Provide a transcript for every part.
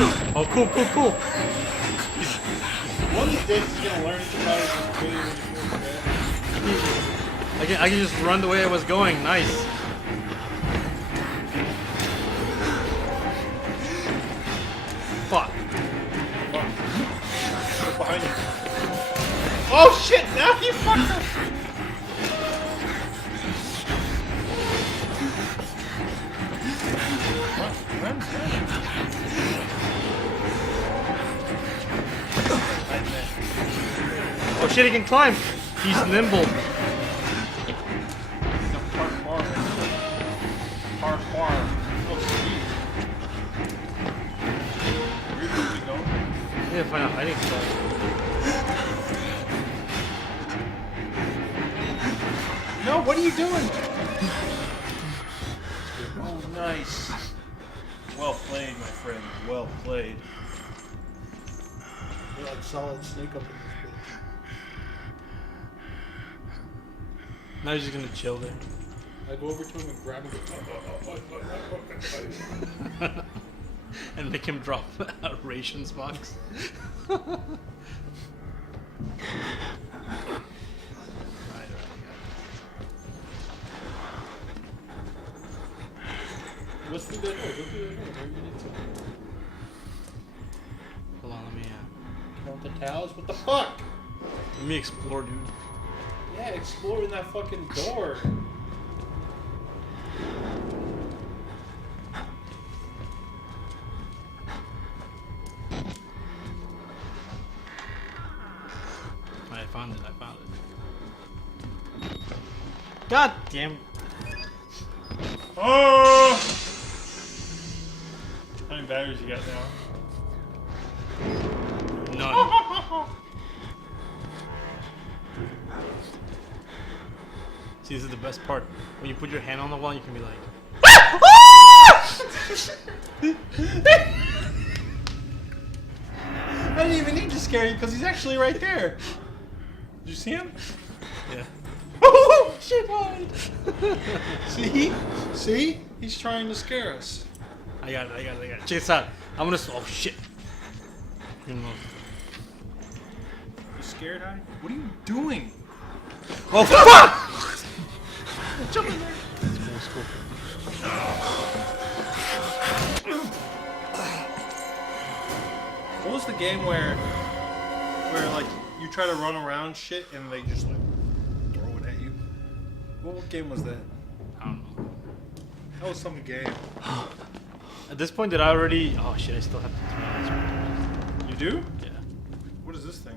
Oh, cool, cool, cool. One of these days he's gonna learn somebody just really I can just run the way I was going. Nice. Fuck. Look behind you. Oh shit! Now you fucked up. Run. Oh shit, he can climb. He's nimble. Parkour. Oh, sweet. Where did we go? Yeah, find a hiding spot. No, what are you doing? Oh, nice. Well played, my friend. Well played. You're like solid snake up in this bitch. Now he's just gonna chill there. I go over to him and grab him And make him drop a rations box. Let's do that door. Go through that door. Maybe we need to. Hold on, let me Count the towels? What the fuck? let me explore, dude. Yeah, explore in that fucking door. I found it. God damn. Oh! How many batteries you got now? None. See, this is the best part. When you put your hand on the wall, you can be like, I didn't even need to scare you because he's actually right there. Did you see him? yeah. Oh shit! See? See? He's trying to scare us. I got it. Check this out. I'm gonna. Oh shit. You scared, Honey? What are you doing? Oh fuck! Jump in there. It's cool. What was the game where like you try to run around shit and they just like throw it at you? What game was that? I don't know. That was some game. At this point, did I already? Oh shit! I still have to turn on this. You do? Yeah. What is this thing?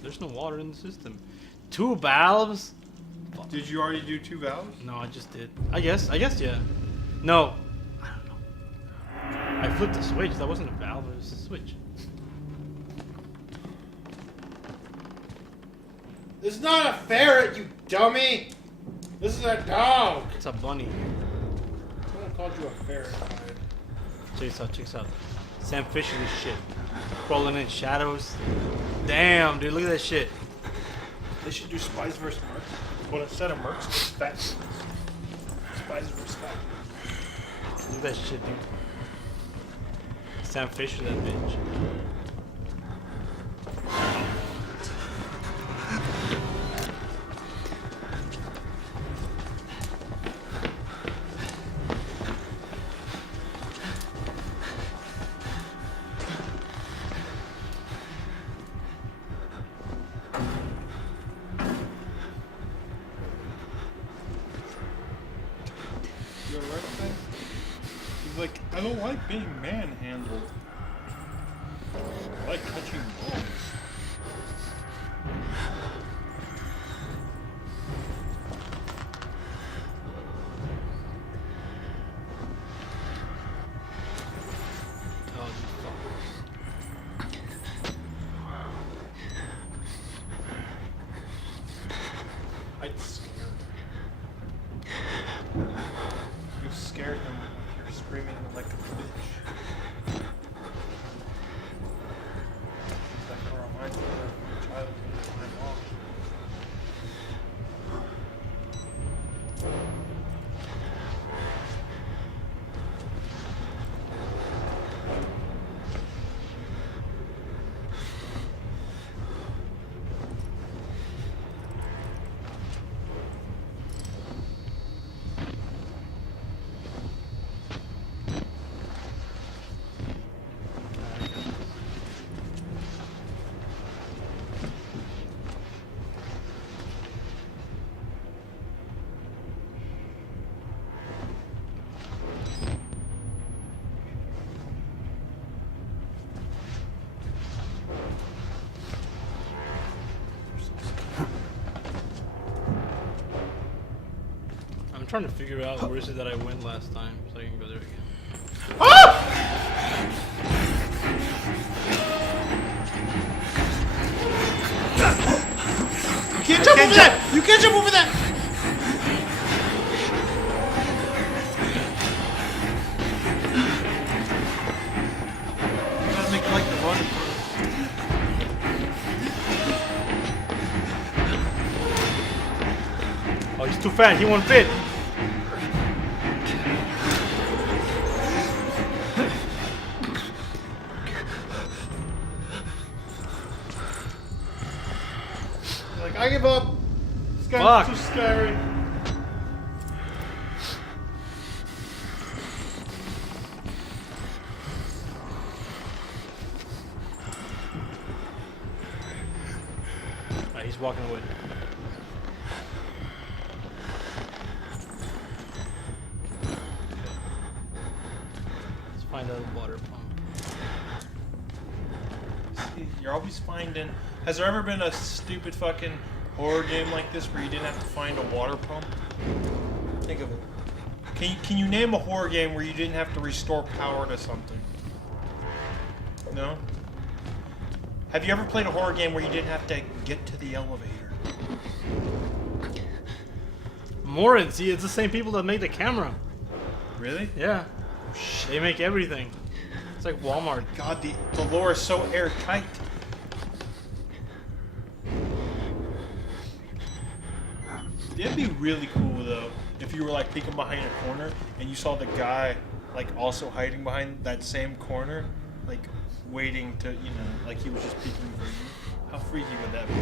There's no water in the system. 2 valves? Fuck. Did you already do 2 valves? No, I just did. I guess yeah. No. I don't know. I flipped the switch. That wasn't a valve, it was a switch. This is not a ferret, you dummy! This is a dog! It's a bunny. Someone called you a ferret. Check this out. Sam Fisher this shit. Crawling in shadows. Damn, dude, look at that shit. They should do Spies vs. Mercs. But instead of Mercs, it's Fat. Spies vs. Fat. Look at that shit, dude. Sam Fisher, that bitch. You alright with that? He's like, I don't like being manhandled. I like touching bones. Oh, you fuckers. I'd scare him. You scared him. You're screaming like a bitch. That reminds me of my childhood with my mom. I'm trying to figure out where is it that I went last time so I can go there again. Ah! You can't jump over that! You can't jump over that! You gotta make like the run. Oh, he's too fat. He won't fit. Like, I give up. This guy's Fuck. too scary. Alright, he's walking away. Let's find a water pump. See, you're always finding. Has there ever been a stupid fucking horror game like this where you didn't have to find a water pump? Think of it. Can you name a horror game where you didn't have to restore power to something? No? Have you ever played a horror game where you didn't have to get to the elevator? Morin, see, it's the same people that make the camera. Really? Yeah. They make everything. It's like Walmart. God, the lore is so airtight. It'd be really cool though if you were like peeking behind a corner and you saw the guy like also hiding behind that same corner, like waiting to, you know, like he was just peeking for you. How freaky would that be?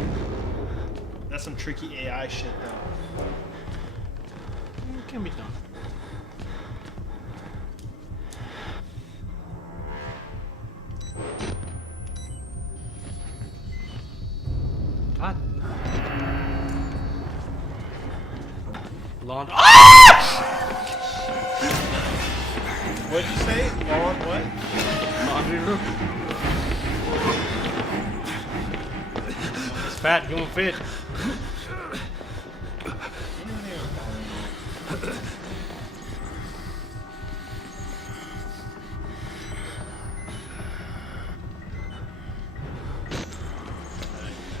That's some tricky AI shit though. It can be done. God. Lawn. What'd you say? Lawn what? Laundry room. It's fat. He won't fit.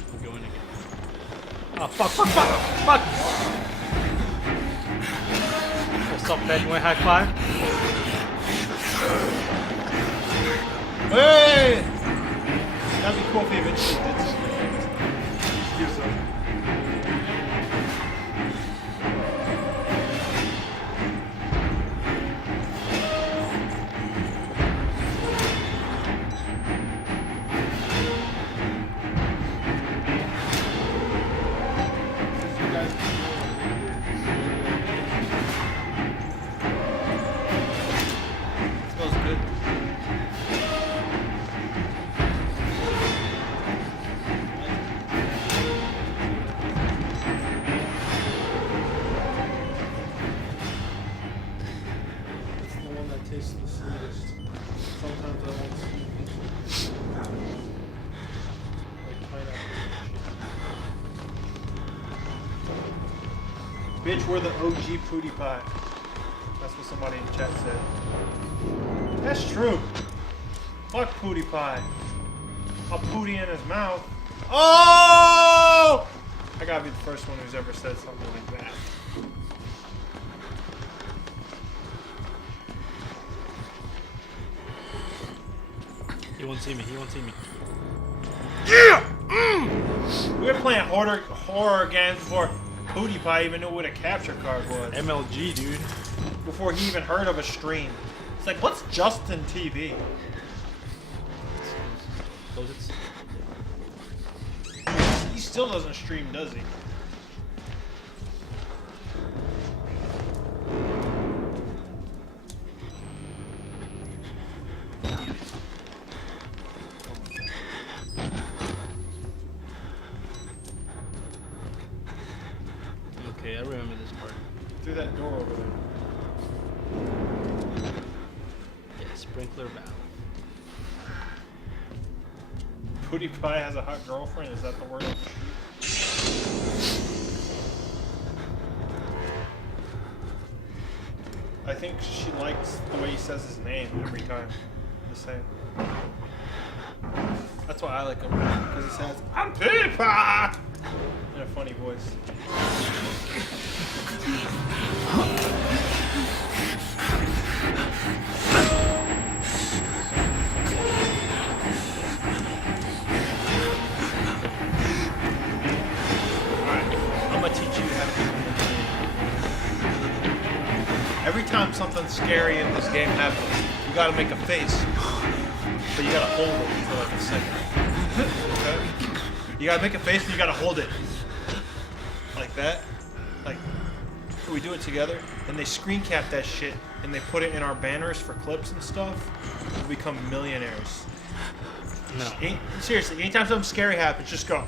I'm going again. Oh, fuck. What's up, Fed? You want a high five? Hey! That'd be cool if he eventually did something. Do something. Smells good. It's the one that tastes the sweetest. Sometimes I want sweet peaches. Like pineapple. Bitch, we're the OG Pootie Pie. That's what somebody in chat said. That's true. Fuck Pootie Pie. A pootie in his mouth. Oh! I gotta be the first one who's ever said something like that. He won't see me. We were playing horror games before Pootie Pie even knew what a capture card was. MLG, dude. Before he even heard of a stream. It's like, what's Justin TV? Close it. He still doesn't stream, does he? Okay, I remember this part. Through that door over there. Yeah, sprinkler valve. Pootie Pie has a hot girlfriend? Is that the word on the street? think she likes the way he says his name every time. The same. That's why I like him. Because he says, I'm Pippa! In a funny voice. Alright, I'm gonna teach you how to do it. Every time something scary in this game happens, you gotta make a face. But you gotta hold it for like a second. Okay? You gotta make a face and you gotta hold it. Like that. Like, we do it together. And they screen cap that shit and they put it in our banners for clips and stuff. We become millionaires. No. Seriously, anytime something scary happens, just go.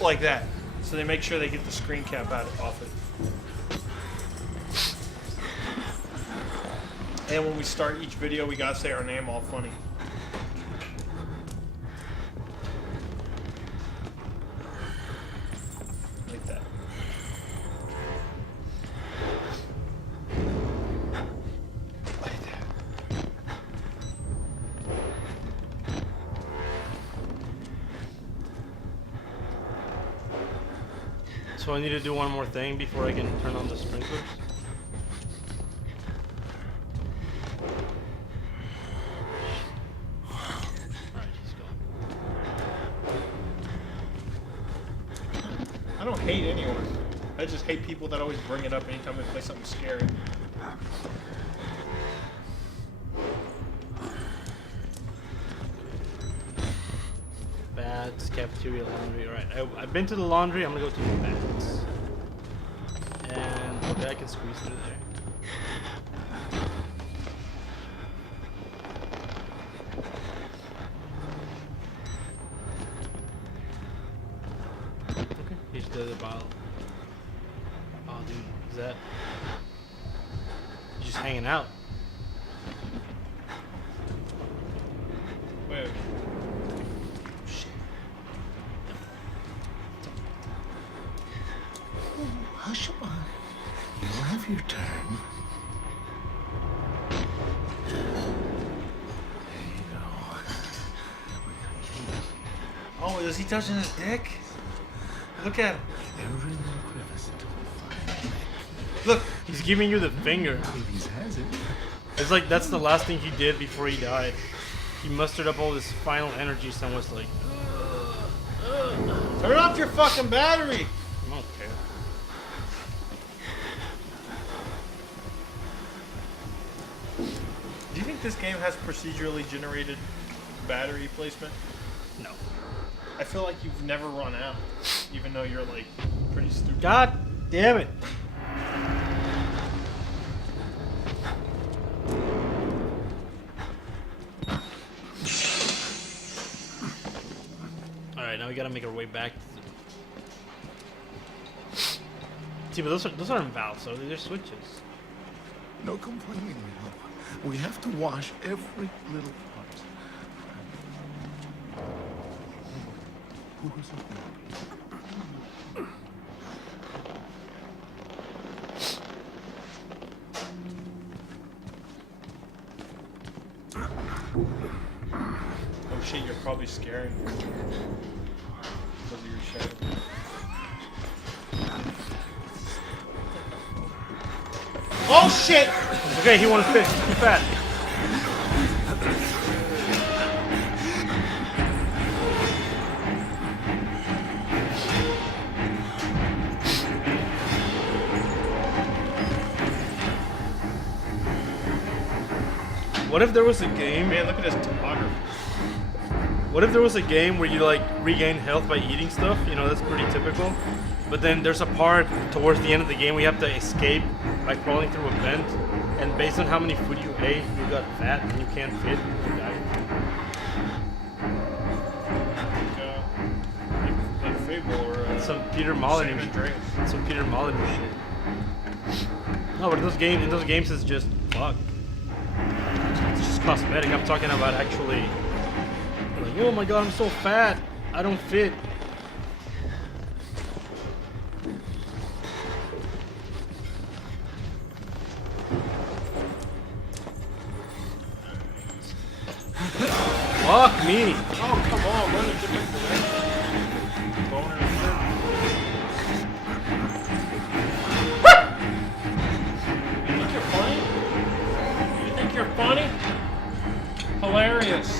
Like that. So they make sure they get the screen cap off it. And when we start each video, we gotta say our name all funny. Like that. Like that. So I need to do one more thing before I can turn on the sprinklers? I don't hate anyone. I just hate people that always bring it up anytime we play something scary. Bats, cafeteria, laundry. Alright, I've been to the laundry. I'm gonna go to the bats. And okay, I can squeeze through there. Okay, here's the other bottle. Oh, dude, is that? You're just hanging out. Wait. Hush up. You'll have your turn. There you go. Oh, is he touching his dick? Look at him. Every little crevice until we find it. Look. He's giving you the finger. Hades has it. It's like that's the last thing he did before he died. He mustered up all his final energies and was like, Turn off your fucking battery. I don't care. Do you think this game has procedurally generated battery placement? No. I feel like you've never run out, even though you're like pretty stupid. God damn it. Alright, now we gotta make our way back. See, but those aren't valves, though. They're switches. No complaining now. We have to wash every little part. Who is it? Oh shit, you're probably scaring me. Because of your shadow. Oh shit! Okay, he won fit. Too fat. What if there was a game? Man, look at this topography. What if there was a game where you like regain health by eating stuff? You know, that's pretty typical. But then there's a part towards the end of the game where you have to escape by crawling through a vent. And based on how many food you ate, you got fat and you can't fit. You die. Like Fable or Some Peter Molyneux. San Andreas. Some Peter Molyneux shit. No, but in those games, it's just fuck. It's just cosmetic. I'm talking about actually. Like, oh my god, I'm so fat. I don't fit. Fuck me. Oh, come on, run a different direction. Boner and shit. You think you're funny? You think you're funny? Hilarious.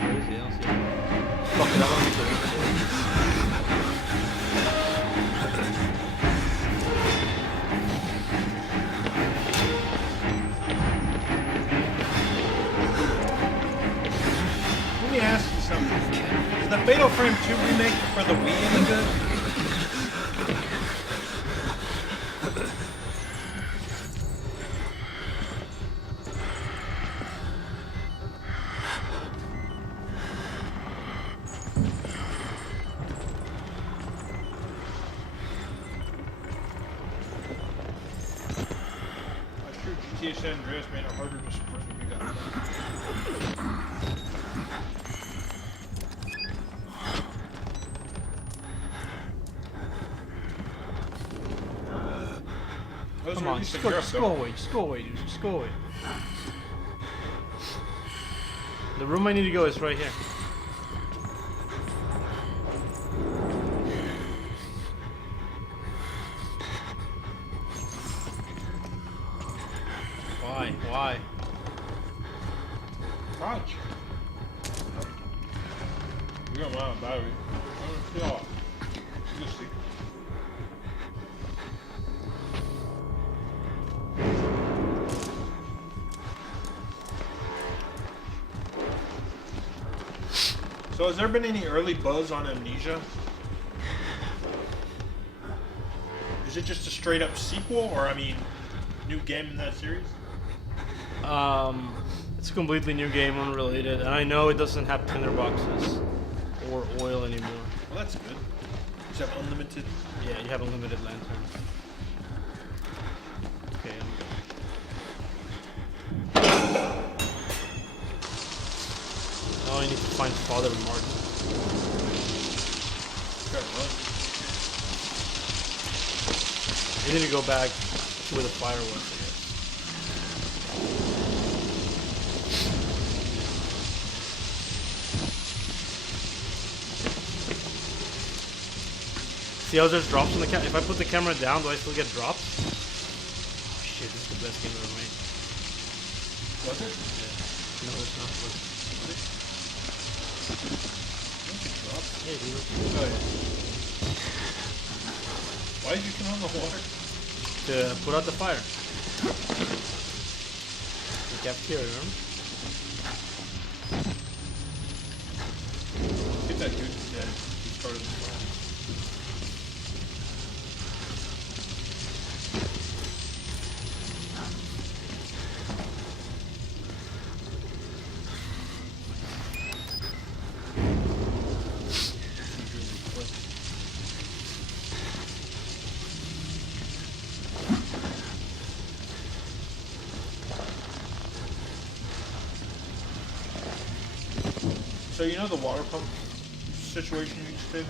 Where is he? I don't see him. Fuck it, I want to be Let me ask you something. Is the Fatal Frame 2 remake for the Wii any good? I'm sure GTA San Andreas made it harder to support the Wii guy. Those Come are on, released in just go, Europe, just though. go away, just go away, dude, just go away. The room I need to go is right here. Why? Why? Touch. We got my battery. I'm gonna off. You just see. So has there been any early buzz on Amnesia? Is it just a straight up sequel, or I mean, new game in that series? It's a completely new game, unrelated, and I know it doesn't have tinderboxes or oil anymore. Well, that's good. Does it have unlimited? Yeah, you have unlimited lanterns. Okay, now I need to find Father Martin. Gotta run. We need to go back to where the fire was, I guess. See how there's drops on the camera? If I put the camera down, do I still get drops? Oh shit, this is the best game ever made. Was it? No, it's not. Yeah, dude. Oh, yeah. Why did you come on the water? To put out the fire. The cafeteria, remember? Get that dude dead. He started the fire. So you know the water pump situation you just did?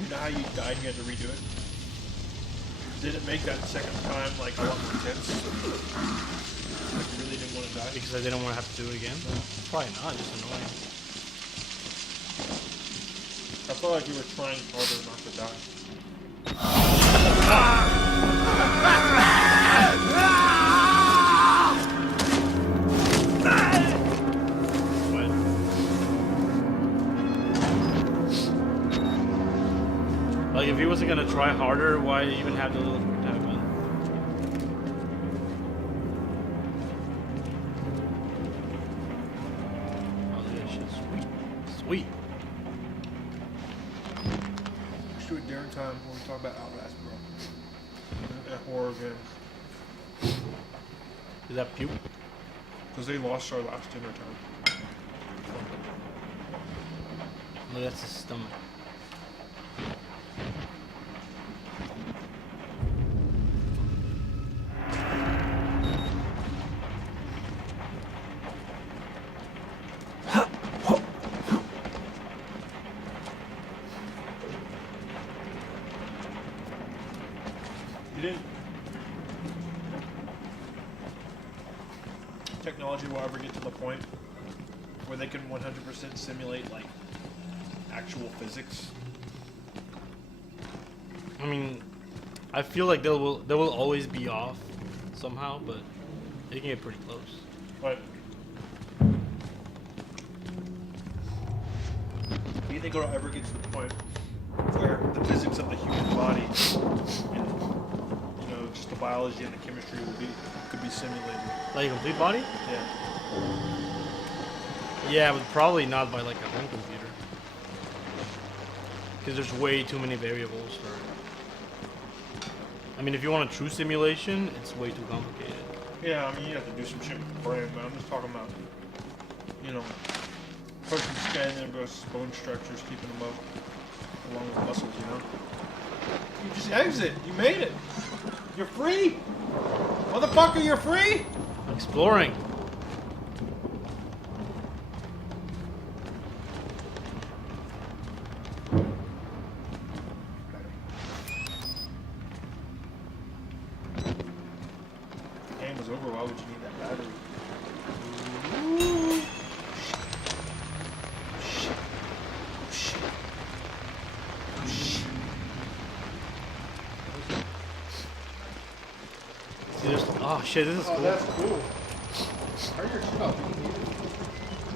You know how you died and you had to redo it? Did it make that second time like a lot more tense? Like you really didn't want to die? Because I didn't want to have to do it again. Probably not, just annoying. I felt like you were trying harder not to die. Like, if he wasn't gonna try harder, why even have the little tab on? Oh, look at that shit. Sweet. Sweet. Let's do it during time when we talk about Outlast, bro. That horror game. Is that puke? Because they lost our last dinner time. Look, that's his stomach. You didn't. Technology will ever get to the point where they can 100% simulate like actual physics. I mean, I feel like they will always be off somehow, but they can get pretty close. But do you think it'll ever get to the point where the physics of the human body and just the biology and the chemistry could be simulated? Like a complete body? Yeah. Yeah, but probably not by like a home computer. Because there's way too many variables for. I mean, if you want a true simulation, it's way too complicated. Yeah, I mean, you have to do some shit with the brain, but I'm just talking about, person scanning their bone structures, keeping them up along with muscles, You just exit. You made it. You're free. Motherfucker, you're free. Exploring. Game was over. Why would you need that battery? Oh shit, this is cool. Oh, that's cool. Hurry your shit up.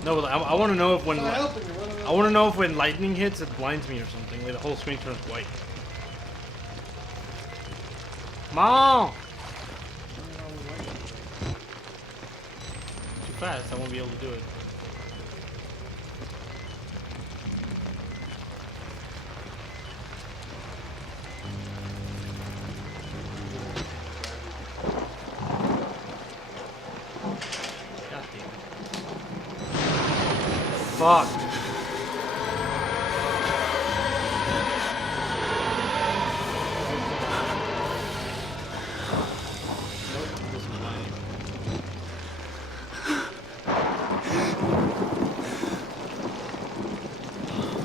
No, but I want to know if when It's not helping you, I want to know if when lightning hits, it blinds me or something. Like the whole screen turns white. Come on! Too fast. I won't be able to do it. God damn it. Fuck.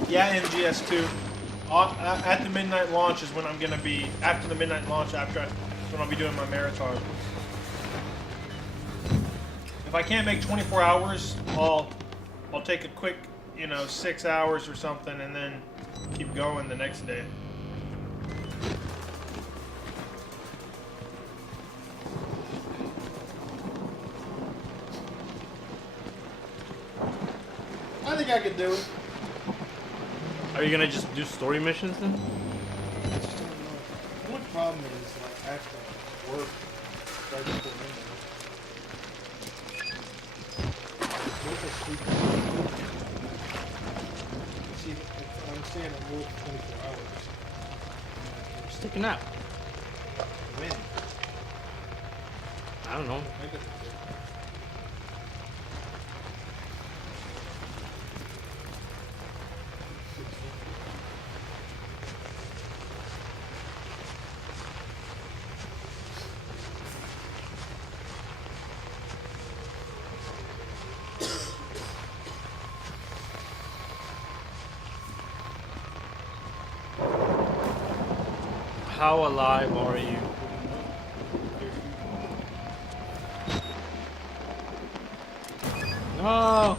Yeah, MGS2. At the midnight launch is when I'm gonna be. After the midnight launch, when I'll be doing my marathon. If I can't make 24 hours, I'll take a quick, 6 hours or something, and then keep going the next day. I think I could do it. Are you gonna just do story missions then? I just don't know. The only problem is, like, I have to work right before midnight. What if I sleep? See, I'm saying I'm working 24 hours. Just take a nap. When? I don't know. I got to do it. How alive are you? No!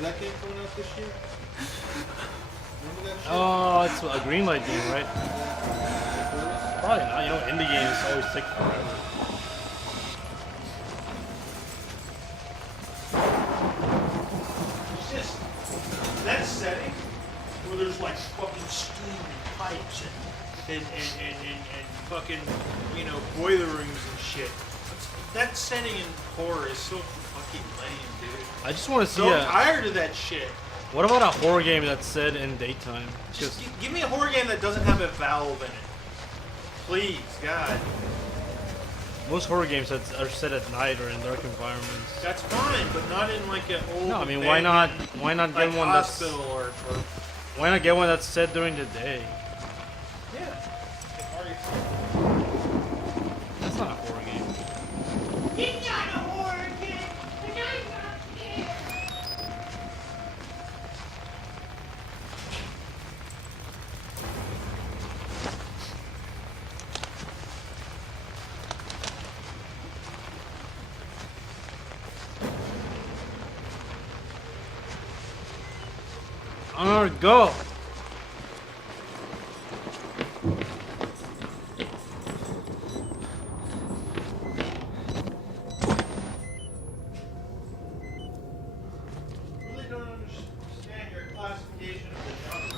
That game coming out this year? Remember that shit? Oh, it's a green light game, right? Probably not. Indie games always take forever. It's just that setting where there's like fucking steam and pipes and fucking boiler rooms and shit. That setting in horror is so fucking lame, dude. I just want to see So tired of that shit. What about a horror game that's set in daytime? Just give me a horror game that doesn't have a valve in it. please, God. Most horror games are set at night or in dark environments. That's fine, but not in like an old. No, I mean, why not get like one that's hospital or why not get one that's set during the day? yeah. That's not a horror game. It's not a horror game, and I'm not scared. Go. Really don't understand your classification of the genre.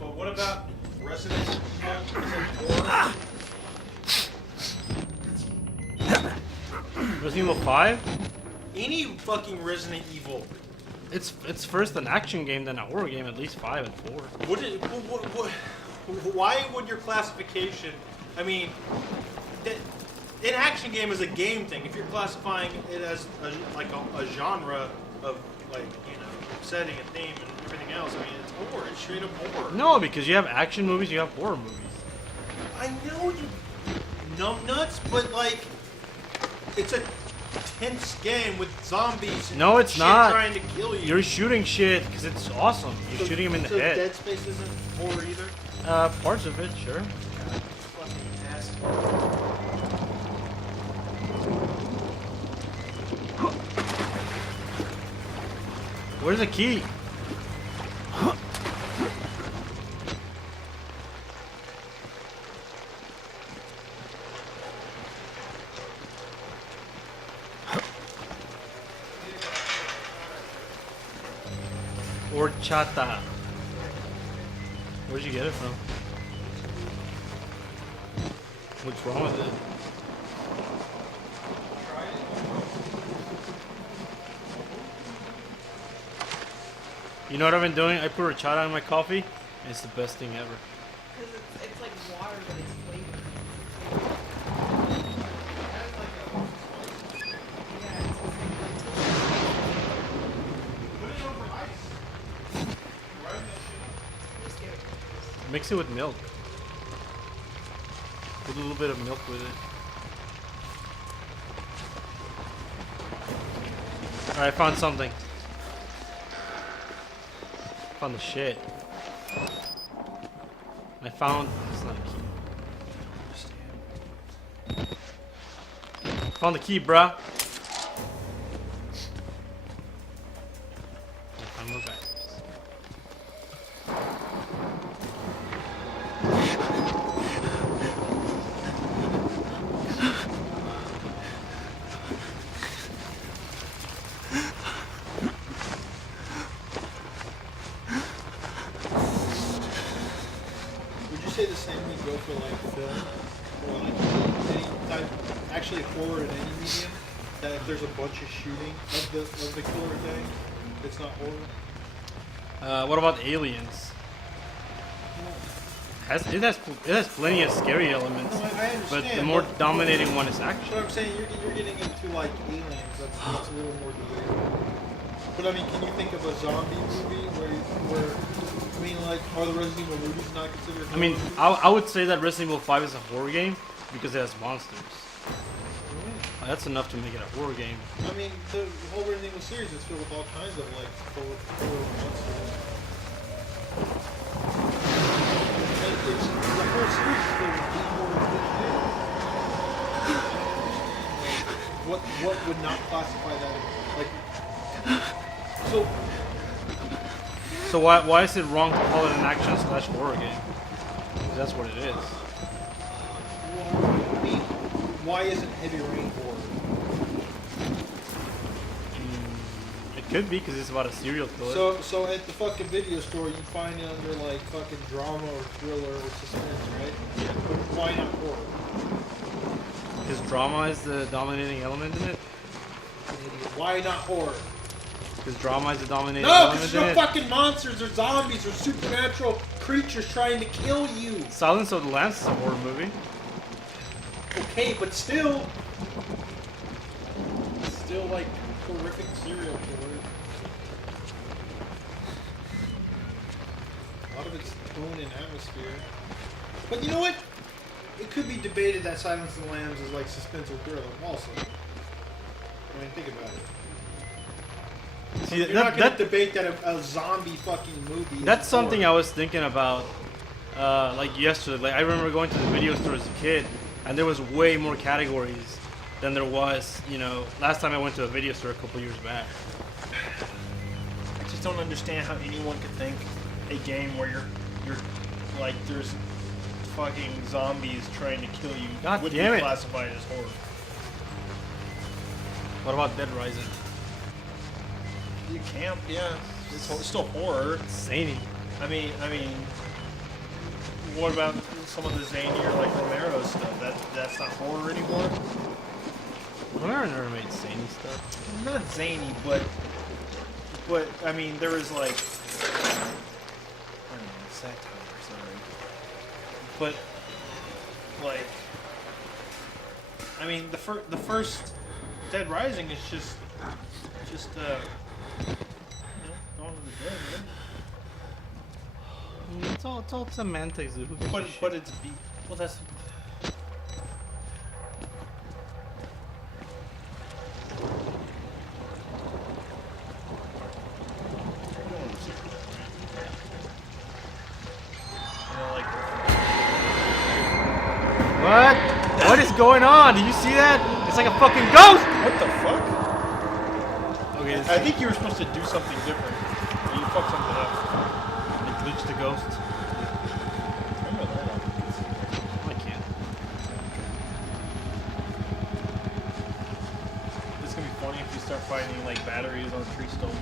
But what about Resident Evil? Is it horror? Resident Evil 5? Any fucking Resident Evil. It's first an action game, then a horror game, at least 5 and 4. Why would your classification? I mean, an action game is a game thing. If you're classifying it as a genre of setting a theme and everything else, I mean, it's horror. It's straight up horror. No, because you have action movies, you have horror movies. I know you numbnuts, but it's a tense game with zombies. And No, it's shit not. Trying to kill you. You're shooting shit because it's awesome. You're shooting him in the so head. Dead Space isn't horror either. Parts of it, sure. Fucking ass. Where's the key? Horchata. Where'd you get it from? What's wrong with it? You know what I've been doing? I put horchata in my coffee, and it's the best thing ever. Because it's like water, but it's flavored. Yeah, it's Mix it with milk. Put a little bit of milk with it. Alright, I found something. Found the shit. I found. It's not a key. Found the key, bruh. I found my batteries. Would you say the same would go for film or any type, actually horror in any medium? That if there's a bunch of shooting of the killer thing, it's not horror. What about Aliens? It has plenty of scary elements, No, I understand, but the more but- dominating one is So action. I'm saying you're getting into aliens. That's a little more debatable. But I mean, can you think of a zombie movie where I mean, are the Resident Evil movies not considered? I mean, I would say that Resident Evil 5 is a horror game because it has monsters. That's enough to make it a horror game. I mean, the whole Resident Evil series is filled with all kinds of horror monsters. The whole series is filled with horror things. What would not classify that? So why is it wrong to call it an action/horror game? 'Cause that's what it is. I mean, why isn't Heavy Rain horror? It could be because it's about a serial killer. So at the fucking video store, you find it under fucking drama or thriller or suspense, right? Yeah. But why not horror? Because drama is the dominating element in it. Why not horror? Because drama is the dominating No, element because in there's it. no fucking monsters or zombies or supernatural creatures trying to kill you. Silence of the Lambs is a horror movie. okay, but still like horrific serial killer. A lot of it's tone and atmosphere. But you know what? It could be debated that Silence of the Lambs is like suspense or thriller also. I mean, think about it. See, You're not going to debate that a zombie fucking movie is that's something I horror. was thinking about, like yesterday. Like I remember going to the video store as a kid, and there was way more categories than there was, you know, last time I went to a video store a couple years back. I just don't understand how anyone could think a game where you're like there's fucking zombies trying to kill you God would damn be it. classified as horror. What about Dead Rising? You camp, yeah, it's still horror. Zany. I mean, what about some of the zanier like Romero stuff? That's not horror anymore. Romero never made zany stuff. Not zany, but I mean there was like I don't know, satire, sorry. But like I mean the first Dead Rising is just you know, Dawn of the Dead, right? It's all semantics, dude. Who gives a shit? But it's well that's What? What is going on? Do you see that? It's like a fucking ghost! what the fuck? Okay, I think you were supposed to do something different. But you fucked something up. it glitched the ghost. Remember that? I can't. This is gonna be funny if you start finding like batteries on tree stumps.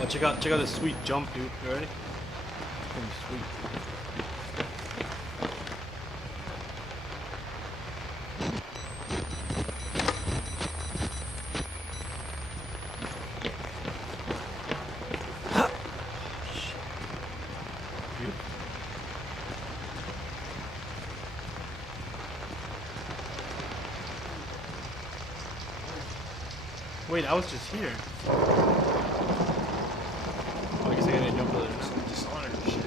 Oh, check out this sweet jump, dude. You ready? It's gonna be sweet. Wait, I was just here. Oh, I guess I gotta jump over there. Dishonored and shit.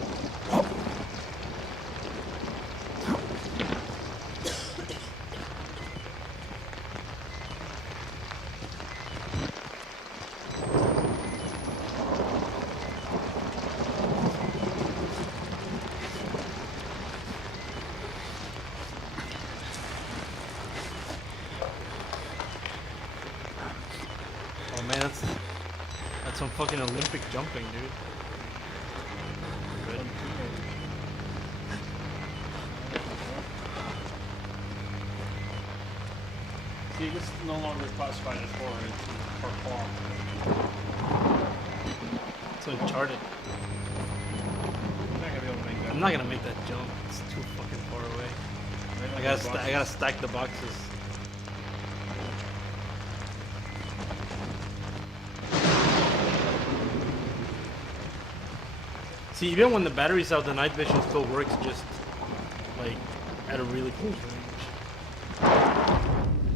Oh man, that's some fucking Olympic jumping, dude. Ready? See, this is no longer classified as horror, it's parkour. It's Uncharted. You're not gonna be able to make that. I'm not gonna make that jump. It's too fucking far away. I gotta stack the boxes. See, even when the battery's out, the night vision still works just like at a really close range.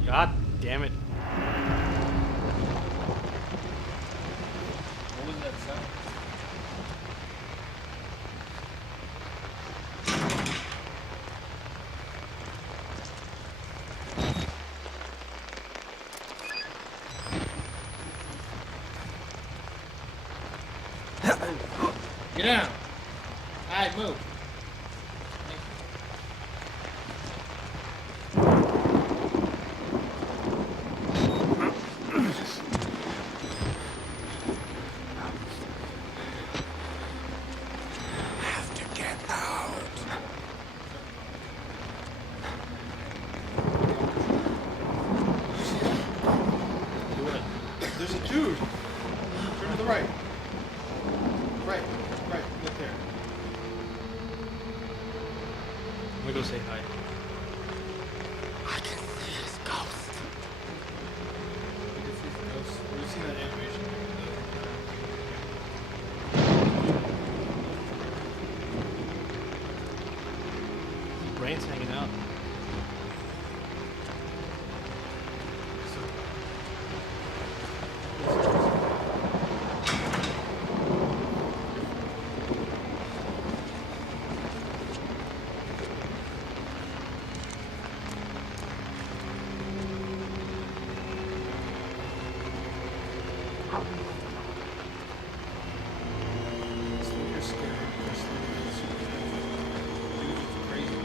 God damn it. What was that sound? Get down. Alright, move. Have to get out. go say hi. I can see his ghost. We've seen that animation. Brain's hanging out. You're scared. Dude, crazy.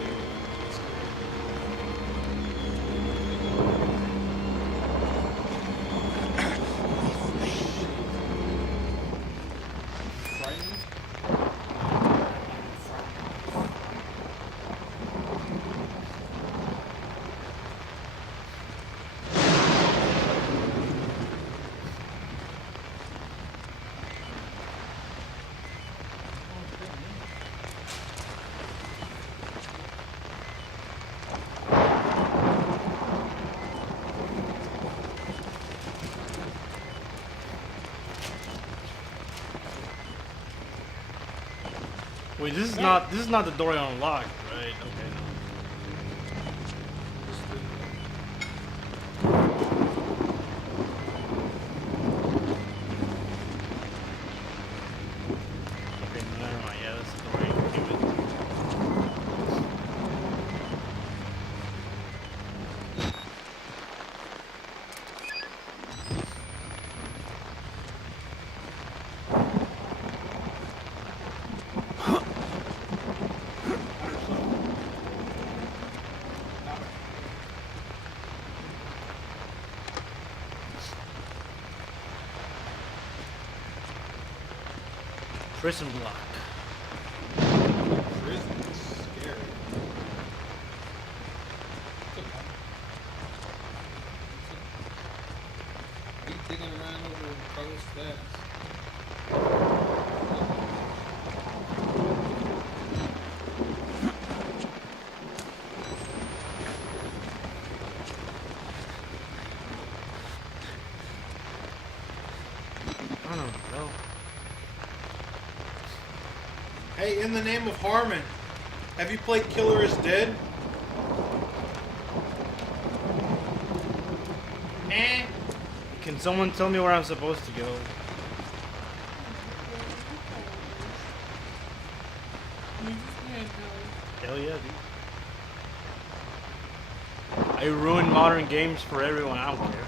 Wait, this is not the door I unlocked, right? Okay. Okay, never mind. Yeah, that's the door I came with. Prison block. Prison is scary. Keep digging around over Carlos fast. I don't know. Hey, in the name of Harmon, have you played Killer is Dead? Eh? Can someone tell me where I'm supposed to go? Hell yeah, dude. I ruin modern games for everyone. I don't care.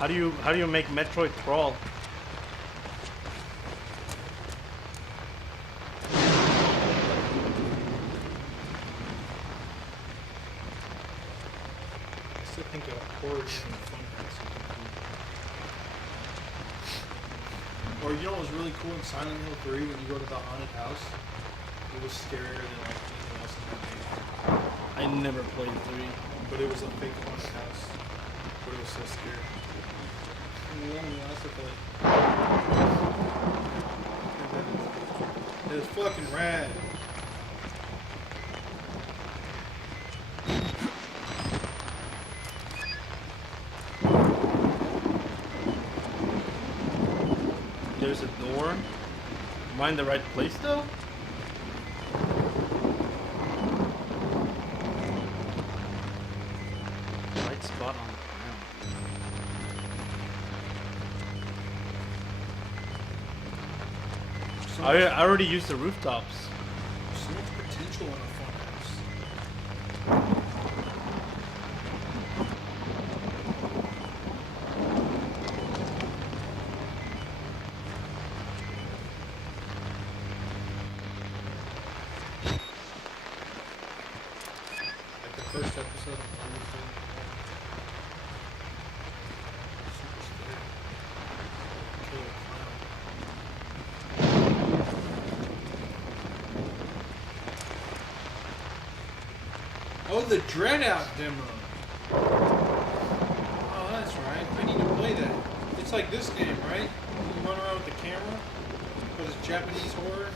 How do you make Metroid crawl? I still think a horror game in a fun house would be cool. Or you know what was really cool in Silent Hill 3 when you go to the haunted house? It was scarier than like anything else in that game. I never played 3. But it was a fake haunted house. But it was so scary. And the only last of it. It was fucking rad. There's a door. Am I in the right place though? Right spot on the ground. I already used the rooftops. So much potential in a fun house. Like the first episode of Outlast. Super scary. Killer clown. Oh, the Dread Out demo. Oh, that's right. I need to play that. It's like this game, right? You run around with the camera, but it's Japanese horror.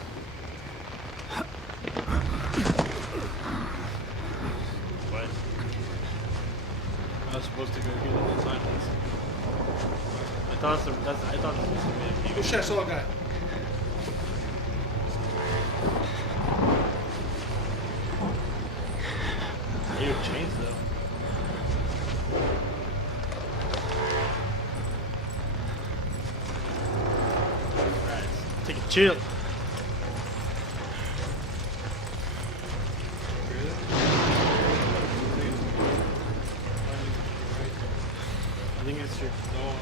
supposed to go here the whole time. I thought that's I thought this was the way. Oh shit, I saw a guy. They have chains though. Alright, take a chill. I think it's your dog.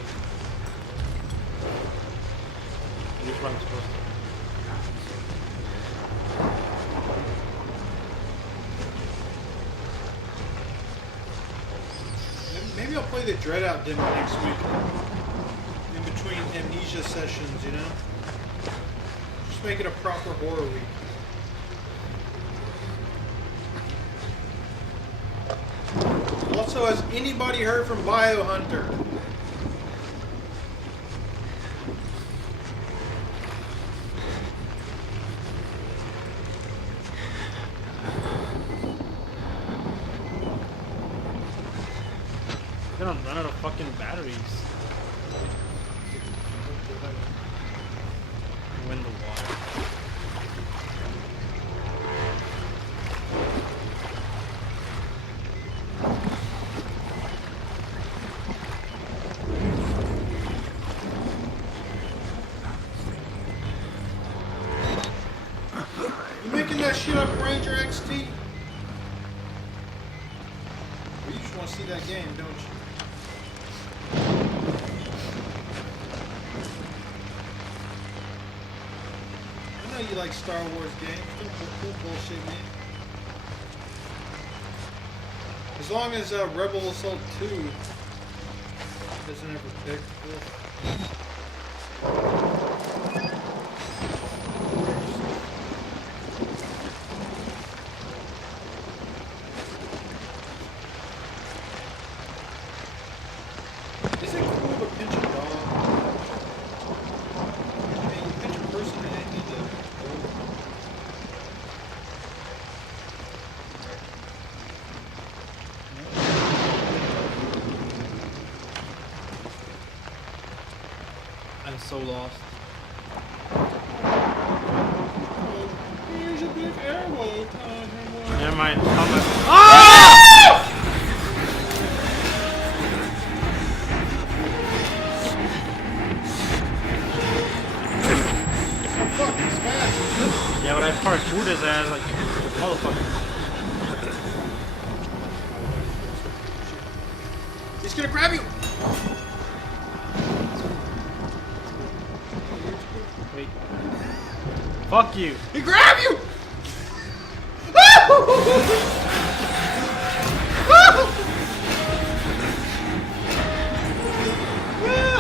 Which one I'm supposed to? Maybe I'll play the Dread Out demo next week. In between amnesia sessions, you know? Just make it a proper horror week. Also, has anybody heard from Biohunter? I'm gonna run out of fucking batteries. Win the water. You making that shit up, Ranger XT? Or you just want to see that game, don't you? I know you like Star Wars games. Don't bullshit me. As long as Rebel Assault 2 doesn't ever pick. Is it cool to pinch a dog? I mean, you pinch a person and they need to. I'm so lost. Here's a big airway time. Never mind. Come back. Ah! Fuck, he's fast. Yeah, but I parkoured his ass like motherfucker. He's gonna grab you! Wait. Fuck you. He grabbed you!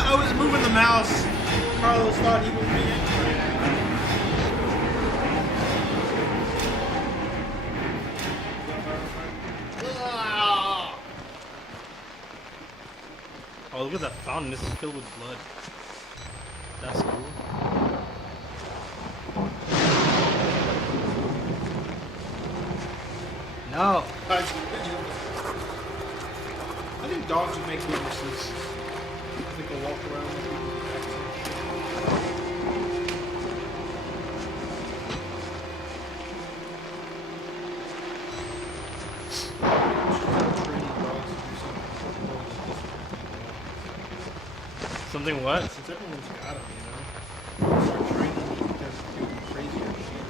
I was moving the mouse. Carlos thought he was being Oh, look at that fountain. This is filled with blood. That's cool. No. I think dogs would make witnesses. I think they'll walk around with people with Something what? Since everyone's got them, you know? Start training them because do crazier shit.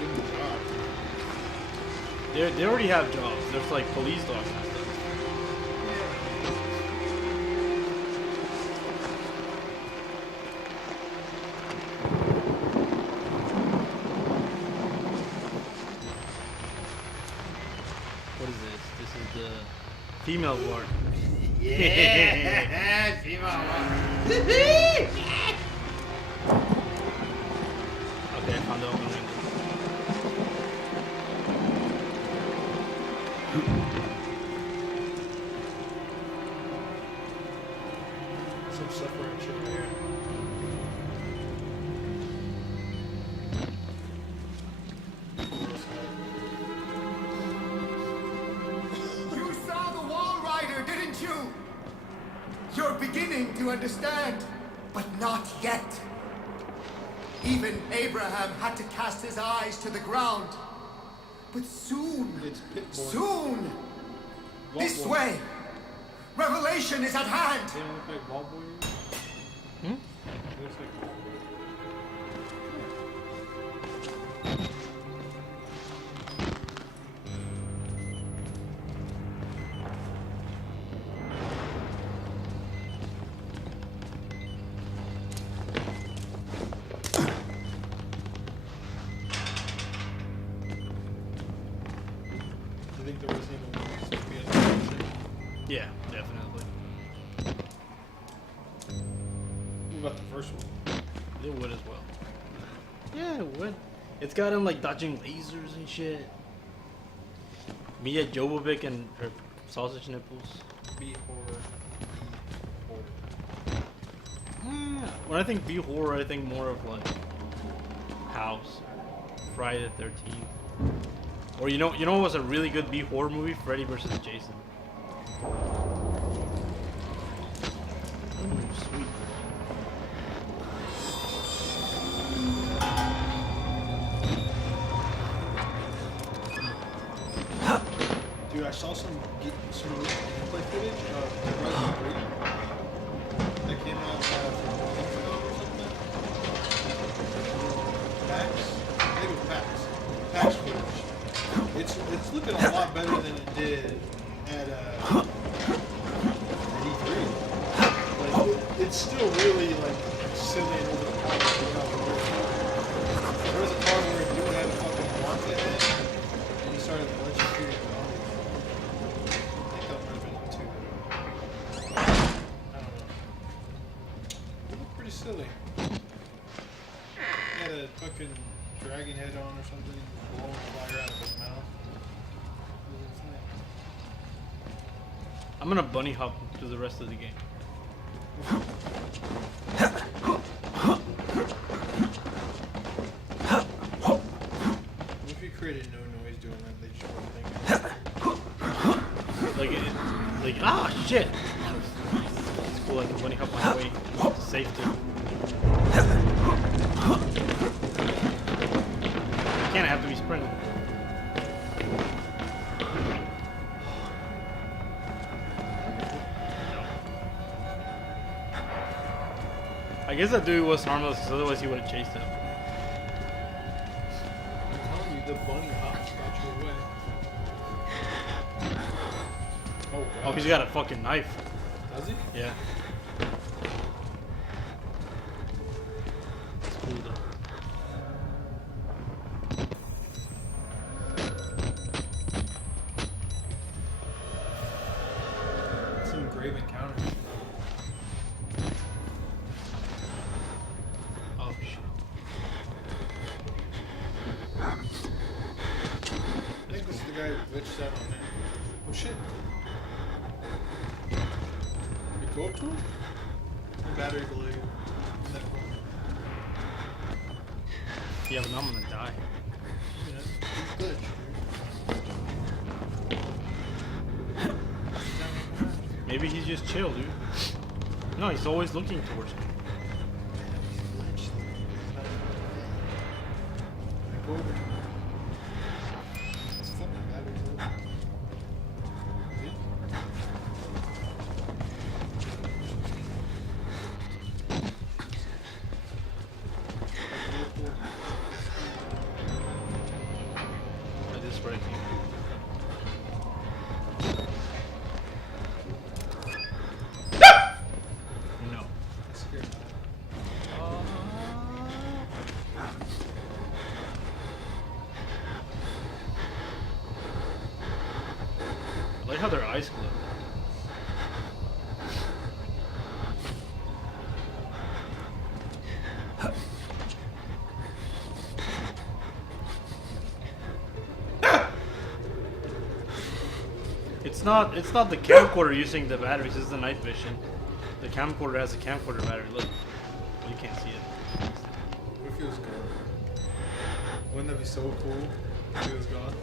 Give them a job. They already have jobs. There's like police dogs and stuff. What is this? This is the female ward. Yeah, female Okay, I found the open window. Some suffering shit right here. beginning to understand, but not yet. Even Abraham had to cast his eyes to the ground. But soon, It's Pip-Boy. soon, Vault this Boy. way, revelation is at hand. They don't look like Vault Boy. Hmm? It looks like Vault Boy. You think the Resident Evil movies would be a version? Yeah, definitely. What about the first one? It would as well. Yeah, it would. It's got him like dodging lasers and shit. Mia Jovovich and her sausage nipples. B horror. When I think B horror, I think more of like House, Friday the 13th, or you know what was a really good B horror movie? Freddy vs. Jason. Ooh, sweet. Dude, I saw some gameplay footage of Resident 3 that came out a month ago or something. PAX? I think it was PAX. PAX footage. It's looking a lot better than it did at E3. Like, it's still really like silly and over the top. There was a part where a dude had a fucking market head and he started electrocuting the audience. I think that might have been two. I don't know. It looked pretty silly. He had a fucking dragon head on or something, blowing fire out of his mouth. It was insane. I'm gonna bunny hop through the rest of the game. What if you created no noise doing that? They just wouldn't think. Like ah shit. It's cool. I can bunny hop my way to safety. Can't have to be sprinting. I guess that dude was harmless because otherwise he would have chased him. I'm telling you, the bunny hops got you away. Oh, Oh, he's got a fucking knife. Does he? Yeah. It's cool though. Some grave encounters. Oh shit. I think this is the guy who glitched out on me. Oh shit. You go up to him? The battery below you. In that corner. Yeah, but now I'm gonna die. Yeah, he's glitched, dude. Maybe he's just chill, dude. No, he's always looking towards me. He's glitched. Go over. It's fucking battery low. See? That is where I came from. No. That's scared. I like how their eyes glow. It's not the camcorder using the batteries, it's the night vision. The camcorder has a camcorder battery, look. You can't see it. What if he was gone? Wouldn't that be so cool if he was gone?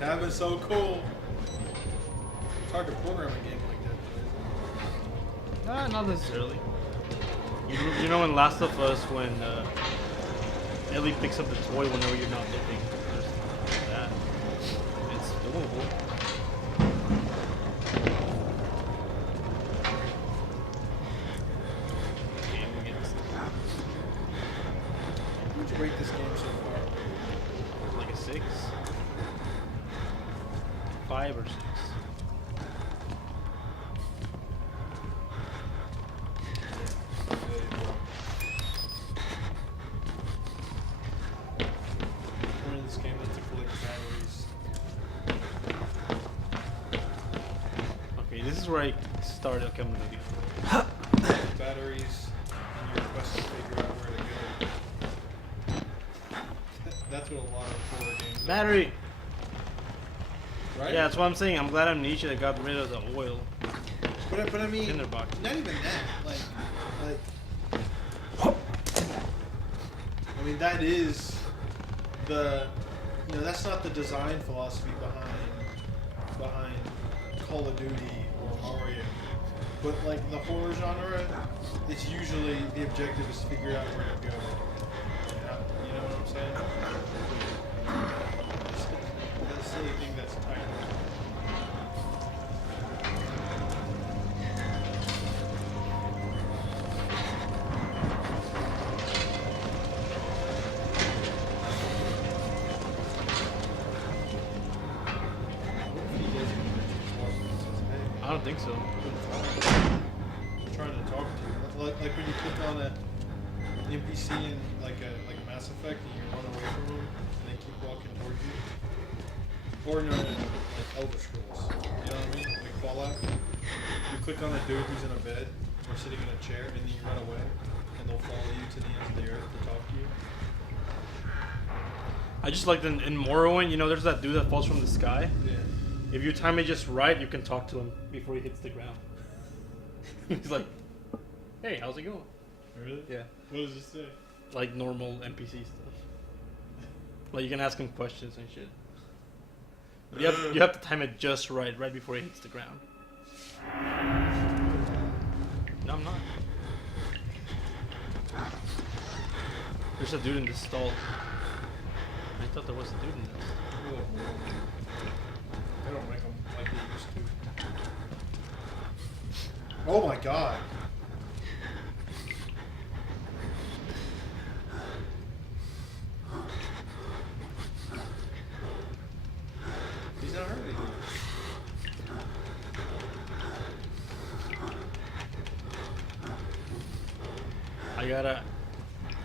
That'd been so cool. It's hard to program a game like that. Not necessarily. You know in Last of Us when Ellie picks up the toy whenever you're not looking. There's that. It's doable. Okay, we get this. Would you rate this game so far? Like a 6? 5 or 6? Point of this game is to collect batteries. Okay, this is where I started. Okay, I'm gonna do. Batteries, and you're request to figure out where to go. That's what a lot of horror games are. Battery! Right? Yeah, that's what I'm saying. I'm glad Amnesia that got rid of the oil. But I mean, Tinderbox. not even that. Like, I mean, that is the, that's not the design philosophy behind Call of Duty or Mario. But like the horror genre, it's usually the objective is to figure out where to go. You know what I'm saying? That's the thing that's tight. I don't think so. Trying to talk to you, like when you click on an NPC in like a Mass Effect and you run away from them and they keep walking towards you, or no, like Elder Scrolls. You know what I mean? Like Fallout. You click on a dude who's in a bed or sitting in a chair, and then you run away, and they'll follow you to the ends of the earth to talk to you. I just like in Morrowind, there's that dude that falls from the sky. Yeah. If you time it just right, you can talk to him before he hits the ground. He's like, "Hey, how's it going?" Really? Yeah. What does it say? Like normal NPC stuff. Like you can ask him questions and shit. But you have to time it just right before he hits the ground. No, I'm not. There's a dude in this stall. I thought there was a dude in this. I don't rank them like they used to. Oh my god. He's not hurt anything.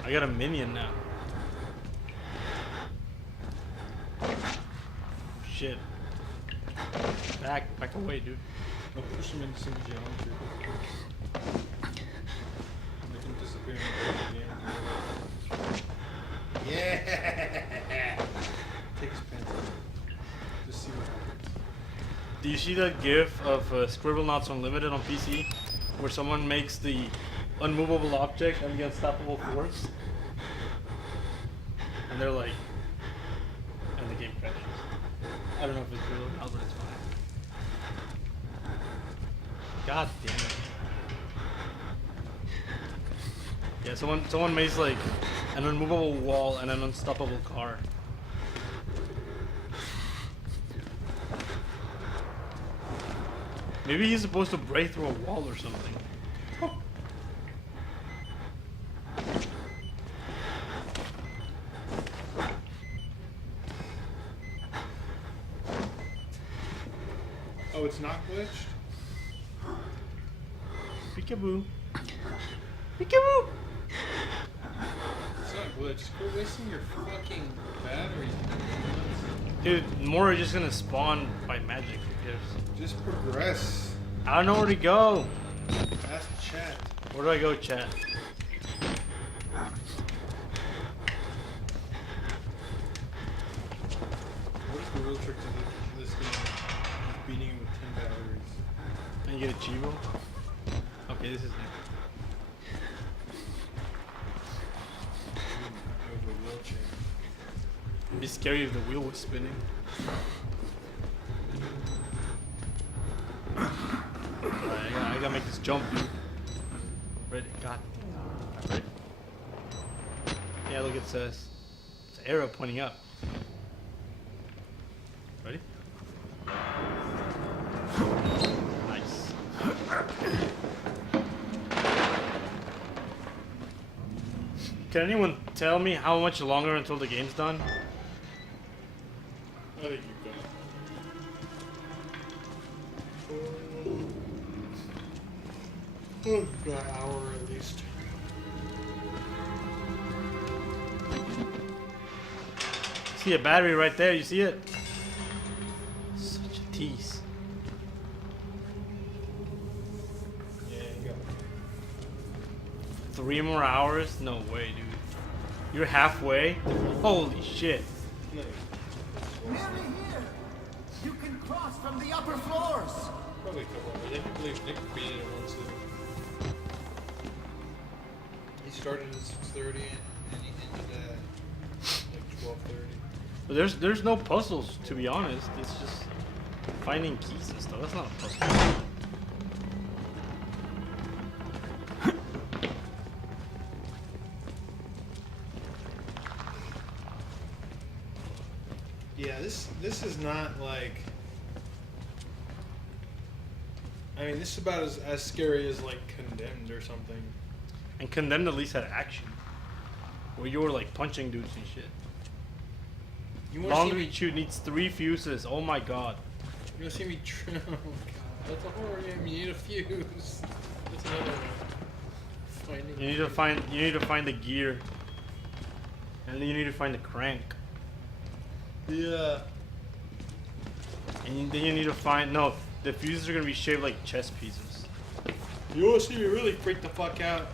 I got a minion now. Shit. Back away, dude. I'll push him into some geometry. Make him disappear in the game. Yeah! Take his pants off. Just see what happens. Do you see that GIF of Scribblenauts Unlimited on PC, where someone makes the unmovable object and the unstoppable force, and they're like, and the game crashes. I don't know if it's real or not, but it's fine. God damn it. Yeah, someone makes like an unmovable wall and an unstoppable car. Maybe he's supposed to break through a wall or something. Oh, it's not glitched? Peekaboo. Peekaboo! It's not glitched. Quit wasting your fucking batteries. Dude, more are just gonna spawn by magic. Who cares? Just progress. I don't know where to go. Ask chat. Where do I go, chat? What is the real trick to this game? Just beating it with 10 batteries. And you get a Chivo? Okay, this is it. Over a wheelchair. It'd be scary if the wheel was spinning. Alright, I gotta make this jump, dude. Ready? God. Ready? Yeah, look, it says. It's an arrow pointing up. Ready? Nice. Can anyone tell me how much longer until the game's done? I think you've got an hour at least. See a battery right there, you see it? Such a tease. Yeah, you got 3 more hours? No way, dude. You're halfway? Holy shit. no. Nearly here. You can cross from the upper floors. Probably a couple hours. I believe Nick beat it at one sitting. He started at 6:30 and he ended at like 12:30. But there's no puzzles, to be honest. It's just finding keys and stuff. That's not a puzzle. Yeah, this is not like. I mean, this is about as scary as like Condemned or something. And Condemned at least had action. Where you were like punching dudes and shit. You want to see Long me? reach shoot needs 3 fuses. Oh my god. You want to see me? Oh god, that's a horror game. You need a fuse. That's another one. Finding. You need to find the gear. And then you need to find the crank. Yeah. And then you need to find the fuses are gonna be shaped like chess pieces. You want to see me really freak the fuck out?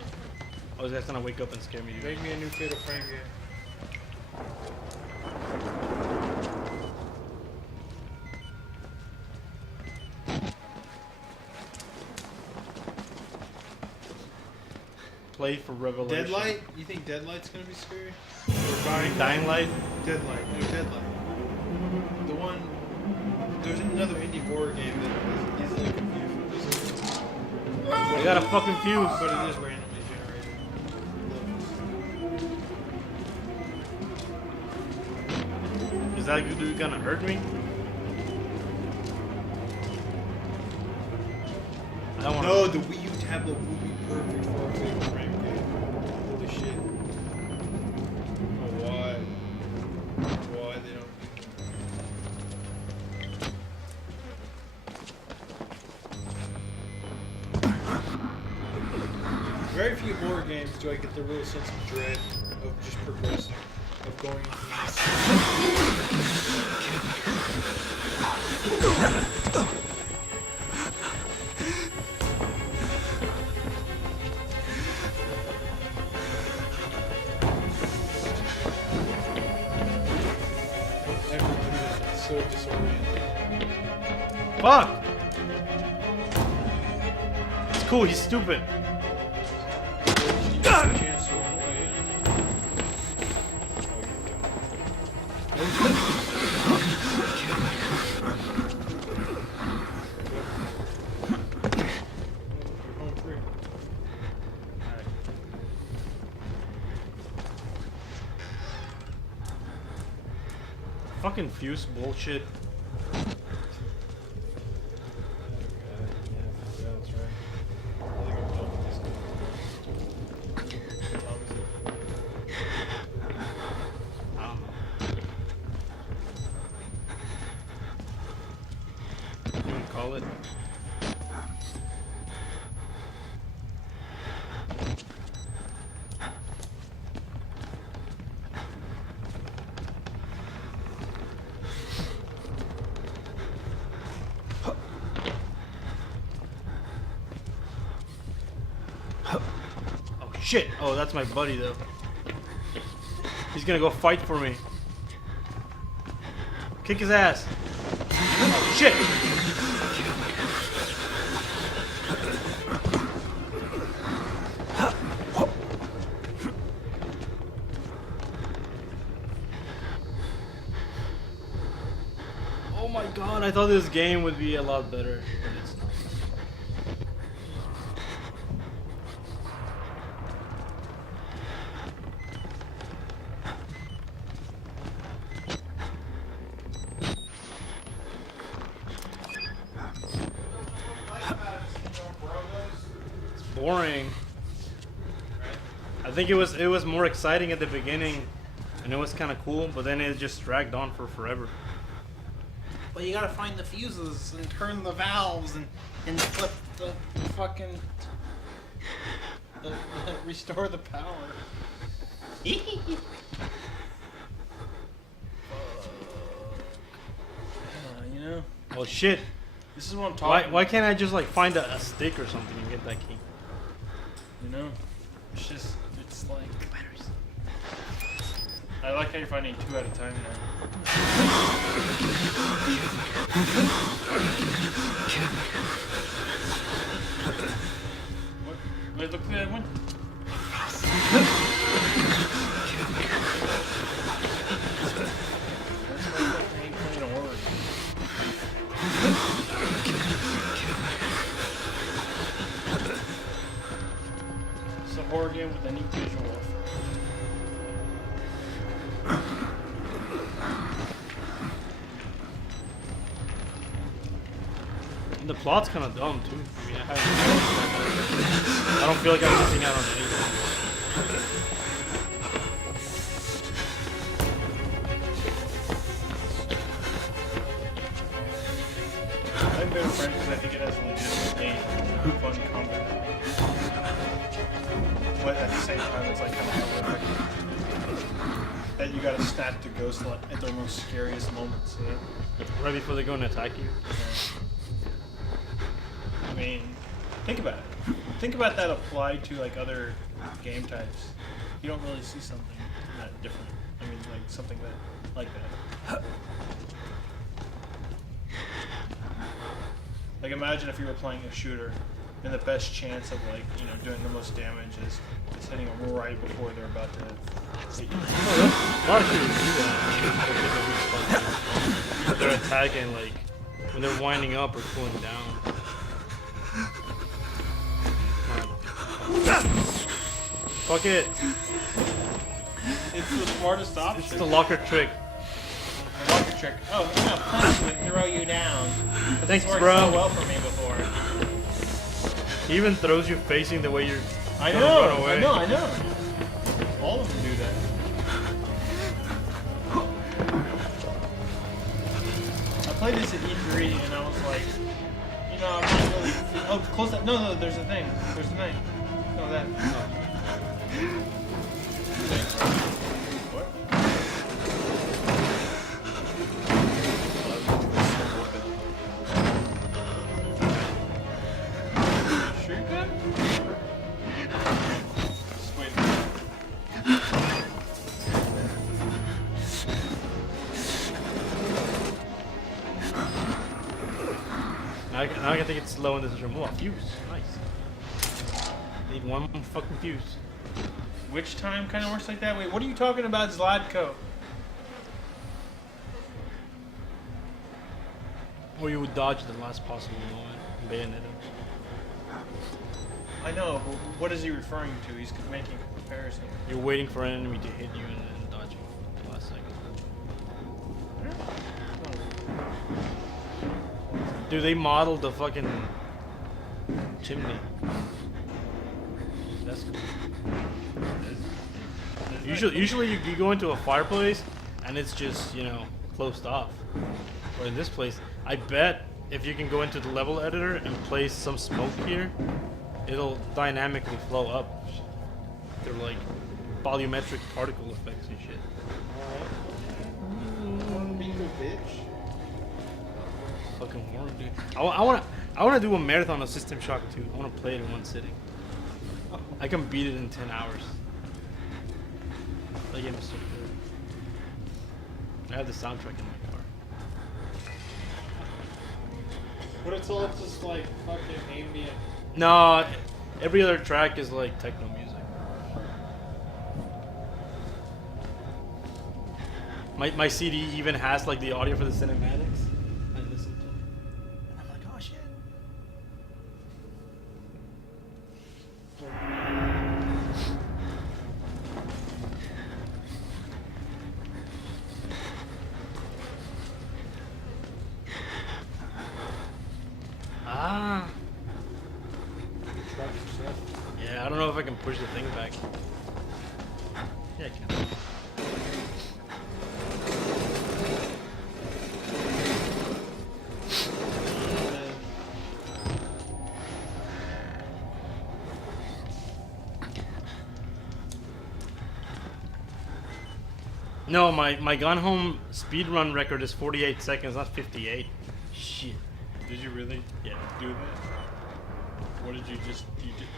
Oh, that's gonna wake up and scare me. Dude. Make me a new Fatal Frame game. Play for Revelation. Deadlight? You think Deadlight's gonna be scary? Dying Light? Deadlight. No, Deadlight. The one. There's another indie horror game that is easily confused with this. I got a fucking fuse. But it is randomly generated. Is that dude gonna hurt me? I don't wanna. No, the Wii U tablet would be perfect for a Fatal Frame game. Holy shit. I don't know why. Why they don't. Very few horror games do I get the real sense of dread of just progressing, of going into It's so disorienting. Fuck! It's cool, he's stupid. Chance to run away. You're home free. Fucking fuse bullshit. I don't know. You wanna call it? Oh shit! Oh, that's my buddy though. He's gonna go fight for me. Kick his ass. Oh shit! Oh my god, I thought this game would be a lot better, but it's not. boring. I think it was more exciting at the beginning, and it was kind of cool, but then it just dragged on for forever. Well, you gotta find the fuses and turn the valves and flip the fucking restore the power. You know, Oh shit! this is what I'm talking. Why can't I just like find a stick or something and get that key? You know, it's like batteries. I like how you're finding 2 at a time now. What? Wait, look at that one. That's why I ain't playing a horror. It's a horror game with a neat visual. And the plot's kind of dumb too. I mean, I don't feel like I'm missing out on anything. I'm better friends because I think it has legitimately fun combat. But at the same time, it's like kind of horrific. That you gotta snap the ghost at the most scariest moments. You know? Right before they go and attack you. I mean, think about it. Think about that applied to like other game types. You don't really see something that different. I mean, like something that like that. Like imagine if you were playing a shooter, and the best chance of like doing the most damage is hitting them right before they're about to hit you. A lot of shooters do that. They're attacking like when they're winding up or cooling down. Fuck it. It's the smartest option. It's the locker trick. Locker trick. Oh, I'm gonna punch and throw you down. Thanks, It's worked bro. so well for me before. He even throws you facing the way you're I gonna know. run away. I know. All of them do that. I played this at E3 and I was like, I'm not really. Oh, close that. No, there's a thing. There's a thing. No, that. What? Sure you can? Just wait. Now I can think it's slow in this room. Oh, a fuse. Nice. Need one fucking fuse. Which time kind of works like that? Wait, what are you talking about, Zlatko? Or you would dodge the last possible moment and bayonet him. I know, but what is he referring to? He's making a comparison. You're waiting for an enemy to hit you and then dodging the last second. Dude, they modeled the fucking chimney. That's cool. Usually you go into a fireplace and it's just, closed off. But in this place, I bet if you can go into the level editor and place some smoke here, it'll dynamically flow up. They're like volumetric particle effects and shit. Bitch. Fucking horror, dude. I wanna do a marathon of System Shock 2. I wanna play it in one sitting. I can beat it in 10 hours. That game is so good. I have the soundtrack in my car. But it's all just like fucking ambient. No, every other track is like techno music. My CD even has like the audio for the cinematics. I listen to it. And I'm like, oh shit. Ah. Trap yourself. push the thing back. Yeah, I can. No, my Gone Home speedrun record is 48 seconds, not 58. Shit. Did you really Yeah. do that? What did you just...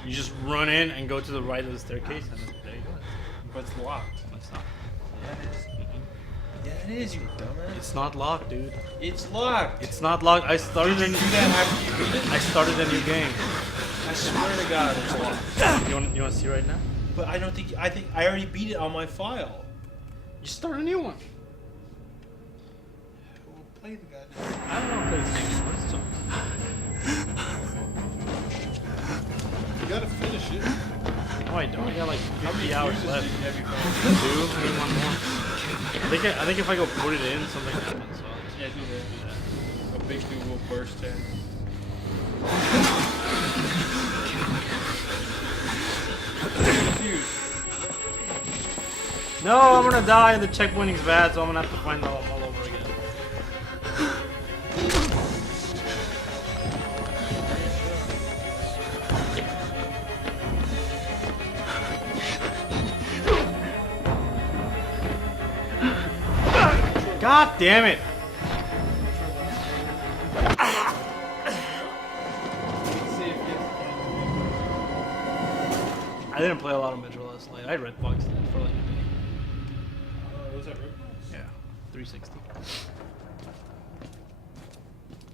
You just run in and go to the right of the staircase, and then there you go. But it's locked. It's not. Yeah, it is. Mhm. Yeah, it is, you dumbass. It's not locked, dude. It's locked. It's not locked. I started Did a you do that after you beat it? I started a new game. I swear to God, it's locked. You want to see right now? But I don't think... I think I already beat it on my file. You start a new one. We'll play the goddamn... I don't want to play this game anymore. It's so- You gotta finish it. No, I don't. I got like How many 50 hours fuses left. have you found? Two. I need one more. I think if I go put it in, something happens. So I'll just Yeah, do that. A big dude will burst in. Fuse. No, I'm gonna die. The checkpointing's bad, so I'm gonna have to find all over again. God damn it! I didn't play a lot of Metro last night. I Redboxed it for like a day. Was that right? Yeah, 360.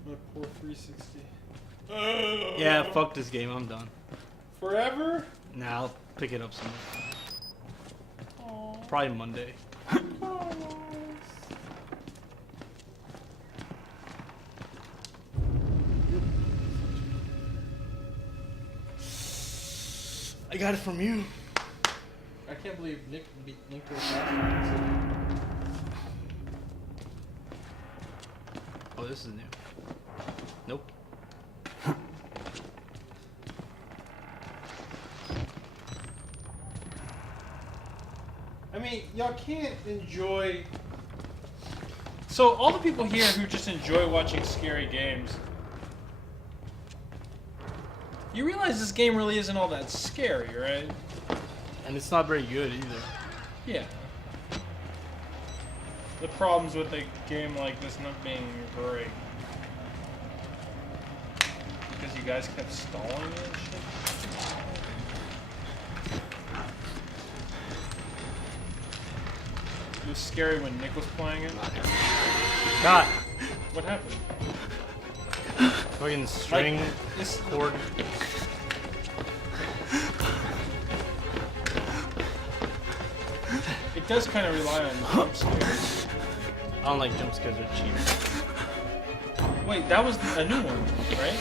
My poor 360. Yeah, fuck this game. I'm done. Forever? Nah, I'll pick it up soon. Probably Monday. I got it from you. I can't believe Nick beat Nick to a fast. Oh, this is new. Nope. I mean, y'all can't enjoy. So all the people here who just enjoy watching scary games, you realize this game really isn't all that scary, right? And it's not very good either. Yeah. The problems with a game like this not being great. Because you guys kept stalling it and shit. It was scary when Nick was playing it. God, What happened? fucking string this cord. it does kind of rely on jump scares. I don't like jump scares. They're cheap. Wait, that was a new one, right?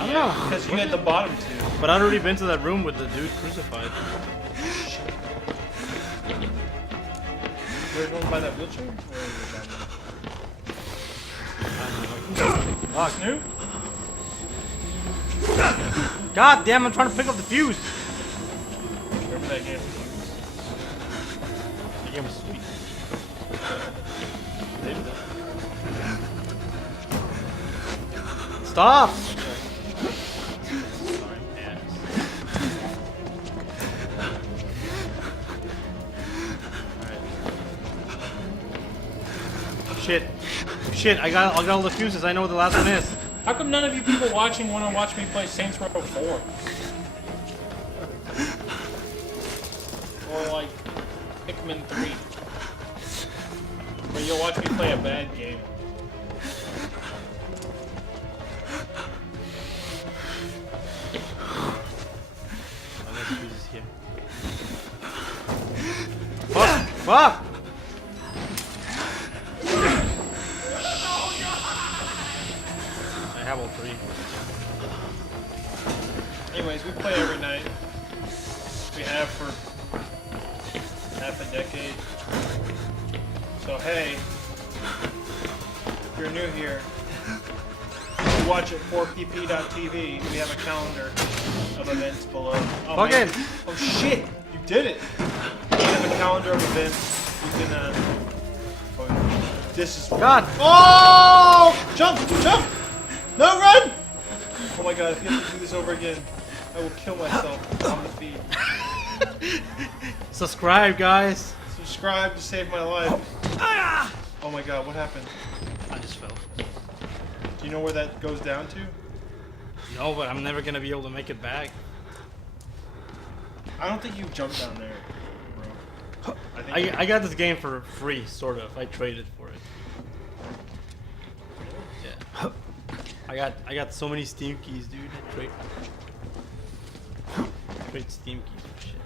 I don't know. Because you had the bottom two. But I'd already been to that room with the dude crucified. There's one by that wheelchair? Fuck. Snoop? God damn! I'm trying to pick up the fuse. Remember that game? The game was sweet. Stop! Shit. Shit, I got all the fuses. I know what the last one is. How come none of you people watching want to watch me play Saints Row 4? Or like Pikmin 3? Where you'll watch me play a bad game. Oh, there's fuses here. Fuck! Fuck! I have all three. Anyways, we play every night. We have for half a decade. So hey, if you're new here, you watch at 4pp.tv. We have a calendar of events below. Oh, Fuck man. it. Oh shit! You did it. You have a calendar of events. You can. Oh, this is. God. Oh! Jump! Jump! No, run! Oh my god! If you have to do this over again, I will kill myself on the feed. Subscribe, guys. Subscribe to save my life. Oh my god! What happened? I just fell. Do you know where that goes down to? No, but I'm never gonna be able to make it back. I don't think you jumped down there, bro. I think I got this game for free, sort of. I traded for it. Yeah. I got so many Steam keys, dude. I trade Steam keys for shit.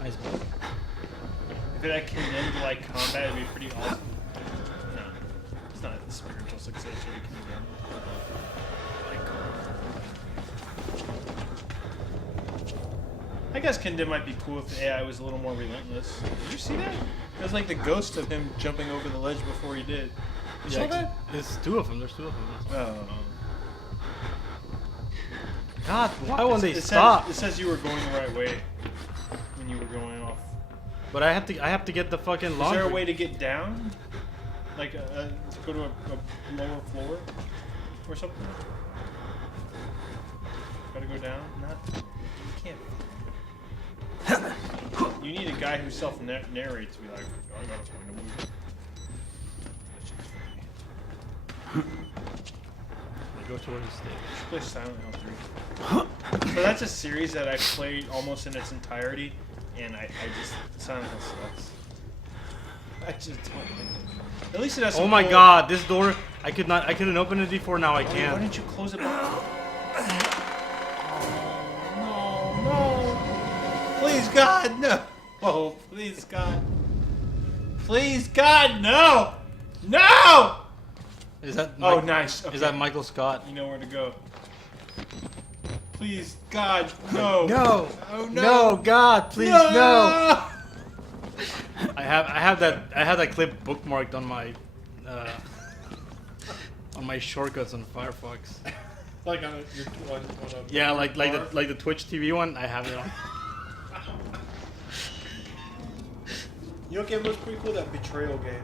Nice ball. if it had condemned like combat, it'd be pretty awesome. No, it's not a spiritual successor to condemn. I guess Condemn might be cool if the AI was a little more relentless. Did you see that? It was like the ghost of him jumping over the ledge before he did. You saw that? There's two of them. There's two of them. Oh. God, why won't they It stop? says you were going the right way when you were going off. But I have to get the fucking Is laundry. there a way to get down? Like to go to a lower floor or something? Gotta go down? Not. You can't. You need a guy who self-narrates to be like, oh, I gotta find a way. That shit's funny. I go towards the stage. You should play Silent Hill 3. So that's a series that I played almost in its entirety, and I just Silent Hill sucks. I just don't think it. At least it has. Oh some my cool- God! This door, I couldn't open it before. Now I Why can. didn't you close it? Oh, no, no! Please God, no! Oh, please God! Please God, no! No! Is that? Oh, nice. Okay. Is that Michael Scott? You know where to go. Please God, no! No! Oh no! No, God, please no! I have that clip bookmarked on my shortcuts on Firefox. Like on a Yeah, like the Twitch TV one. I have it on. You know what game looks pretty cool? That Betrayal game.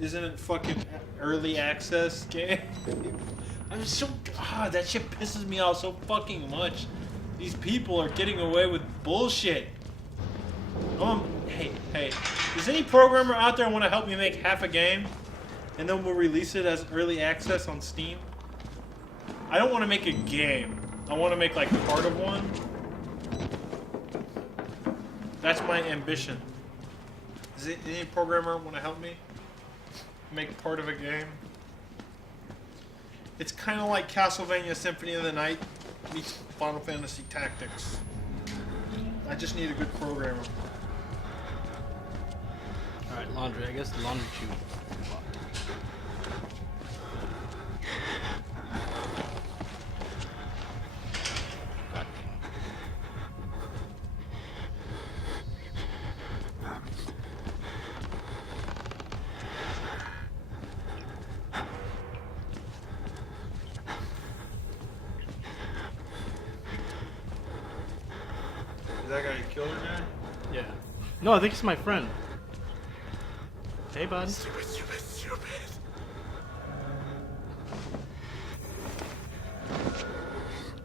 Isn't it fucking early access game? I'm so that shit pisses me off so fucking much. These people are getting away with bullshit. Hey, is any programmer out there want to help me make half a game, and then we'll release it as early access on Steam? I don't want to make a game. I want to make like part of one. That's my ambition. Does any programmer want to help me make part of a game? It's kind of like Castlevania Symphony of the Night meets Final Fantasy Tactics. I just need a good programmer. Alright, laundry. I guess the laundry chute. Is that guy a killer guy? Yeah. No, I think it's my friend. Hey, bud. Stupid.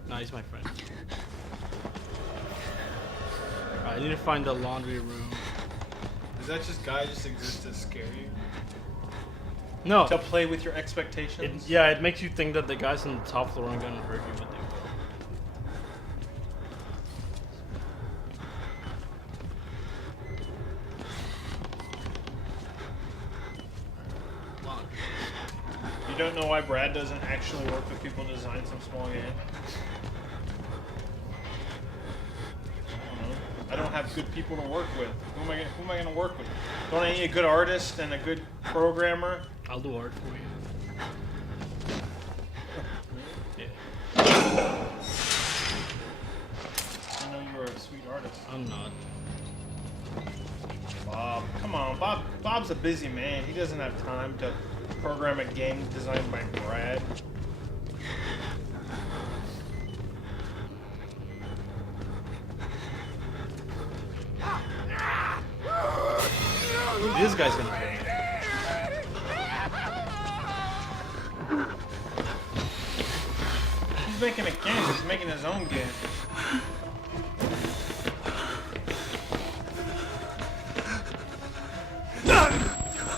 No, he's my friend. Alright, I need to find the laundry room. Does that guy just exist to scare you? No. To play with your expectations. Yeah, it makes you think that the guys on the top floor aren't gonna hurt you, but they will. You don't know why Brad doesn't actually work with people to design some small game? I don't know. I don't have good people to work with. Who am I gonna work with? Don't I need a good artist and a good programmer? I'll do art for you. Yeah. I know you're a sweet artist. I'm not. Bob, come on, Bob's a busy man. He doesn't have time to program a game designed by Brad. This guy's gonna pay. He's making a game. He's making his own game.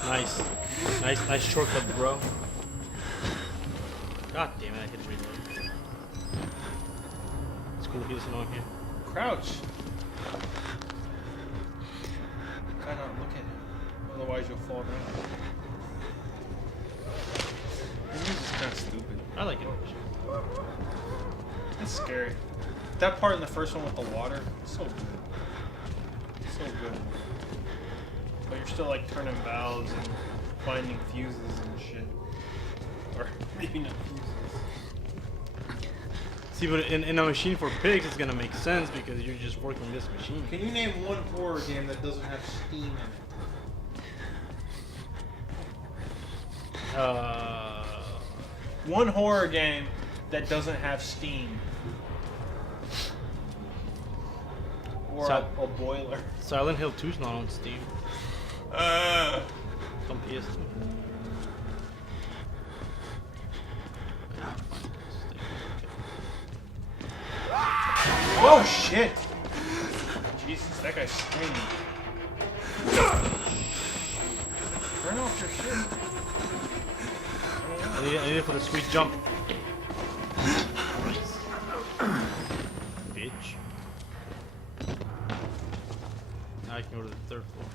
Nice. Nice shortcut, bro. God damn it, I hit reload. It's cool, he doesn't know I'm here. Crouch. Try not look at him. Otherwise you'll fall down. This music's kind of stupid. I like it. It's scary. That part in the first one with the water, so good. So good. But you're still like turning valves and finding fuses and shit. Or maybe not fuses. See, but in a machine for pigs, it's gonna make sense because you're just working this machine. Can you name one horror game that doesn't have Steam in it? One horror game that doesn't have Steam. Or a boiler. Silent Hill 2's not on Steam. On PS2. Oh shit! Jesus, that guy's screaming. Turn off your shit. I need it for the sweet jump. Nice. Bitch. Now I can go to the third floor.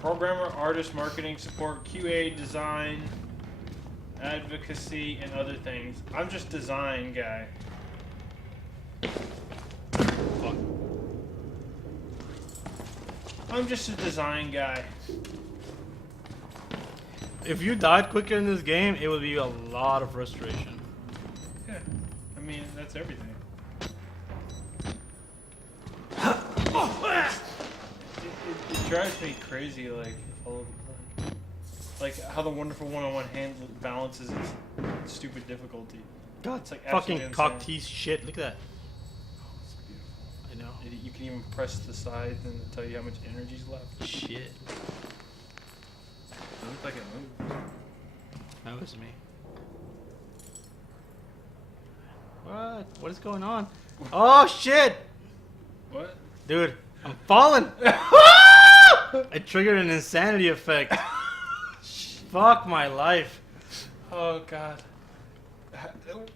Programmer, artist, marketing, support, QA, design, advocacy, and other things. I'm just design guy. Fuck. I'm just a design guy. If you died quicker in this game, it would be a lot of frustration. Yeah. I mean, that's everything. It drives me crazy, like, all of the time. Like, how the wonderful one-on-one hand balances its stupid difficulty. God, It's like fucking absolutely cock insane. tease shit. Look at that. It's beautiful. I know. You can even press the sides and it'll tell you how much energy's left. Shit. It looks like it moves. That was me. What? What is going on? Oh shit! What? Dude, I'm falling! I triggered an insanity effect. Fuck my life. Oh god.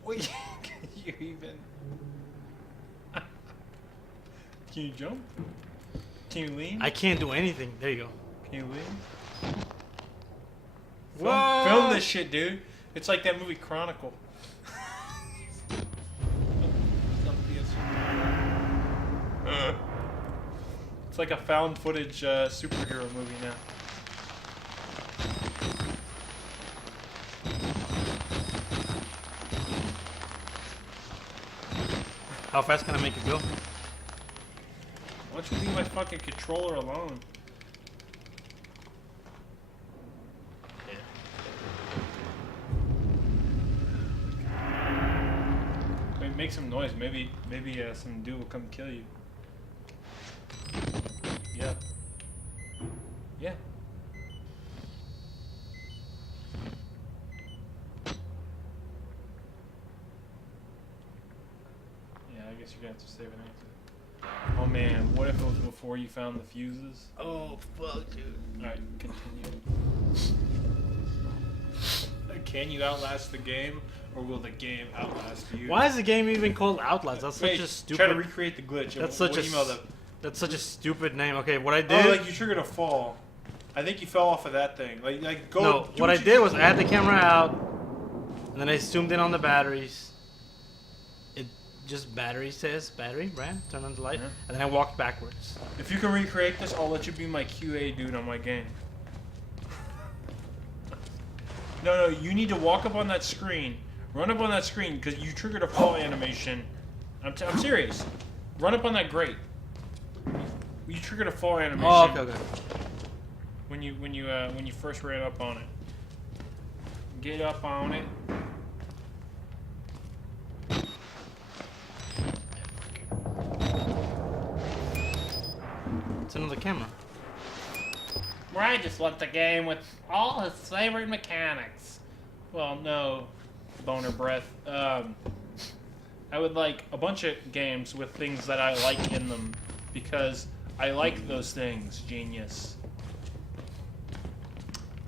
Wait, can you even... Can you jump? Can you lean? I can't do anything. There you go. Can you lean? What? Film this shit, dude. It's like that movie Chronicle. It's like a found footage superhero movie now. How fast can I make it go? Why don't you leave my fucking controller alone? Wait, make some noise. Maybe some dude will come kill you. Yeah. Yeah. Yeah, I guess you're gonna have to save an exit. Oh man, what if it was before you found the fuses? Oh fuck, dude. Alright, continue. Can you outlast the game, or will the game outlast you? Why is the game even called Outlast? That's Wait, such a stupid. Try to recreate the glitch. That's We'll such a. email them. That's such a stupid name. Okay, what I did. Oh, like you triggered a fall. I think you fell off of that thing. Like go. No, do what I you did was I had the camera out, and then I zoomed in on the batteries. It just battery says battery, brand, turn on the light, Yeah. and then I walked backwards. If you can recreate this, I'll let you be my QA dude on my game. No, you need to walk up on that screen, run up on that screen, because you triggered a fall animation. I'm serious. Run up on that grate. You triggered a fall animation. Oh, okay. When you first ran up on it. Get up on it. It's another camera. I just want the game with all his favorite mechanics. Well, no, boner breath. I would like a bunch of games with things that I like in them because I like those things, genius.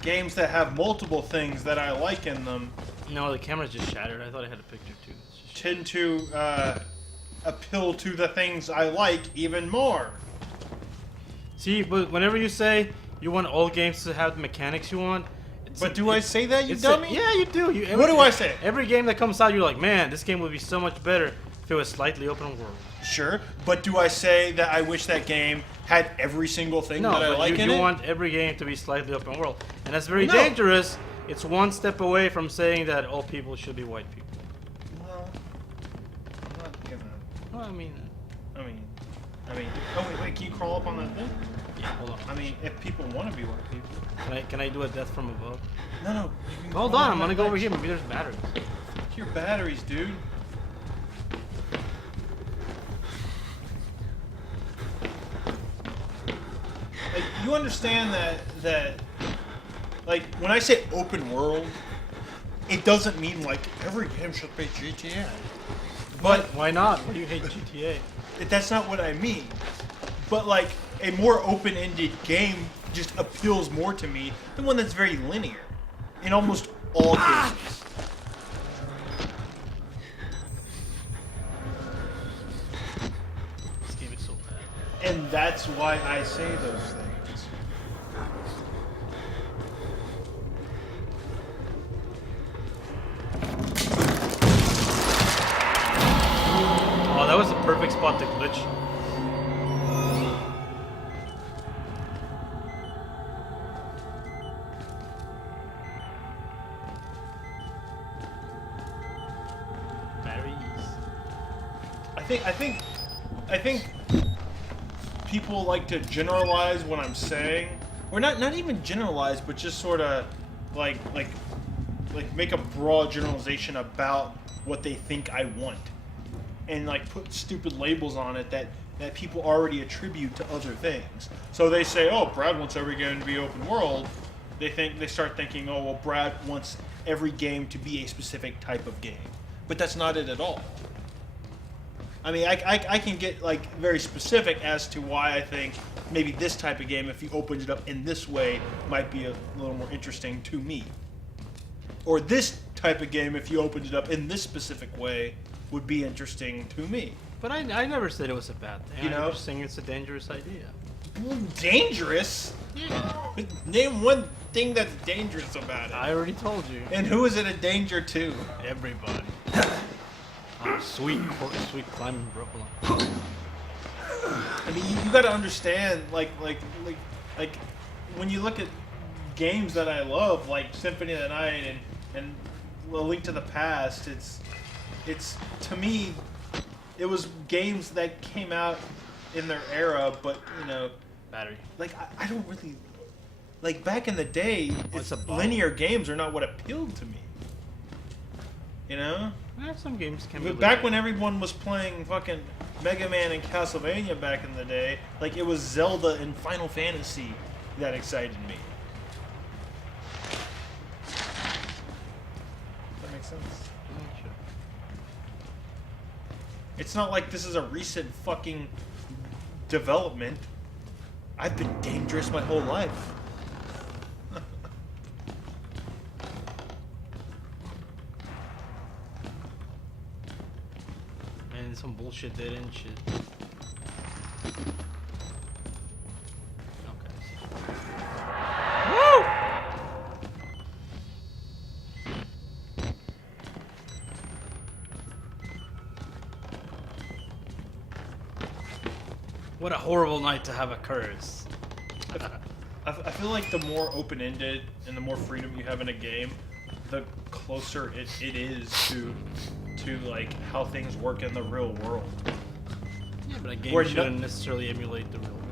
Games that have multiple things that I like in them No, the camera's just shattered. I thought I had a picture too. It's just tend to appeal to the things I like even more. See, but whenever you say you want all games to have the mechanics you want, But do I say that, you it's dummy? yeah, you do. What do I say? Every game that comes out, you're like, man, this game would be so much better if it was slightly open world. Sure, but do I say that I wish that game had every single thing No, that I but like in you it? want every game to be slightly open world, and that's very No. dangerous. It's one step away from saying that all people should be white people. Well, I'm not gonna. Well, I mean, Oh wait, can you crawl up on that thing? yeah, hold on. I mean, if people want to be white people. Can I do a death from above? No. You can Hold crawl on, up I'm gonna that go over ledge. here. Maybe there's batteries. Fuck your batteries, dude. Like, you understand that like when I say open world, it doesn't mean like every game should be GTA. But Why not? Why do you hate GTA? that's not what I mean. But like a more open-ended game just appeals more to me than one that's very linear in almost all cases. This game is so bad. And that's why I say those things. Oh, that was the perfect spot to glitch. Batteries. I think people like to generalize what I'm saying. Or not even generalize, but just sort of like make a broad generalization about what they think I want. And like put stupid labels on it that people already attribute to other things. So they say, "Oh, Brad wants every game to be open world." They start thinking, "Oh, well, Brad wants every game to be a specific type of game." But that's not it at all. I mean, I can get like very specific as to why I think maybe this type of game, if you opened it up in this way, might be a little more interesting to me. Or this type of game, if you opened it up in this specific way, would be interesting to me. But I never said it was a bad thing. You know? I'm just saying it's a dangerous idea. Dangerous? Yeah. Name one thing that's dangerous about it. I already told you. And who is it a danger to? Everybody. Sweet climbing rope. I mean, you got to understand, like when you look at games that I love, like Symphony of the Night and A Link to the Past, it's to me, it was games that came out in their era, but you know, Battery. like I don't really like back in the day. What's a bottle? Linear games are not what appealed to me. You know. Some games can be. But back when everyone was playing fucking Mega Man and Castlevania back in the day, like it was Zelda and Final Fantasy that excited me. That makes sense. Sure. It's not like this is a recent fucking development. I've been dangerous my whole life. And some bullshit dead end shit. Okay. Woo! What a horrible night to have a curse. I feel like the more open-ended and the more freedom you have in a game, the closer it is to like how things work in the real world. Yeah, but a game Where you shouldn't don't- necessarily emulate the real world.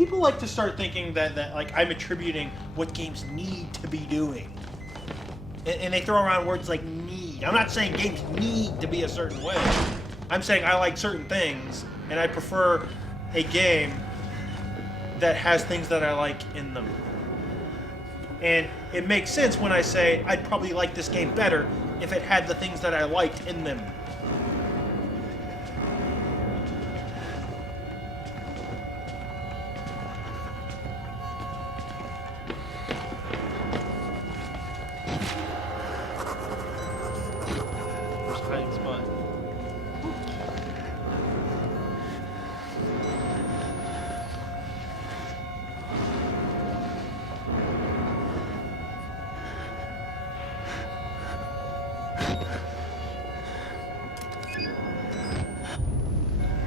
people like to start thinking that like I'm attributing what games need to be doing. And they throw around words like need. I'm not saying games need to be a certain way. I'm saying I like certain things, and I prefer a game that has things that I like in them. And it makes sense when I say I'd probably like this game better if it had the things that I liked in them. First hiding spot.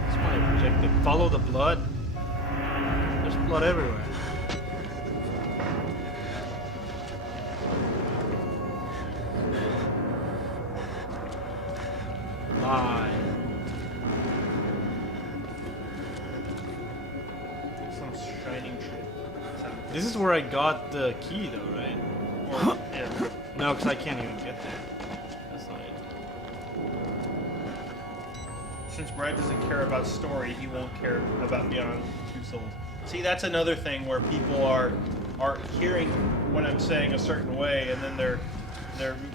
That's my objective. Follow the blood. There's blood everywhere. Lie. Some shining shit. This is where I got the key, though, right? Or, yeah. No, because I can't even get there. That's not it. Since Brad doesn't care about story, he won't care about Beyond Two Souls. See, that's another thing where people are hearing what I'm saying a certain way, and then they're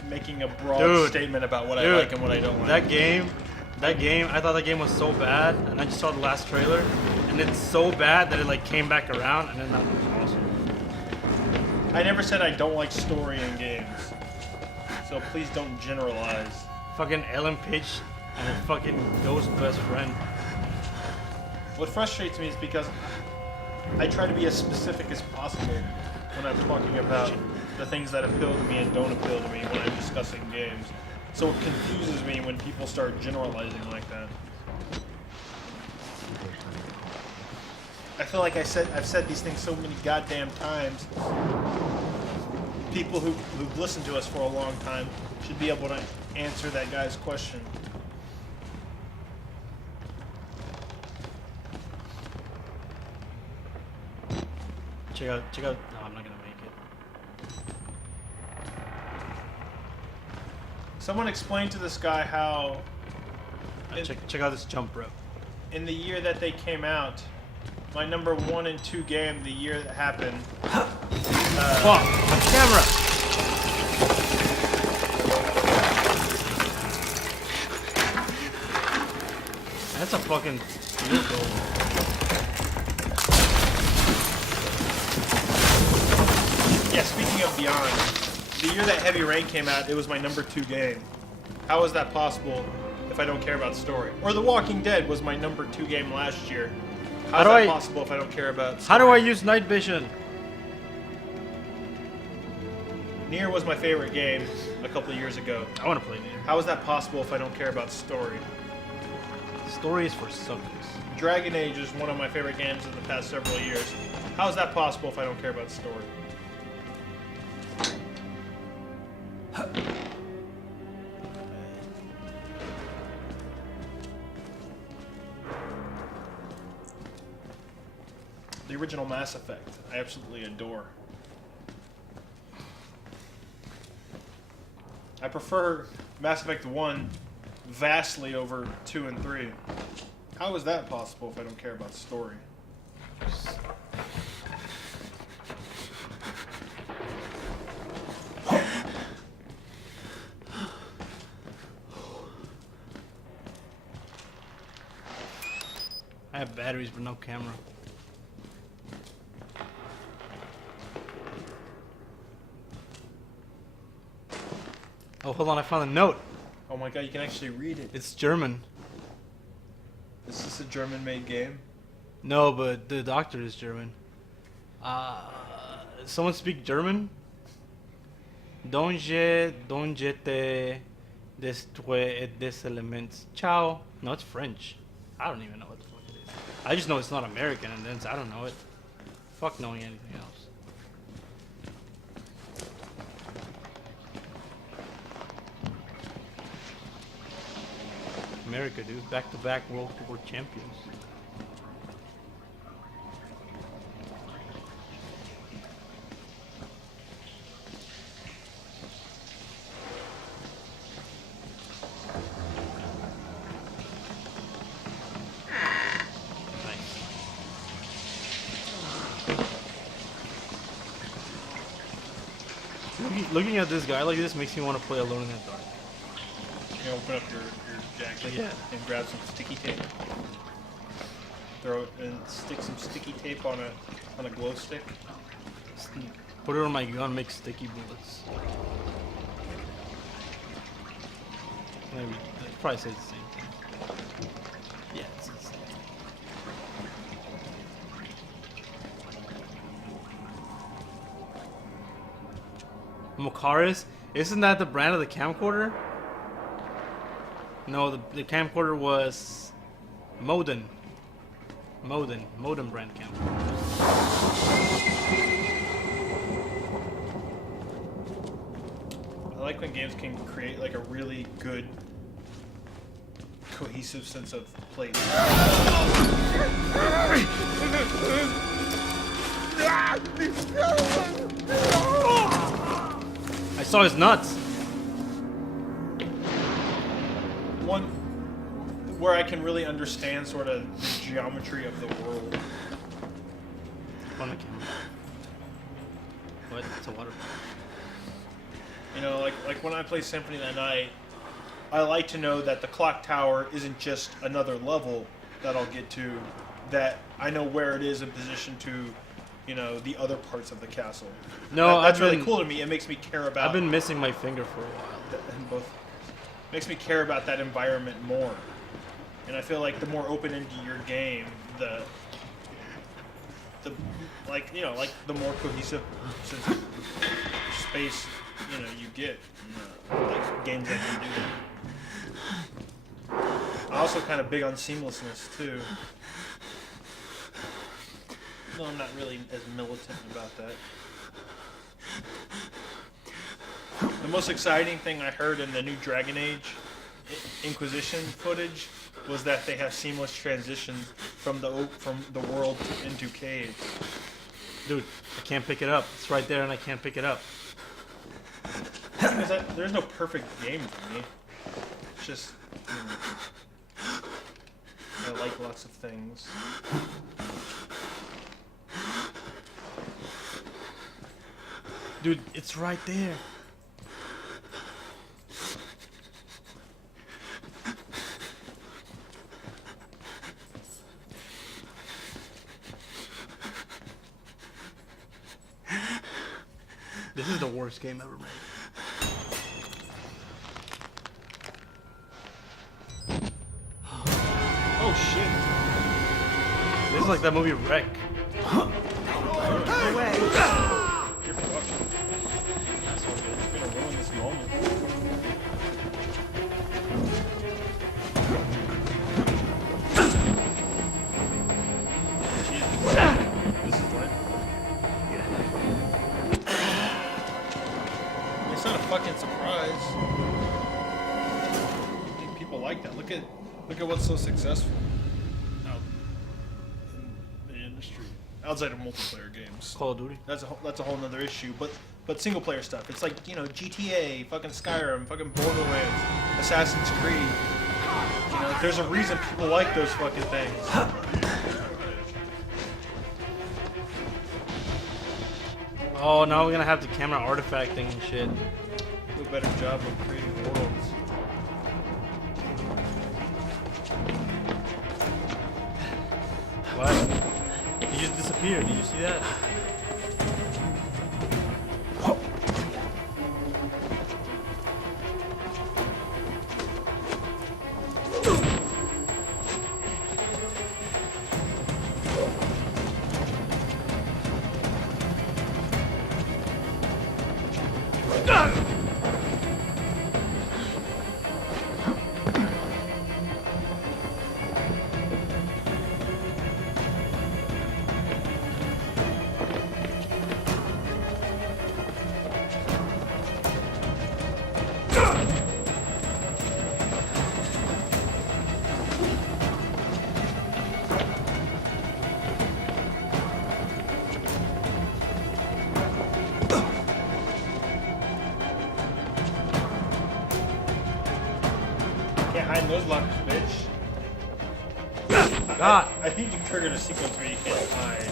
making a broad statement about what I like and what I don't like. That game, I thought that game was so bad, and I just saw the last trailer, and it's so bad that it like came back around, and then that was awesome. I never said I don't like story in games, so please don't generalize. Fucking Ellen Page and her fucking ghost best friend. What frustrates me is because I try to be as specific as possible when I'm talking about the things that appeal to me and don't appeal to me when I'm discussing games. So it confuses me when people start generalizing like that. I feel like I've said these things so many goddamn times. People who've listened to us for a long time should be able to answer that guy's question. Check out. No, I'm not gonna make it. Someone explained to this guy how Check out this jump rope. in the year that they came out, my number 1 and 2 game, the year that happened. Fuck! My camera! That's a fucking field goal. Yeah, speaking of Beyond, the year that Heavy Rain came out, it was my number 2 game. How is that possible if I don't care about story? Or The Walking Dead was my number 2 game last year. How is that possible if I don't care about story? How do I use night vision? Nier was my favorite game a couple of years ago. I want to play Nier. How is that possible if I don't care about story? Story is for suckers. Dragon Age is one of my favorite games of the past several years. How is that possible if I don't care about story? The original Mass Effect, I absolutely adore. I prefer Mass Effect 1 vastly over 2 and 3. How is that possible if I don't care about story? I have batteries but no camera. Oh, hold on, I found a note. Oh my god, you can actually read it. It's German. Is this a German-made game? No, but the doctor is German. Someone speak German? Donde te destruye des elements. Ciao. No, it's French. I don't even know what the fuck it is. I just know it's not American, and then I don't know it. Fuck knowing anything else. America, dude. Back-to-back World War champions. looking at this guy like this makes me want to play Alone in the Dark. You open up your jacket Yeah. and grab some sticky tape. Throw it and stick some sticky tape on a glow stick. Put it on my gun, make sticky bullets. Maybe I'd probably say the same thing. Yeah, it's the same thing. Mokaris? Isn't that the brand of the camcorder? No, the camcorder was Modem brand camcorder. I like when games can create like a really good cohesive sense of place. I saw his nuts. One where I can really understand sort of the geometry of the world. On the camera. What? It's a water. You know, like when I play Symphony of the Night, I like to know that the clock tower isn't just another level that I'll get to, that I know where it is in position to, you know, the other parts of the castle. No, that's I've really been- cool to me. It makes me care about. I've been missing my finger for a while. and both makes me care about that environment more. And I feel like the more open into your game, the like, you know, like the more cohesive sense of space, you know, you get. Like games that can do that. I'm also kind of big on seamlessness too. No, I'm not really as militant about that. The most exciting thing I heard in the new Dragon Age Inquisition footage was that they have seamless transitions from the world into caves. Dude, I can't pick it up. It's right there and I can't pick it up. There's no perfect game for me. It's just, you know, I like lots of things. Dude, it's right there. This is the worst game ever made. Oh shit! This is like that movie Wreck. You're fucking. You're gonna ruin this moment. Jesus. This is lit. It's not a fucking surprise. I think people like that. Look at what's so successful out in the industry outside of multiplayer games. Call of Duty. That's a whole nother issue. But single player stuff. It's like, you know, GTA, fucking Skyrim, fucking Borderlands, Assassin's Creed. You know, there's a reason people like those fucking things. Oh, now we're gonna have the camera artifacting and shit. Do a better job of creating worlds. What? He just disappeared. Did you see that? Can't hide in those lockers, bitch. God. I think you triggered a sequence where you can't hide.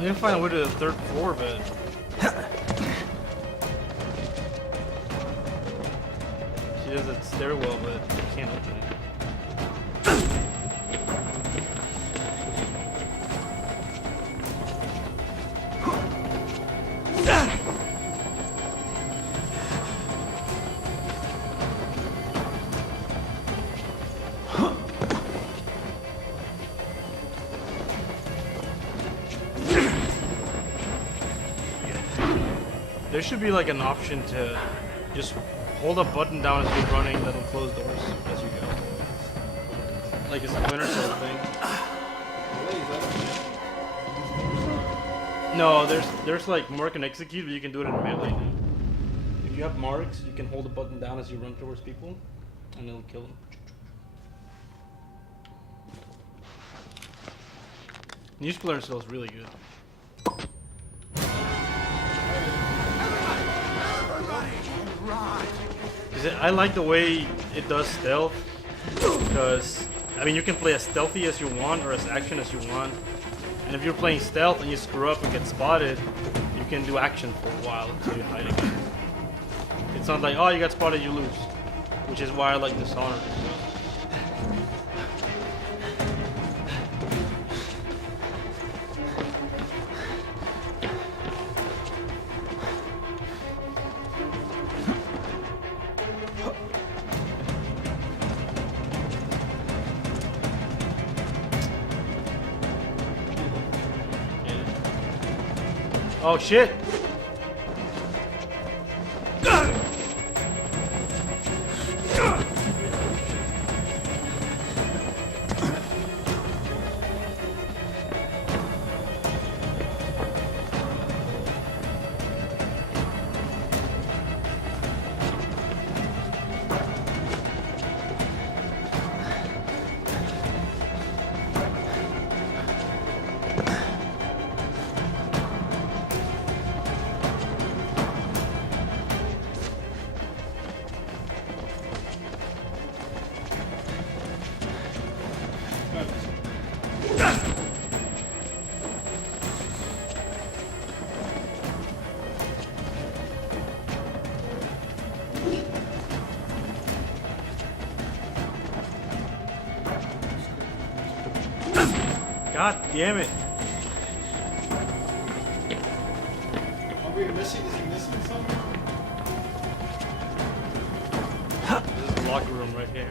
I need to find a way to the third floor, but she does a stairwell, but I can't open it. There should be like an option to just hold a button down as you're running that'll close doors as you go. Like it's a Splinter Cell thing. No, there's like mark and execute, but you can do it in melee now. If you have marks, you can hold a button down as you run towards people, and it'll kill them. New Splinter Cell is really good. I like the way it does stealth, because I mean you can play as stealthy as you want or as action as you want, and if you're playing stealth and you screw up and get spotted, you can do action for a while until you hide again. It's not like, oh, you got spotted, you lose, which is why I like Dishonored. Oh shit! God damn it! Are we missing? Is he missing something? This is the locker room right here.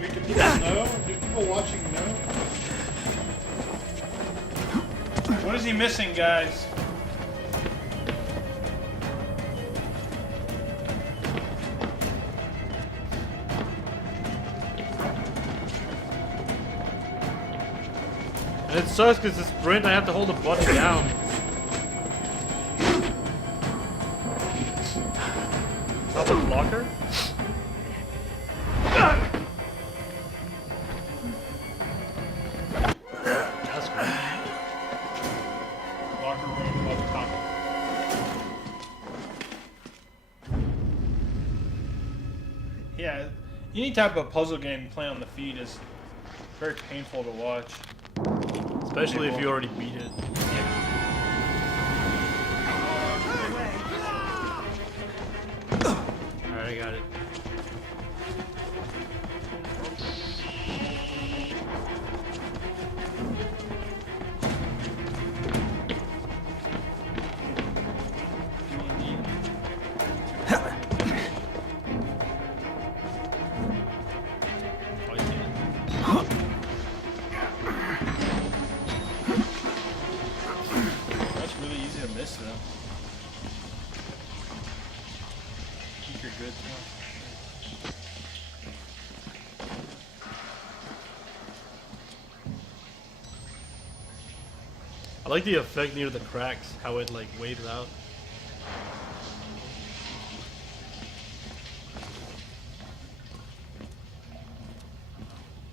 Wait, do people know? Do people watching know? What is he missing, guys? And it sucks because the sprint, I have to hold the button down. Top of blocker? That's great. Locker room up top. Yeah, any type of puzzle game you play on the feed is very painful to watch. Especially if you already beat it. Alright, I got it. Oh, I see it. That's really easy to miss, though. Think you're good, too. I like the effect near the cracks, how it like waves out.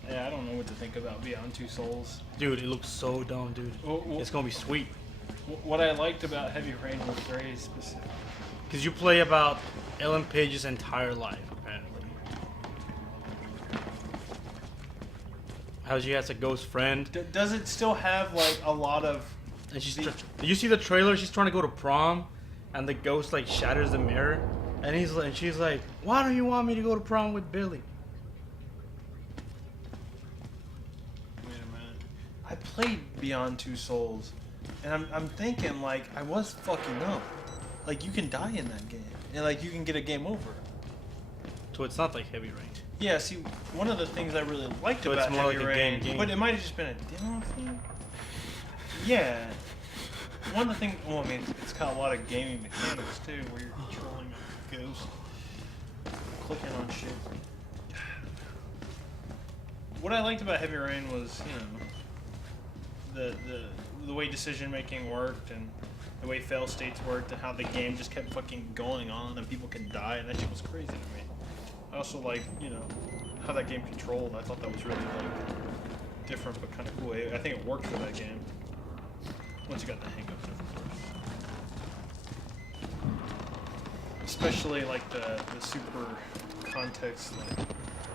Yeah, I don't know what to think about Beyond Two Souls. Dude, it looks so dumb, dude. It's gonna be sweet. What I liked about Heavy Rain was very specific. Because you play about Ellen Page's entire life, apparently. how she has a ghost friend. Does it still have like a lot of? And she's. Did you see the trailer? She's trying to go to prom, and the ghost like shatters the mirror, and she's like, "Why don't you want me to go to prom with Billy?" Wait a minute. I played Beyond Two Souls, and I'm thinking like I was fucking up. Like you can die in that game, and like you can get a game over. So it's not like Heavy Rain. Yeah, see, one of the things I really liked So about it's more Heavy like a Rain, game. but it might have just been a demo thing. Yeah, one of the things. Well, I mean, it's got a lot of gaming mechanics too, where you're controlling a ghost, clicking on shit. What I liked about Heavy Rain was, you know, the way decision making worked and the way fail states worked and how the game just kept fucking going on and people could die, and that shit was crazy to me. I also like, you know, how that game controlled. I thought that was really like different but kind of cool. I think it worked for that game. Once you got the hang of it, of course. Especially like the super context like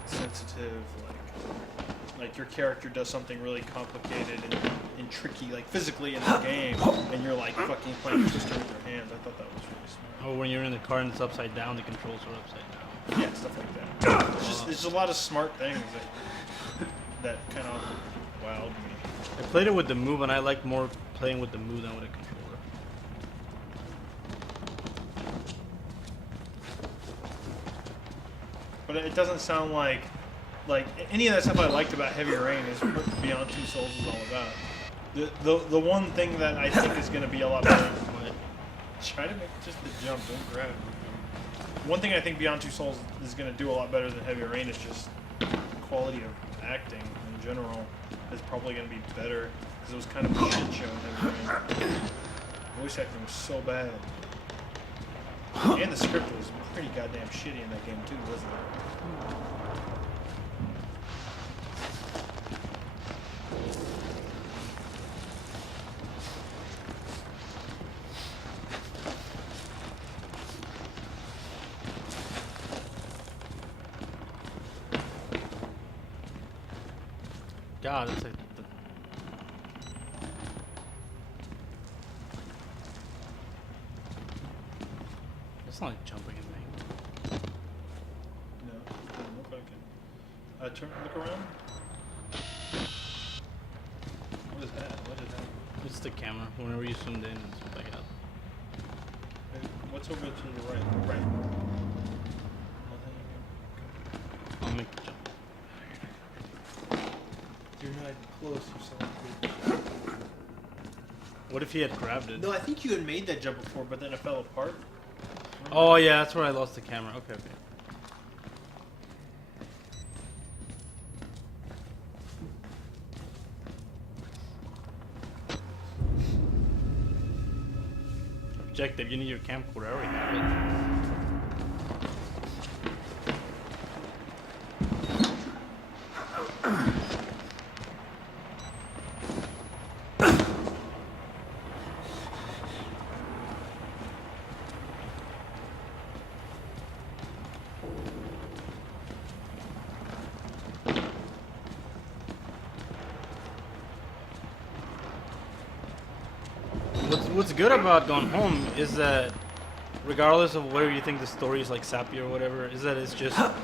sensitive, like your character does something really complicated and tricky, like physically in the game, and you're like fucking playing Twister with your hands. I thought that was really smart. Oh, when you're in the car and it's upside down, the controls are upside down. Yeah, stuff like that. It's just a lot of smart things that kind of wowed me. I played it with the Move, and I like more playing with the Move than with a controller. But it doesn't sound like any of that stuff I liked about Heavy Rain is what Beyond Two Souls is all about. The one thing that I think is going to be a lot better. Try to make just the jump, don't grab. One thing I think Beyond Two Souls is going to do a lot better than Heavy Rain is just quality of acting in general is probably going to be better because it was kind of a shit show in Heavy Rain. Voice acting was so bad. And the script was pretty goddamn shitty in that game too, wasn't it? God, it's like it's not like jumping and thing. No, it doesn't look like it. Look around. What is that? What is that? It's the camera. Whenever you zoomed in, it's back out. What's over to the right? Right. I'll make the jump. You're not even close. You're so good. What if he had grabbed it? No, I think you had made that jump before, but then it fell apart. Oh yeah, that's where I lost the camera. Okay, okay. Objective, you need your camcorder. I already have it. What's good about Gone Home is that, regardless of whether you think the story is like sappy or whatever, is that it's just a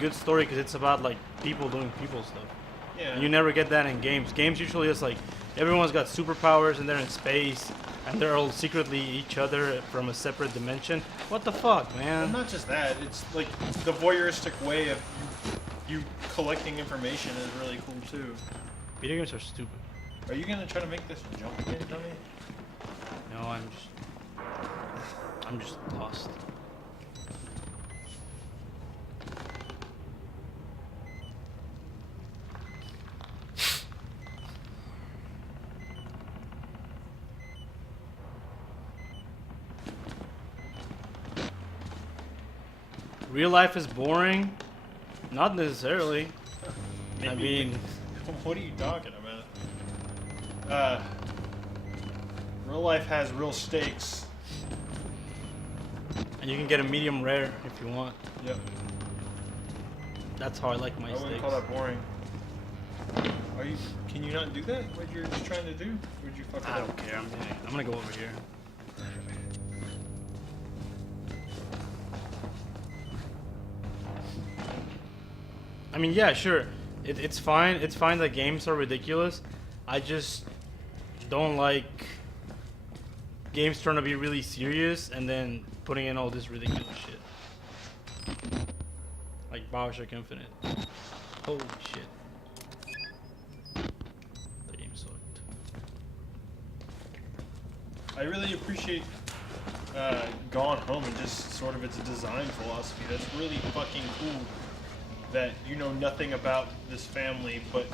good story because it's about like people doing people stuff. Yeah. And you never get that in games. Games usually is like everyone's got superpowers and they're in space and they're all secretly each other from a separate dimension. What the fuck, man? Well, not just that. It's like the voyeuristic way of you collecting information is really cool too. Video games are stupid. Are you gonna try to make this jump again, dummy? No, I'm just lost. Real life is boring? Not necessarily. I mean, what are you talking about? Real life has real stakes. and you can get a medium rare if you want. Yep. That's how I like my I wouldn't steaks. call that boring. Are you? Can you not do that? What you're just trying to do? Would you fuck it I up? don't care. I'm gonna go over here. I mean, yeah, sure. It's fine. It's fine that games are ridiculous. I just don't like games trying to be really serious and then putting in all this ridiculous shit. Like Bioshock Infinite. Holy shit. That game sucked. I really appreciate Gone Home and just sort of its design philosophy. That's really fucking cool. That you know nothing about this family, but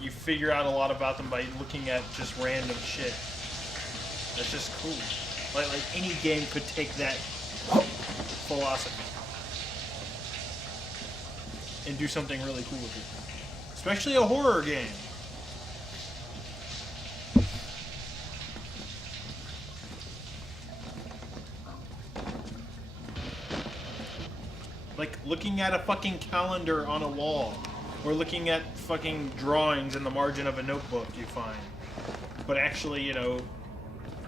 you figure out a lot about them by looking at just random shit. That's just cool. Like any game could take that philosophy and do something really cool with it. Especially a horror game. Like looking at a fucking calendar on a wall, or looking at fucking drawings in the margin of a notebook you find. But actually, you know,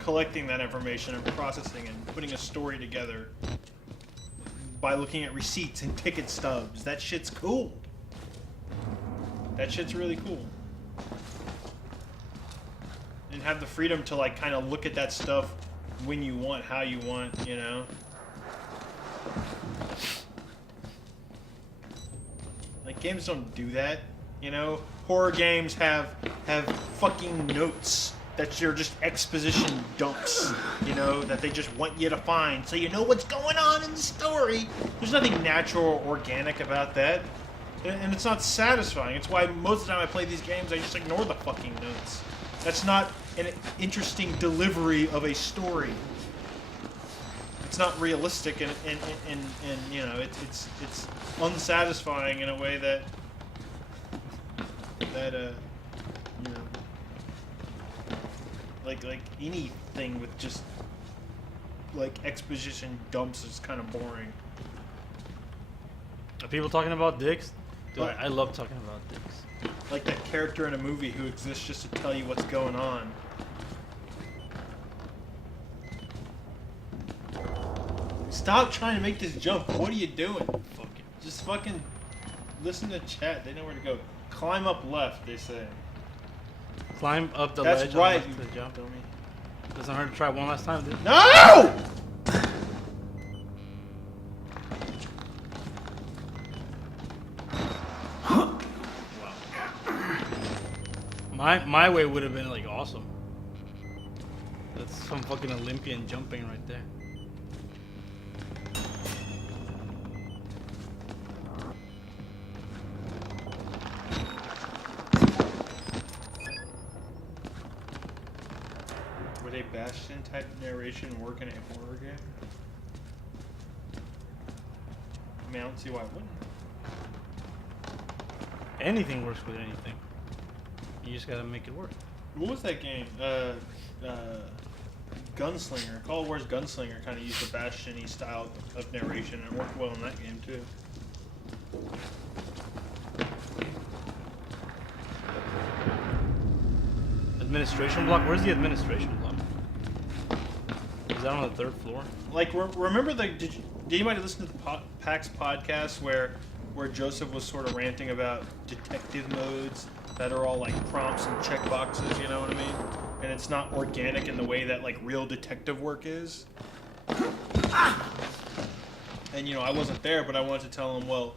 collecting that information and processing and putting a story together by looking at receipts and ticket stubs. That shit's cool. That shit's really cool. And have the freedom to like kind of look at that stuff when you want, how you want, you know. Like games don't do that, you know. Horror games have fucking notes that you're just exposition dumps, you know, that they just want you to find so you know what's going on in the story. There's nothing natural or organic about that, and it's not satisfying. It's why most of the time I play these games, I just ignore the fucking notes. That's not an interesting delivery of a story. It's not realistic, and you know, it's unsatisfying in a way that you know, like anything with just like exposition dumps is kind of boring. Are people talking about dicks? Dude, What? I love talking about dicks. Like that character in a movie who exists just to tell you what's going on. Stop trying to make this jump. What are you doing? Fuck it. Just fucking listen to chat. They know where to go. Climb up left, they say. Climb up the That's ledge right, on the left you to jump. dummy. Doesn't hurt to try one last time, dude. No! My way would have been like awesome. That's some fucking Olympian jumping right there. Would a Bastion type narration work in a horror game? I mean, I don't see why it wouldn't. Anything works with anything. You just gotta make it work. What was that game? Gunslinger. Call of War's Gunslinger kind of used a Bastion-y style of narration, and it worked well in that game too. Administration block? Where's the administration block? Is that on the 3rd floor? Like, remember the? Did anybody listen to the PAX podcast where Joseph was sort of ranting about detective modes that are all like prompts and checkboxes? You know what I mean? And it's not organic in the way that like real detective work is. And you know, I wasn't there, but I wanted to tell him, well,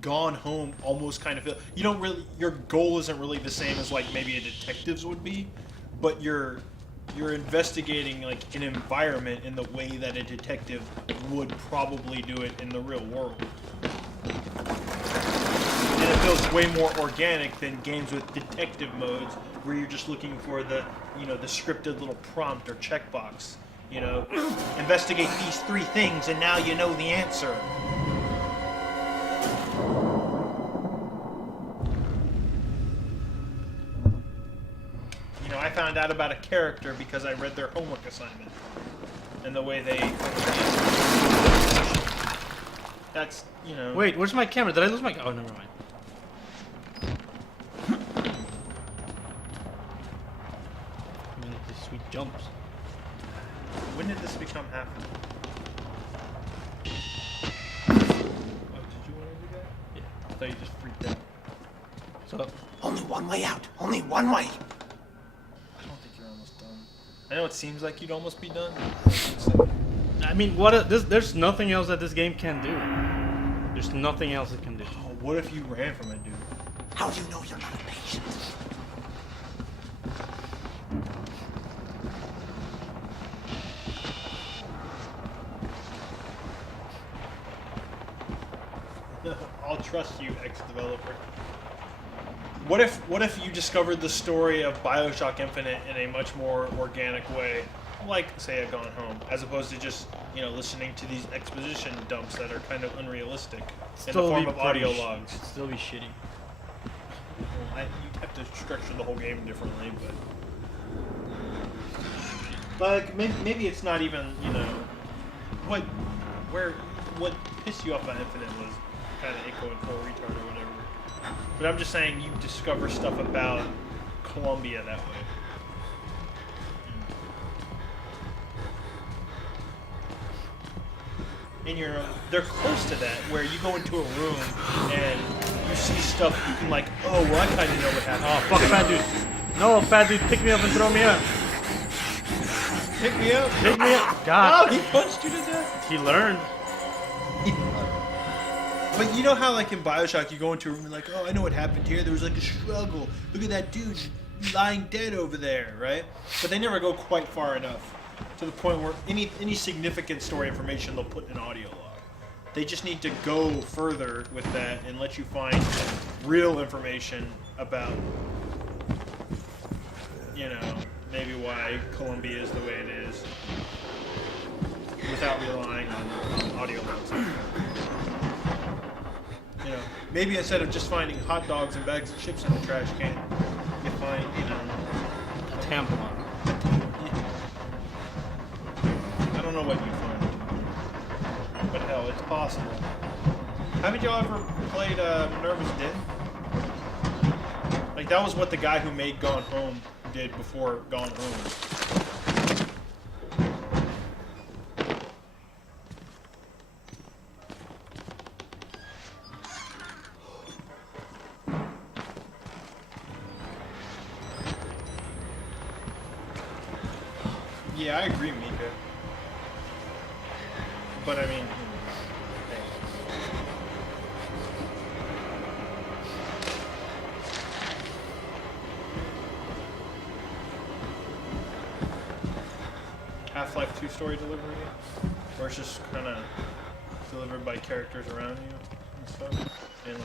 Gone Home almost kind of feel you don't really your goal isn't really the same as like maybe a detective's would be, but you're investigating like an environment in the way that a detective would probably do it in the real world. And it feels way more organic than games with detective modes where you're just looking for the, you know, the scripted little prompt or checkbox. You know, investigate these 3 things and now you know the answer. You know, I found out about a character because I read their homework assignment and the way they. That's, you know. Wait, where's my camera? Did I lose my? Oh, never mind. sweet jumps. When did this become half? Oh, did you want to do that? Yeah. I thought you just freaked out. So Only one way out. Only one way. I don't think you're almost done. I know it seems like you'd almost be done. I mean, there's nothing else that this game can do. There's nothing else it can do. Oh, what if you ran from it, dude? How do you know you're not impatient? I'll trust you, ex-developer. What if you discovered the story of BioShock Infinite in a much more organic way, like say a Gone Home, as opposed to just listening to these exposition dumps that are kind of unrealistic in the form of audio logs? Still be shitty. You'd have to structure the whole game differently, but maybe it's not even what pissed you off about Infinite was kind of echoing full retard or whatever. But I'm just saying you discover stuff about Columbia that way. And they're close to that, where you go into a room and you see stuff you can oh, well, I kind of know what happened. Oh, fuck fat dude. No, fat dude, pick me up and throw me up. Pick me up. Pick me up. Oh, God. he punched you to death. He learned. But you know how in BioShock you go into a room and oh, I know what happened here. There was a struggle. Look at that dude lying dead over there, right? But they never go quite far enough to the point where any significant story information they'll put in an audio log. They just need to go further with that and let you find real information about, maybe why Columbia is the way it is, without relying on audio logs. Maybe instead of just finding hot dogs and bags of chips in the trash can, you find, A tampon. I don't know what you find. But hell, it's possible. Haven't y'all ever played Nervous Den? That was what the guy who made Gone Home did before Gone Home. Yeah, I agree, Mika. But I mean, Half-Life 2 story delivery, where it's just kind of delivered by characters around you and stuff, and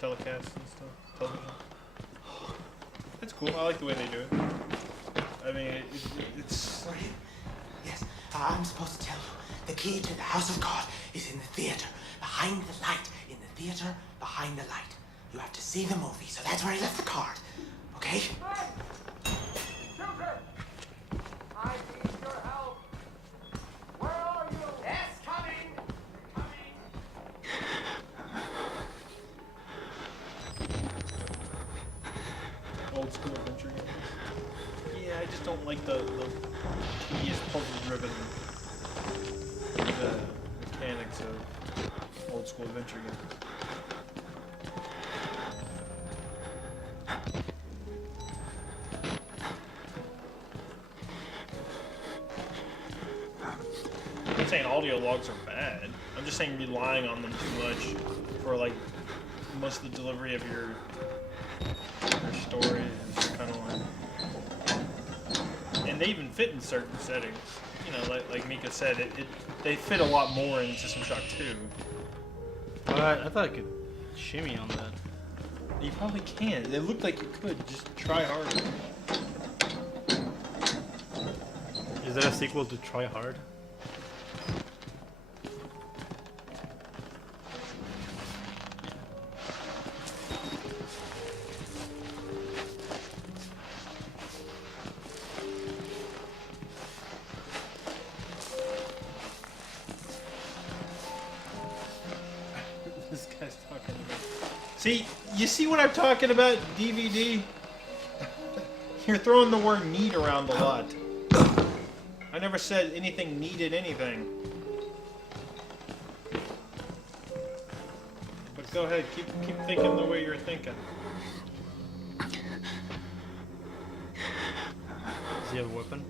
telecasts and stuff, television. That's cool. I like the way they do it. I mean, it's. Yes, I'm supposed to tell you. The key to the house of God is in the theater, behind the light. In the theater, behind the light. You have to see the movie, so that's where I left the card. Okay? Hey! Children! I need your help. Where are you? Yes, coming! Coming! Old school adventure games. Yeah, I just don't like the tedious puzzle-driven mechanics of old school adventure games. I'm not saying audio logs are bad. I'm just saying relying on them too much for most of the delivery of your story is kind of and they even fit in certain settings. Like Mika said, they fit a lot more in System Shock 2. I thought I could shimmy on that. You probably can. It looked like you could. Just try harder. Is that a sequel to Try Hard? This guy's talking about. See, you see what I'm talking about? DVD. You're throwing the word need around a lot. I never said anything needed anything. But go ahead, keep thinking the way you're thinking. Does he have a weapon?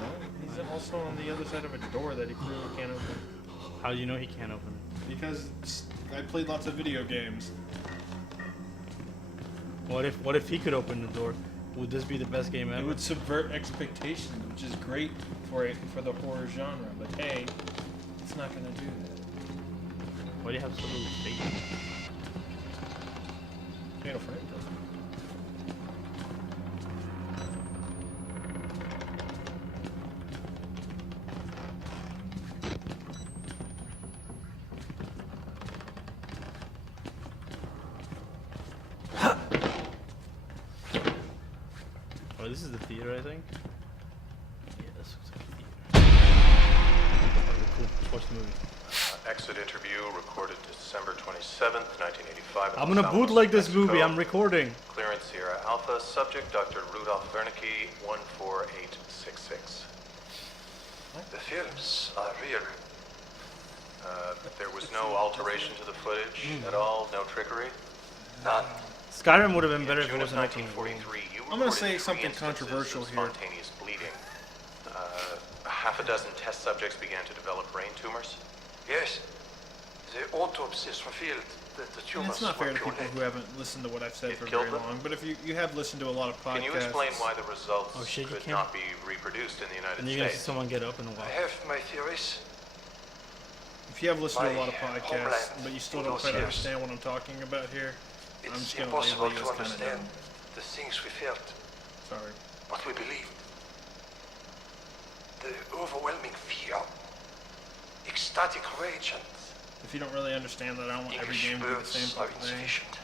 No, he's also on the other side of a door that he clearly can't open. How do you know he can't open it? Because I played lots of video games. What if he could open the door? Would this be the best game It ever? would subvert expectations, which is great for the horror genre. But hey, it's not gonna do that. Why do you have so little faith? Fatal Frame does. Oh, this is the theater, I think. Yeah, this looks like a theater. Okay, cool. Let's watch the movie. Exit interview recorded December 27th, 1985. in I'm Los gonna Alamos, bootleg this Mexico. movie. I'm recording. Clearance Sierra Alpha. Subject Dr. Rudolf Wernicke, 14866. The films are real. There was no alteration to the footage at all, no trickery. None. Skyrim would have been better if it June of wasn't open. 1943, you I'm gonna reported say 3 something instances controversial of here. spontaneous bleeding. Half a dozen test subjects began to develop brain tumors. Yes. The autopsies revealed that the And tumors it's not fair were to people purulent. who haven't listened to what I've said It for killed very them? long. But if you have listened to a lot of podcasts, Can you explain why the results Oh, shit, you could can't- not be reproduced in the United And you're gonna see States? someone get up in a I while. have my theories. if you have listened to a My lot of podcasts, homeland but you still in don't those quite years. understand what I'm talking about here, I'm It's just gonna impossible label you to as kind of understand dumb. the things we felt, Sorry. what we believed. The overwhelming fear, ecstatic rage, and If you don't really understand that, I don't want every English game to be the words same are fucking thing. insufficient.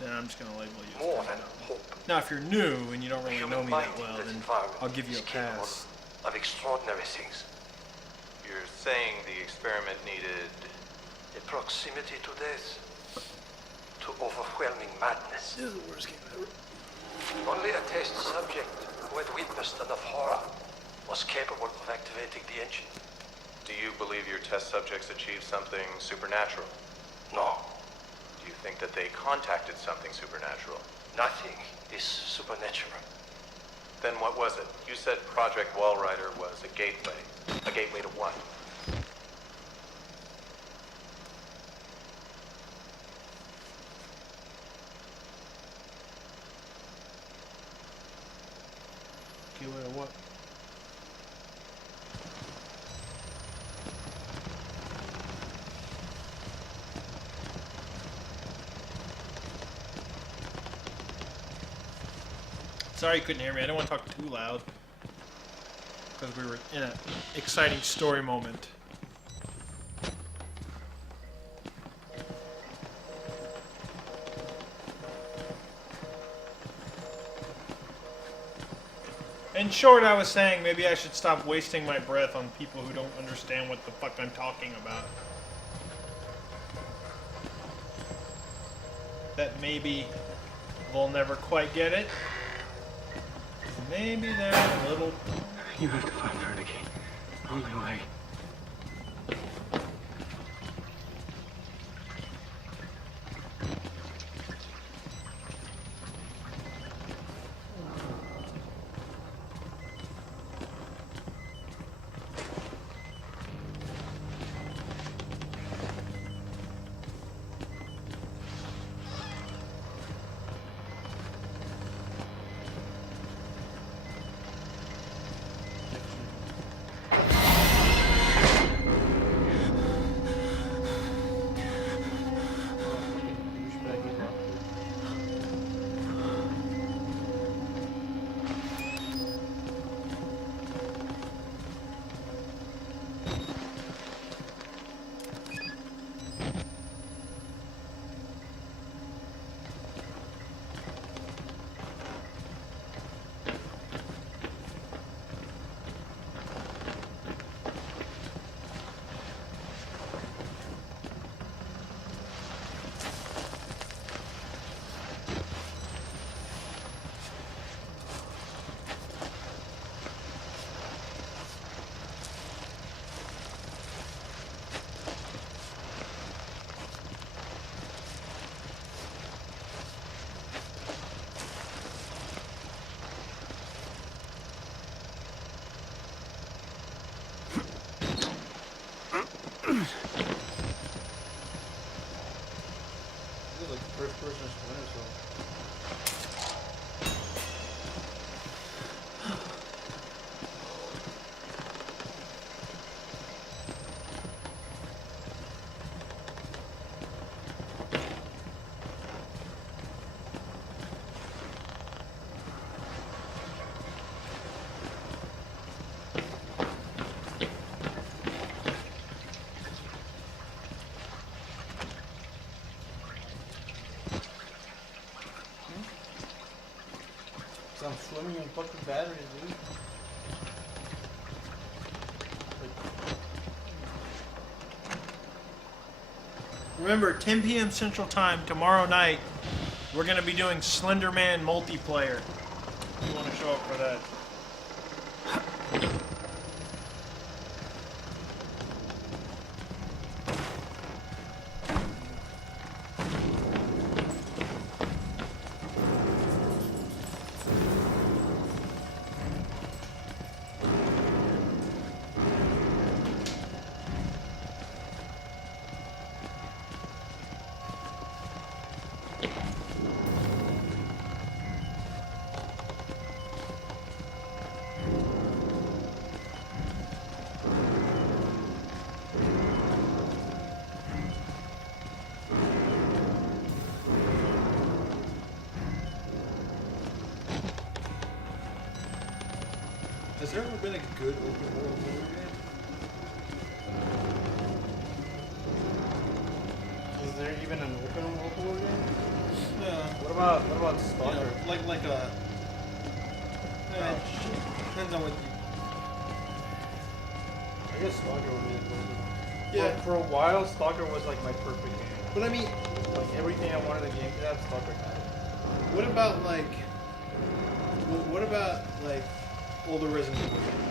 Then I'm just gonna label you as More kind than of dumb. hope. Now, if you're new and you don't really Human know me that mind in well, that then environment I'll give you a is capable pass. of extraordinary things. You're saying the experiment needed... The proximity to death, to overwhelming madness. This is the worst game ever. Only a test subject who had witnessed enough horror was capable of activating the engine. Do you believe your test subjects achieved something supernatural? No, Do you think that they contacted something supernatural? nothing is supernatural. Then what was it? You said Project Wallrider was a gateway. A gateway to what? Gateway to what? Sorry you couldn't hear me. I didn't want to talk too loud. Because we were in an exciting story moment. In short, I was saying maybe I should stop wasting my breath on people who don't understand what the fuck I'm talking about. That maybe they'll never quite get it. Maybe they're a little... You have to find Wernicke. Only way. 'Cause I'm swimming in fucking batteries, dude. Remember, 10 p.m. Central Time tomorrow night, we're gonna be doing Slender Man multiplayer. If you want to show up for that. Has there ever been a good open world horror game? Is there even an open world horror game? Yeah. What about Stalker? Like a. Depends on what you. I guess Stalker would be a good one. Yeah. For a while, Stalker was like my perfect game. But I mean, Like everything I wanted a game to have, Stalker had it. what about like? What about like older Resident Evil games?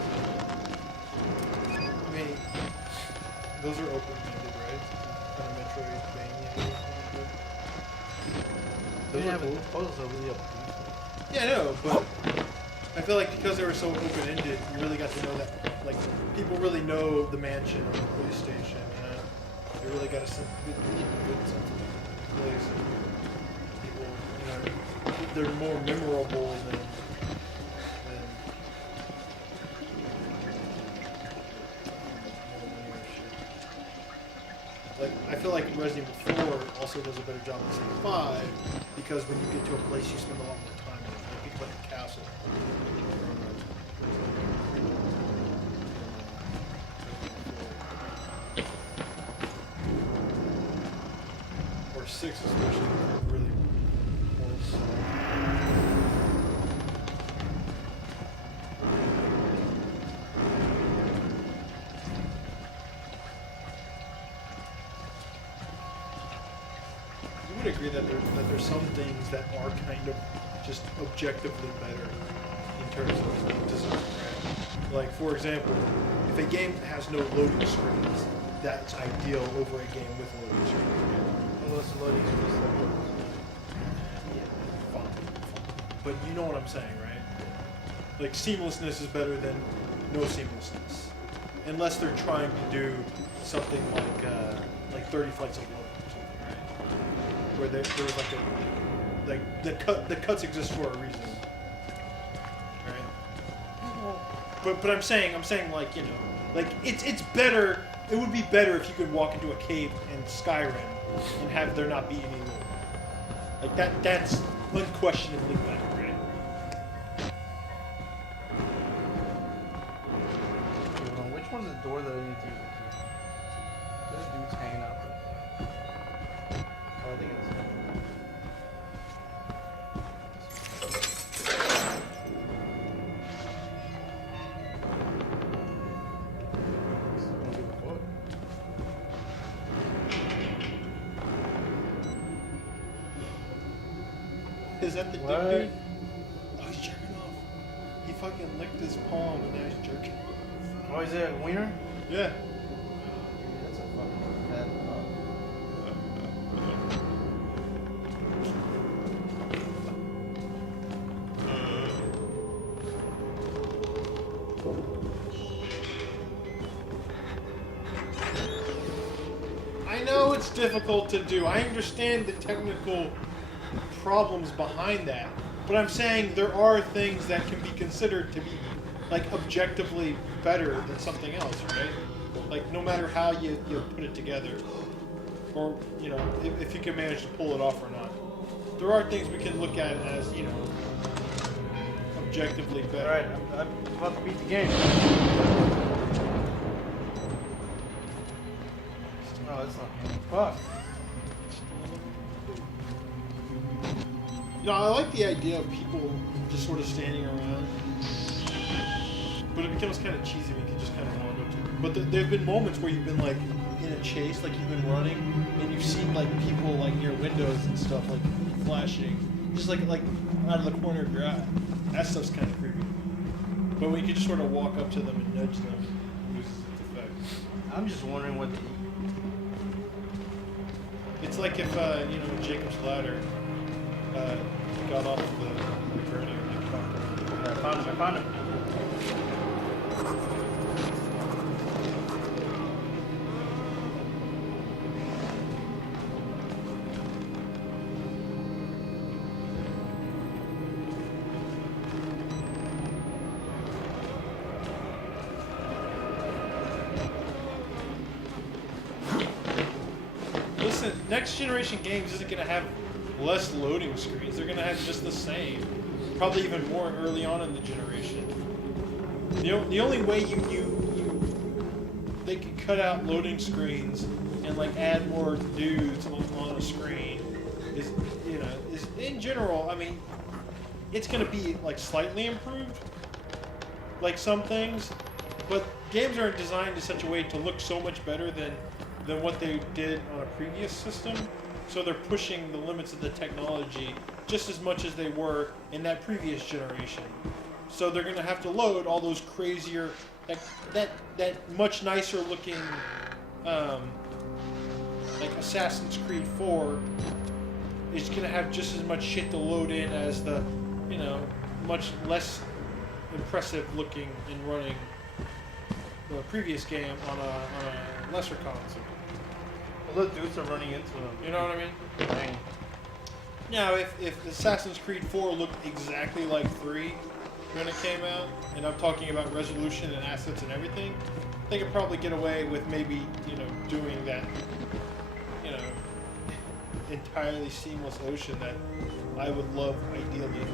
I mean, those are open-ended, right? Kind of Metroidvania. Those Yeah, are but cool. the puzzles are really up. Yeah, I know, but I feel like because they were so open-ended, you really got to know that, like, people really know the mansion or the police station, you know? They really got a good sense of the place. People, you know, they're more memorable than like, I feel like Resident Evil 4 also does a better job than Resident Evil 5 because when you get to a place, you spend a lot more time in it. Like, think about the castle. Or 6 especially, really would agree that there's some things that are kind of just objectively better in terms of design, right? Like, for example, if a game has no loading screens, that's ideal over a game with loading screens. Unless loading screens are Fine. But you know what I'm saying, right? Like, seamlessness is better than no seamlessness. Unless they're trying to do something like 30 flights of loading. Where there's like the cuts exist for a reason, right? But I'm saying like, you know, like it's better. It would be better if you could walk into a cave in Skyrim and have there not be any loading. Like that's unquestionably better, right? Which one's the door that I need to use? This dude's hanging out there. Oh, I think it's him. Is that the What? dude? Oh, he's jerking off. He fucking licked his palm and now he's jerking. Oh, is it a wiener? Yeah. That's a fucking bad dog. I know it's difficult to do. I understand the technical problems behind that. But I'm saying there are things that can be considered to be, like, objectively better than something else, right? Like, no matter how you put it together. Or, you know, if you can manage to pull it off or not. There are things we can look at as, you know, objectively better. Alright, I'm about to beat the game. No, that's not him. Fuck. No, I like the idea of people just sort of standing around, but it becomes kind of cheesy when you can just kind of walk up to them. But there have been moments where you've been like in a chase, like you've been running, and you've seen like people like near windows and stuff, like flashing, just like out of the corner of your eye. That stuff's kind of creepy. But when you can just sort of walk up to them and nudge them, it loses its effect. I'm just wondering what the. It's like if Jacob's ladder got off the gurney and like popped around. I found him. Listen, next generation games isn't going to have less loading screens. They're going to have just the same. Probably even more early on in the generation. The only way they can cut out loading screens and like add more dudes on a screen is in general. I mean, it's going to be like slightly improved, like some things, but games aren't designed in such a way to look so much better than what they did on a previous system. So they're pushing the limits of the technology just as much as they were in that previous generation. So they're going to have to load all those crazier, that much nicer looking, like Assassin's Creed 4 is going to have just as much shit to load in as the, much less impressive looking and running the previous game on a lesser console. Well, the dudes are running into them. You know what I mean? Dang. Now, if Assassin's Creed 4 looked exactly like 3 when it came out, and I'm talking about resolution and assets and everything, they could probably get away with maybe, doing that, entirely seamless ocean that I would love ideally.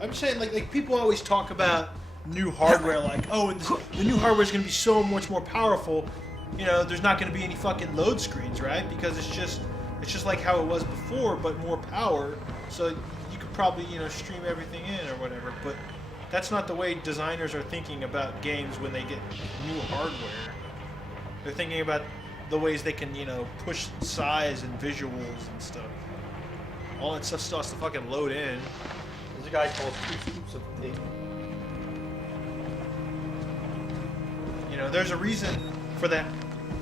I'm saying, like people always talk about new hardware, like, oh, and the new hardware is going to be so much more powerful. There's not going to be any fucking load screens, right? Because it's just like how it was before, but more power. So you could probably, stream everything in or whatever. But that's not the way designers are thinking about games when they get new hardware. They're thinking about the ways they can, push size and visuals and stuff. All that stuff still has to fucking load in. There's a guy called 2 Scoops of Pig. There's a reason for that.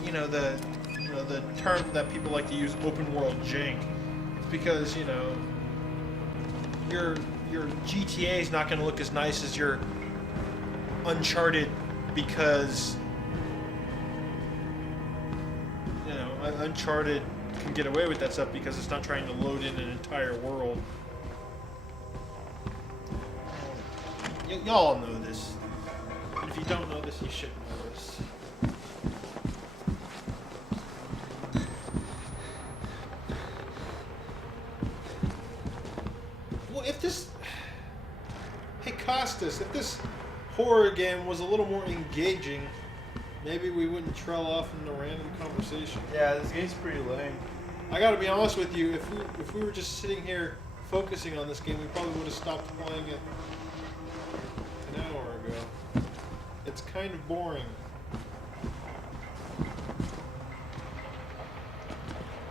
The term that people like to use, open world jank. It's because your GTA is not going to look as nice as your Uncharted because Uncharted can get away with that stuff because it's not trying to load in an entire world. Y'all know this. And if you don't know this, you should know this. Well, hey Costas, if this horror game was a little more engaging, maybe we wouldn't trail off into random conversation. Yeah, this game's pretty lame. I gotta be honest with you, if we were just sitting here focusing on this game, we probably would have stopped playing it an hour ago. It's kind of boring.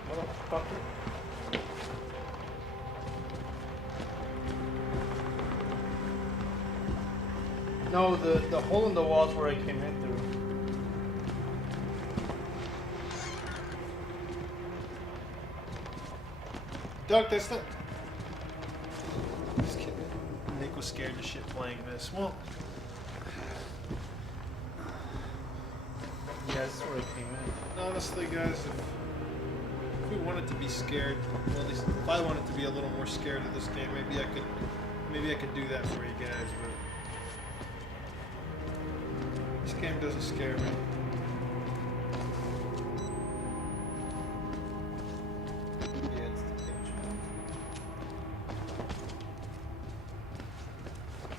Motherfucker. No, the hole in the wall's where I came in through. Doug, that's not... Just kidding. Nick was scared to shit playing this. Well... Yeah, this is where I came in. Honestly, guys, if we wanted to be scared, well, at least if I wanted to be a little more scared of this game, maybe I could do that for you guys, but this game doesn't scare me. Yeah, it's the kitchen.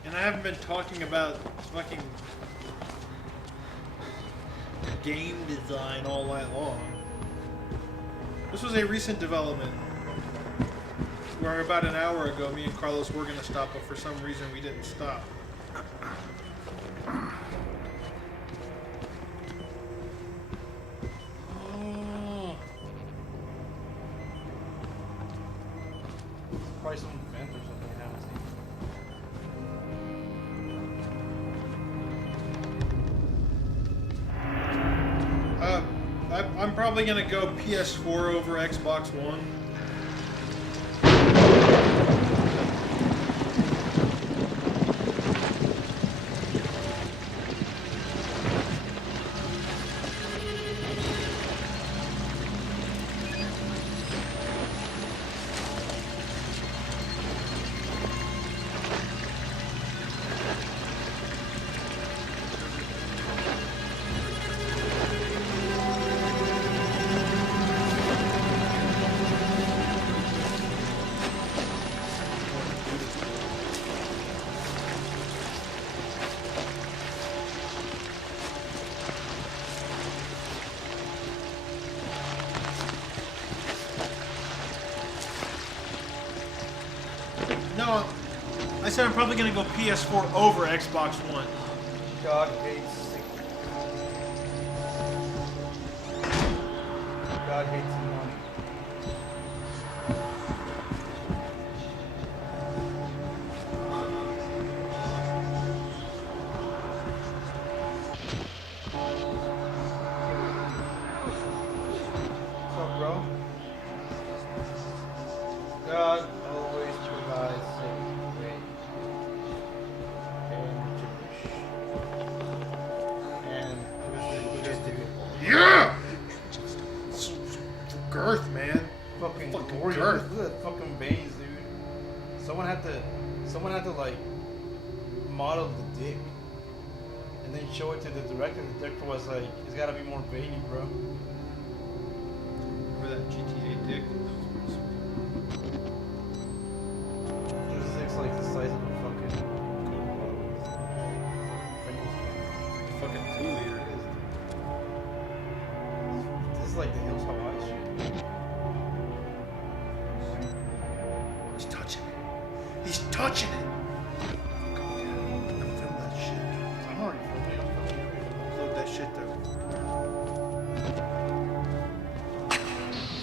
And I haven't been talking about fucking game design all that long. This was a recent development. Where about an hour ago, me and Carlos were going to stop, but for some reason we didn't stop. Probably some vent or something. I haven't seen. I'm probably going to go PS4 over Xbox One. No, I said I'm probably going to go PS4 over Xbox One. God hates. God hates money. What's up, bro? God always provides a way. And Yeah! Girth, man. fucking Fucking glorious. girth. Look at the fucking veins, dude. Someone had to like model the dick and then show it to the director. The director was like, "It's gotta be more veiny, bro." Remember that GTA dick? This dick's like the size of a fucking Fucking 2 liter. This is like the Hills Hawaii shit. He's touching it. He's touching it. I'm filming that shit. I'm already filming. Load that shit though.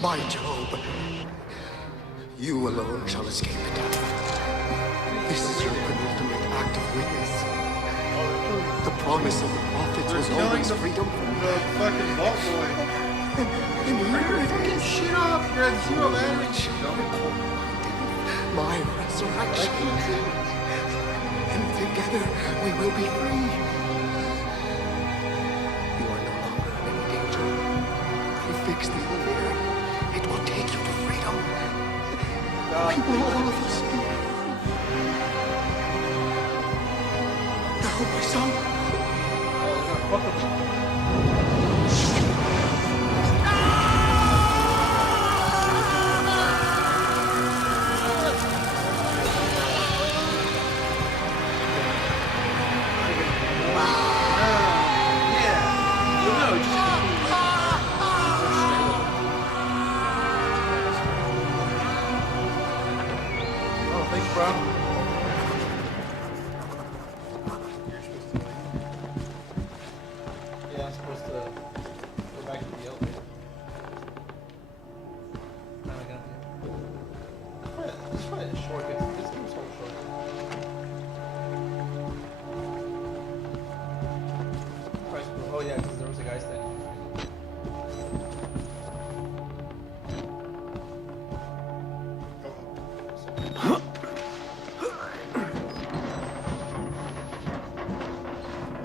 My Job, you alone shall escape death. This is your penultimate act of witness. The promise of the prophets They're was killing always the, freedom from the death. fucking vault boy. And here it Fucking is, shit off. You're at zero damage. my resurrection. And together we will be free. You are no longer in any danger. You fix the elevator. It will take you to freedom. We will all of us be free. Now, my son. Oh, thanks, bro. Yeah, I'm supposed to go back to the elevator. How am I gonna do? Let's try a shortcut. This game's so short. Oh yeah, because there was a guy standing.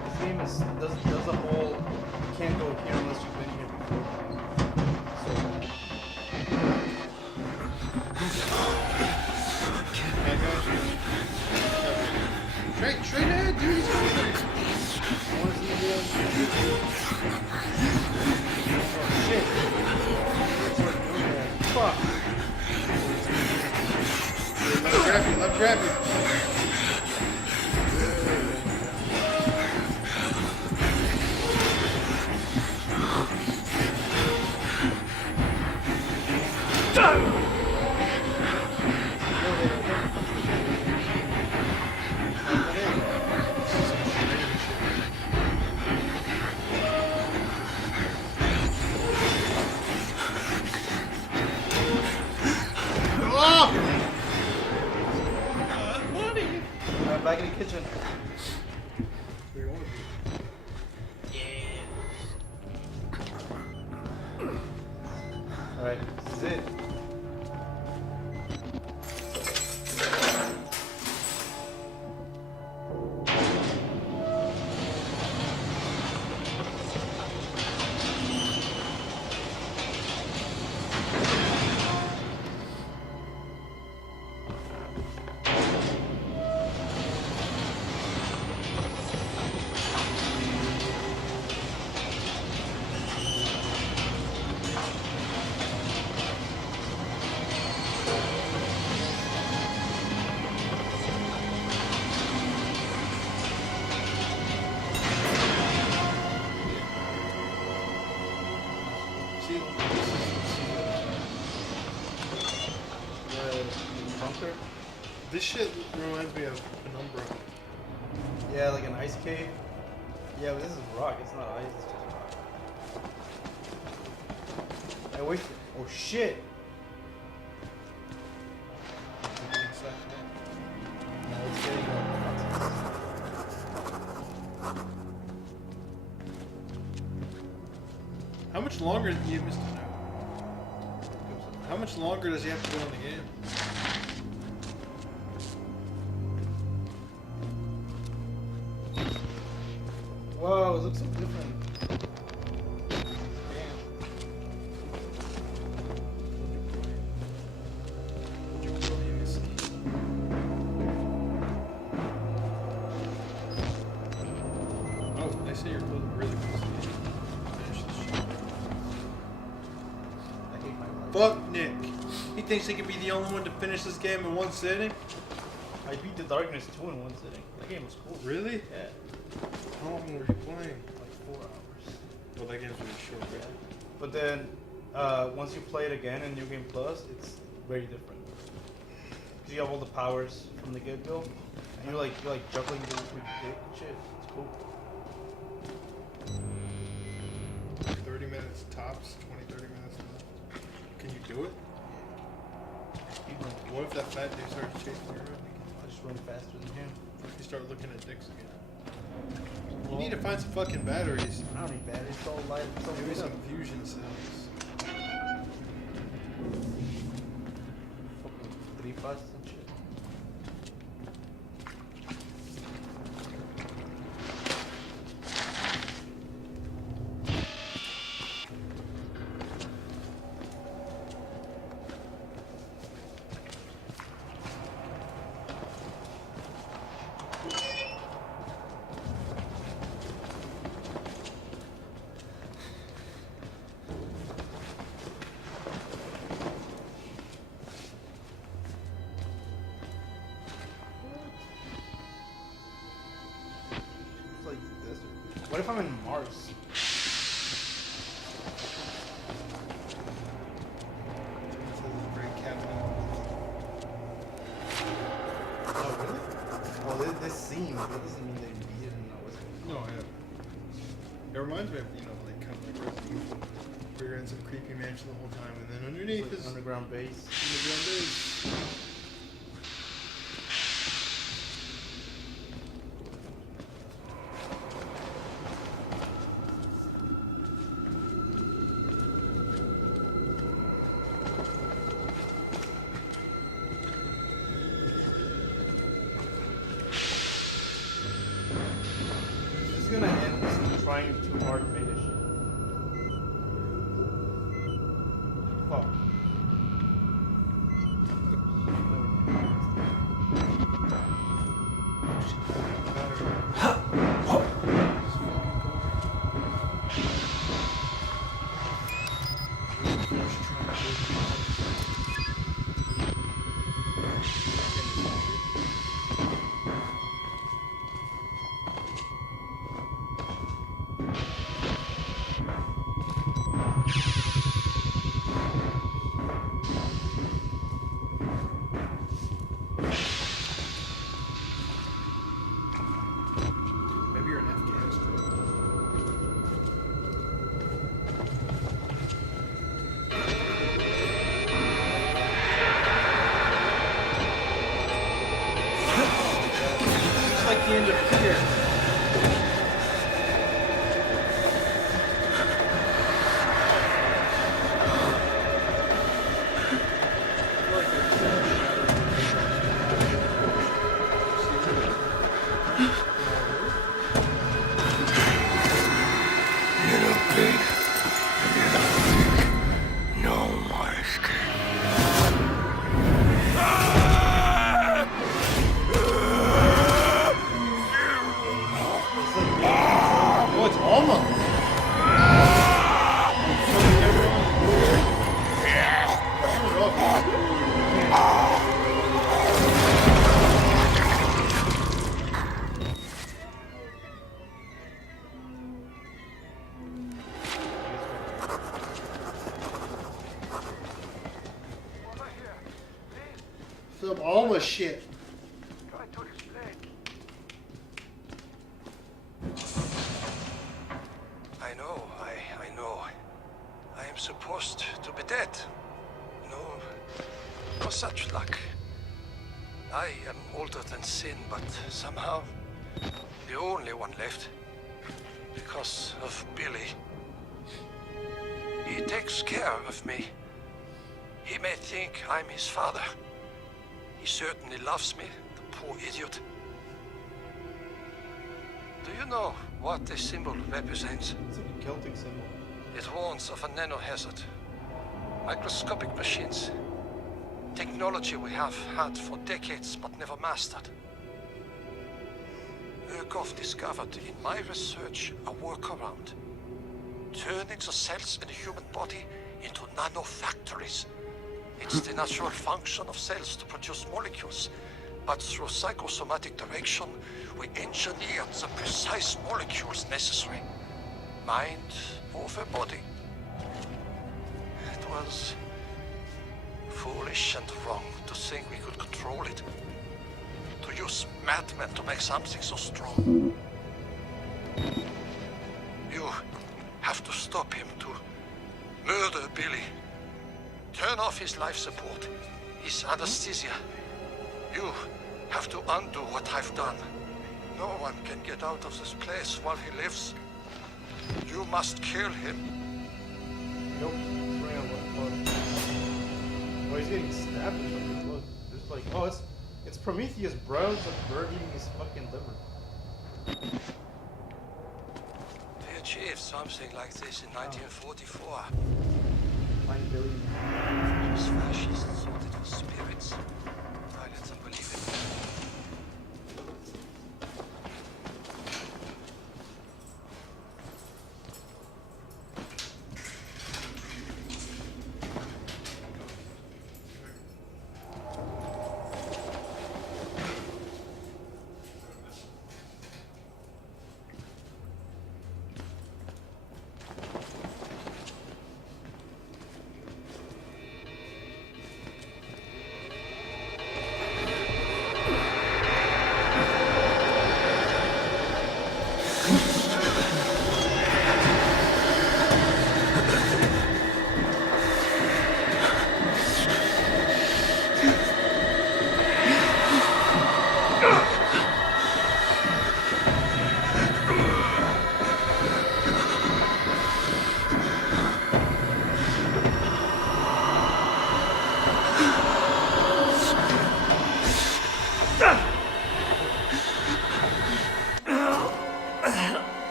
This game does a whole you can't go here unless you've been here before. So Straight ahead, dude. He's coming. I want to see the video. Oh shit! Fuck! Let grab you. in the kitchen. Where you want to be. Alright, this is it. See, this The bunker? this shit reminds me of Penumbra. Yeah, like an ice cave. Yeah, but this is rock. It's not ice. It's just rock. Hey, wait. Oh shit! No, it's getting How much longer do you Mr. No? How much longer does he have to go in the game? Whoa, it looks so different. Oh, they say you're close, really close to the end. Finish this shit. I hate my life. Fuck Nick. He thinks he can be the only one to finish this game in one sitting? I beat the Darkness 2 in one sitting. That game was cool. Really? Yeah, How long were you playing? like 4 hours. Well, that game's really short, Yeah. right? But then, once you play it again in New Game Plus, it's very different. Cause you have all the powers from the get-go, and you're like juggling with your dick and shit. It's cool. 30 minutes tops, 20, 30 minutes tops. Can you do it? What if that fat dude starts chasing you around? I just run faster than him. You start looking at dicks again. You need to find some fucking batteries. I don't need batteries. It's all light. It's all Maybe lit some up. fusion cells. Fucking 3 bucks and shit. It's like the desert. What if I'm in Mars? Oh, really? Well, this scene, but that doesn't mean they beat it and know what's going on. No, yeah. It reminds me of, you know, like kind of like Resident Evil, where you're in some creepy mansion the whole time, and then underneath It's like is underground base. underground base. This is gonna end with trying too hard finish. Fuck. Maybe you're in Afghanistan. Some Alma shit. Try to explain. I know. I am supposed to be dead. No such luck. I am older than sin, but somehow the only one left. Because of Billy. He takes care of me. He may think I'm his father. He certainly loves me, the poor idiot. Do you know what this symbol represents? It's like a Celtic symbol. It warns of a nanohazard. Microscopic machines. Technology we have had for decades but never mastered. Urkov discovered in my research a workaround. Turning the cells in the human body into nanofactories. It's the natural function of cells to produce molecules. But through psychosomatic direction, we engineered the precise molecules necessary. Mind over body. It was foolish and wrong to think we could control it. To use madmen to make something so strong. You have to stop him, to murder Billy. Turn off his life support, his anesthesia. You have to undo what I've done. No one can get out of this place while he lives. You must kill him. Nope. It's running on one foot. Oh, he's getting stabbed or something. Look, there's like, oh, it's Prometheus Browns of bird eating his fucking liver. They achieved something like this in 1944. 9 billion. Those fascists thought it was spirits. I let them believe it.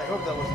I hope that was.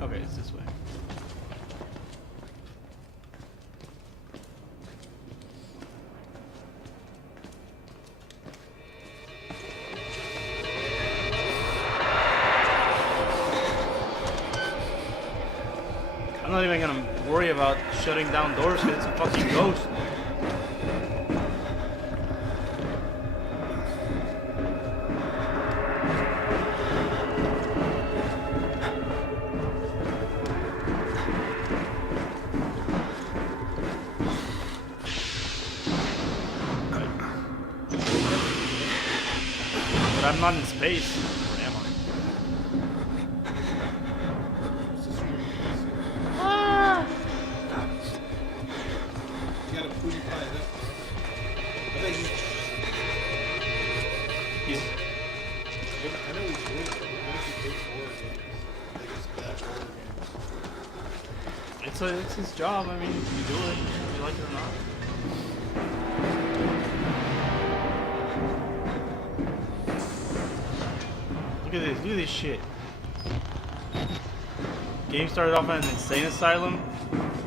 Okay, it's this way. I'm not even gonna worry about shutting down doors because it's a fucking ghost. But I'm not in space. Or am I? You gotta pooty pie it up. I think He's I know he's good, but what if he takes horror games? Like it's bad horror games. it's his job. I mean, you do it, if you like it or not. Look at this. Look at this shit. Game started off at an insane asylum.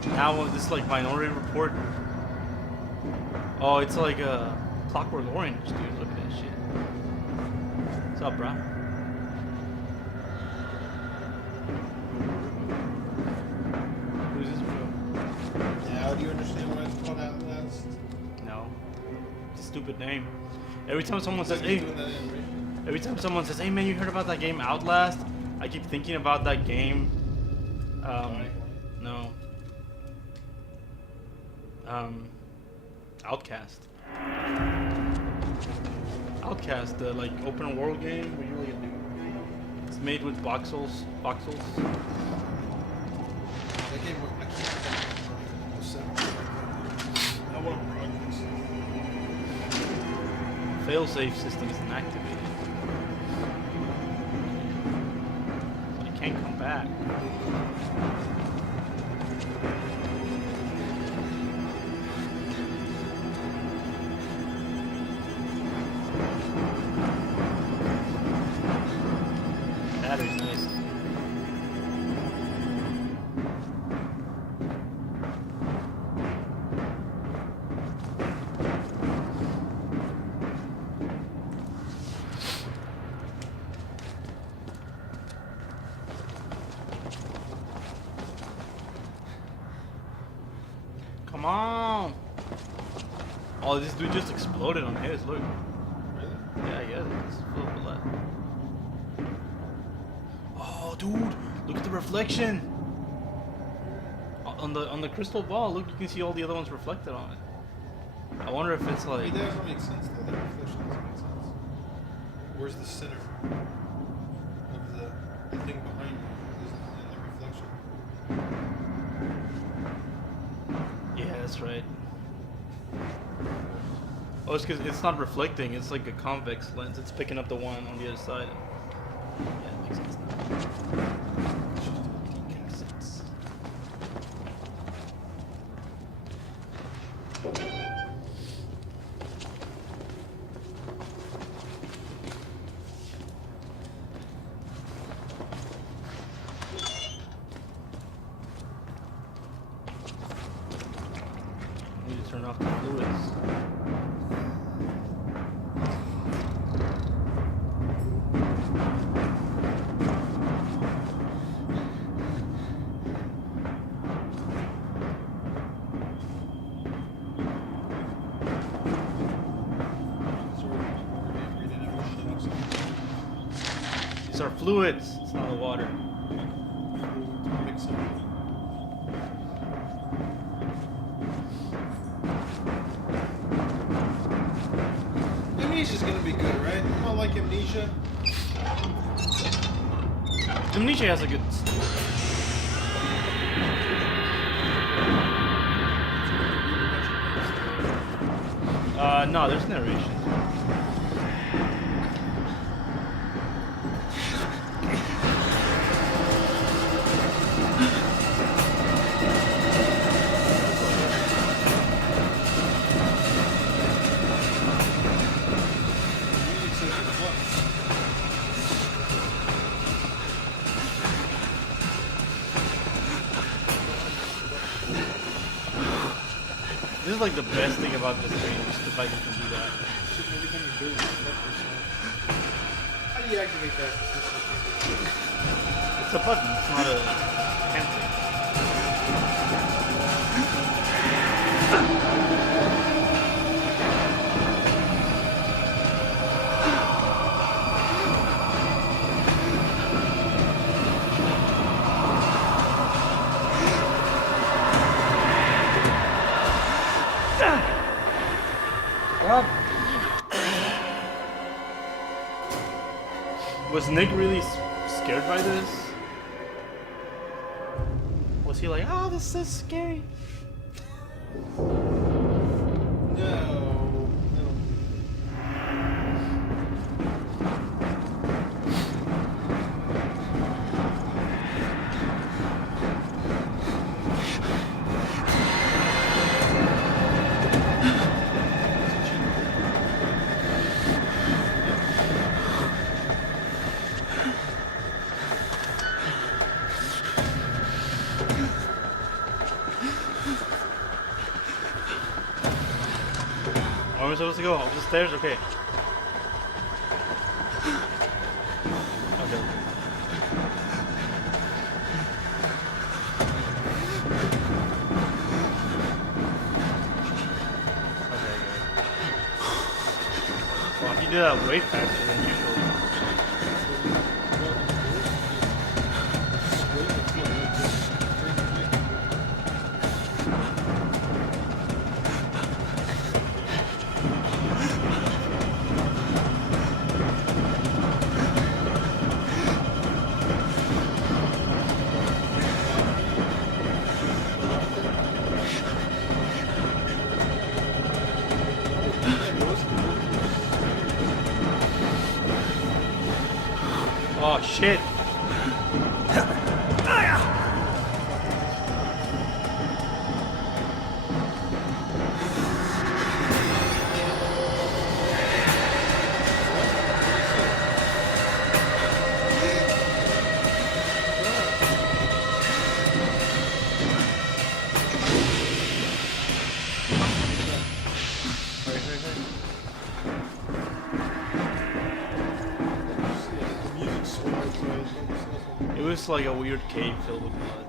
Now this is like Minority Report. Oh, it's like a Clockwork Orange, dude. Look at that shit. What's up, bro? Who's this bro? Now, do you understand why it's called Outlast? No. It's a stupid name. Every time someone says, hey, every time someone says, hey man, you heard about that game Outlast? I keep thinking about that game. No. Outcast. Outcast, the like open world game where you're like a dude. It's made with voxels. Voxels. That game, I can't. I want to progress. Failsafe system isn't activated. So it can't come back. Battery's nice. Come on! Oh, this dude just exploded on his. Look. Really? Yeah, I guess it's full of blood. Oh, dude! Look at the reflection on the crystal ball. Look, you can see all the other ones reflected on it. I wonder if it's like. It doesn't make sense though. That reflection doesn't make sense. Where's the center of the thing behind you? Is in the reflection. Yeah, that's right. Oh, it's because it's not reflecting. It's like a convex lens. It's picking up the one on the other side. Yeah, it makes sense now. Makes sense. Need to turn off the fluids. These are fluids. It's not the water. Mix it. Amnesia's gonna be good, right? You don't like Amnesia? Amnesia has a good story. No, there's narration. Music says it's what? This is like the best thing about this game, is the fact you can do that. Shit, every time you do it, it's like this. How do you activate that? It's a button, it's not a hand thing. Was Nick really scared by this? Was he like, oh, this is scary? No. am I supposed to go? Up the stairs? Okay. Okay. Well, he did that way faster than usual. Oh shit! It was like a weird cave filled with blood.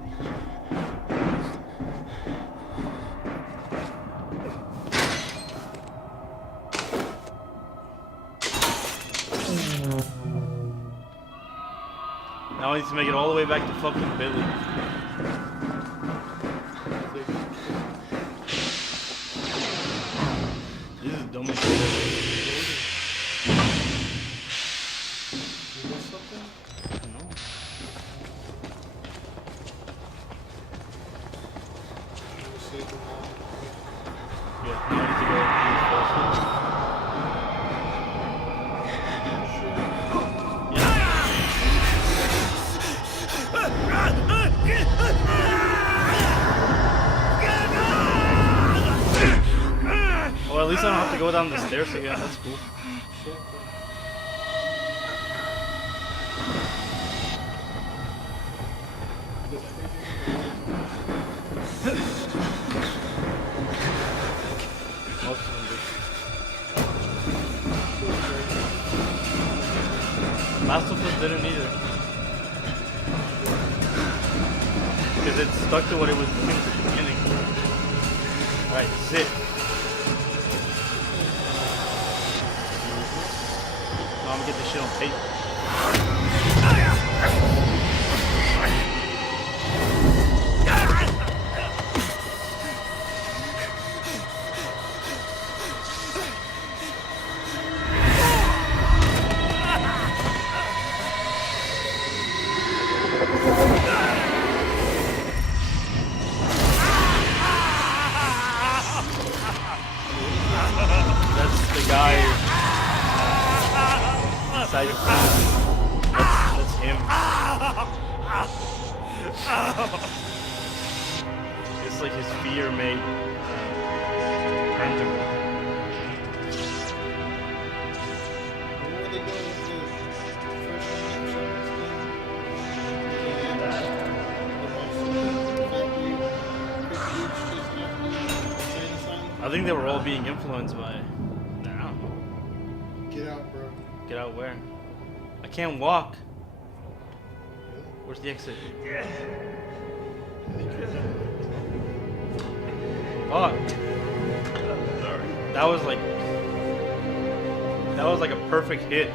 Now I need to make it all the way back to fucking Billy. This is dumb as shit. I don't know. Yeah, now I need to go well, at least I don't have to go down the stairs again. That's cool. Most of them did. Last of Us didn't either. Because it stuck to what it was doing at the beginning. Alright, sit. Now I'm gonna get this shit on tape. That's the guy inside your phone. That's him. It's like his fear made tangible. Where were they going with the first I think they were all being influenced by. I don't know. Get out, bro. Get out where? I can't walk. Where's the exit? Fuck. That was like a perfect hit.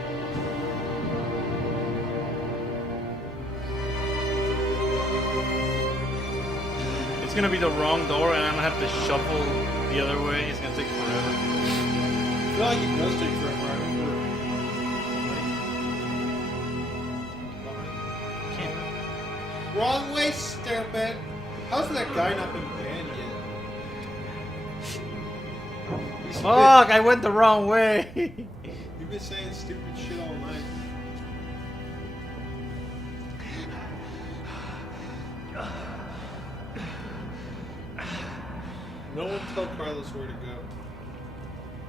It's gonna be the wrong door and I'm gonna have to shuffle the other way. It's gonna take forever. I feel like it does take forever. I remember. Can't. Wrong way, stupid. How's that guy not been banned yet? Fuck! I went the wrong way. You've been saying stupid shit all night. No one tell Carlos where to go.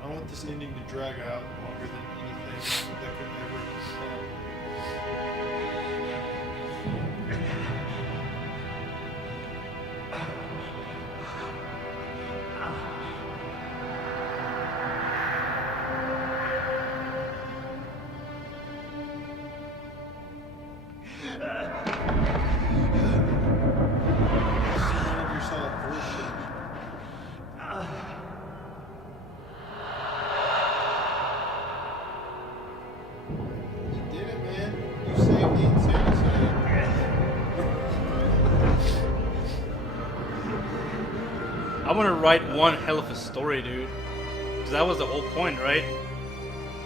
I want this ending to drag out longer than anything that could ever happen. I want to write one hell of a story, dude. Because that was the whole point, right?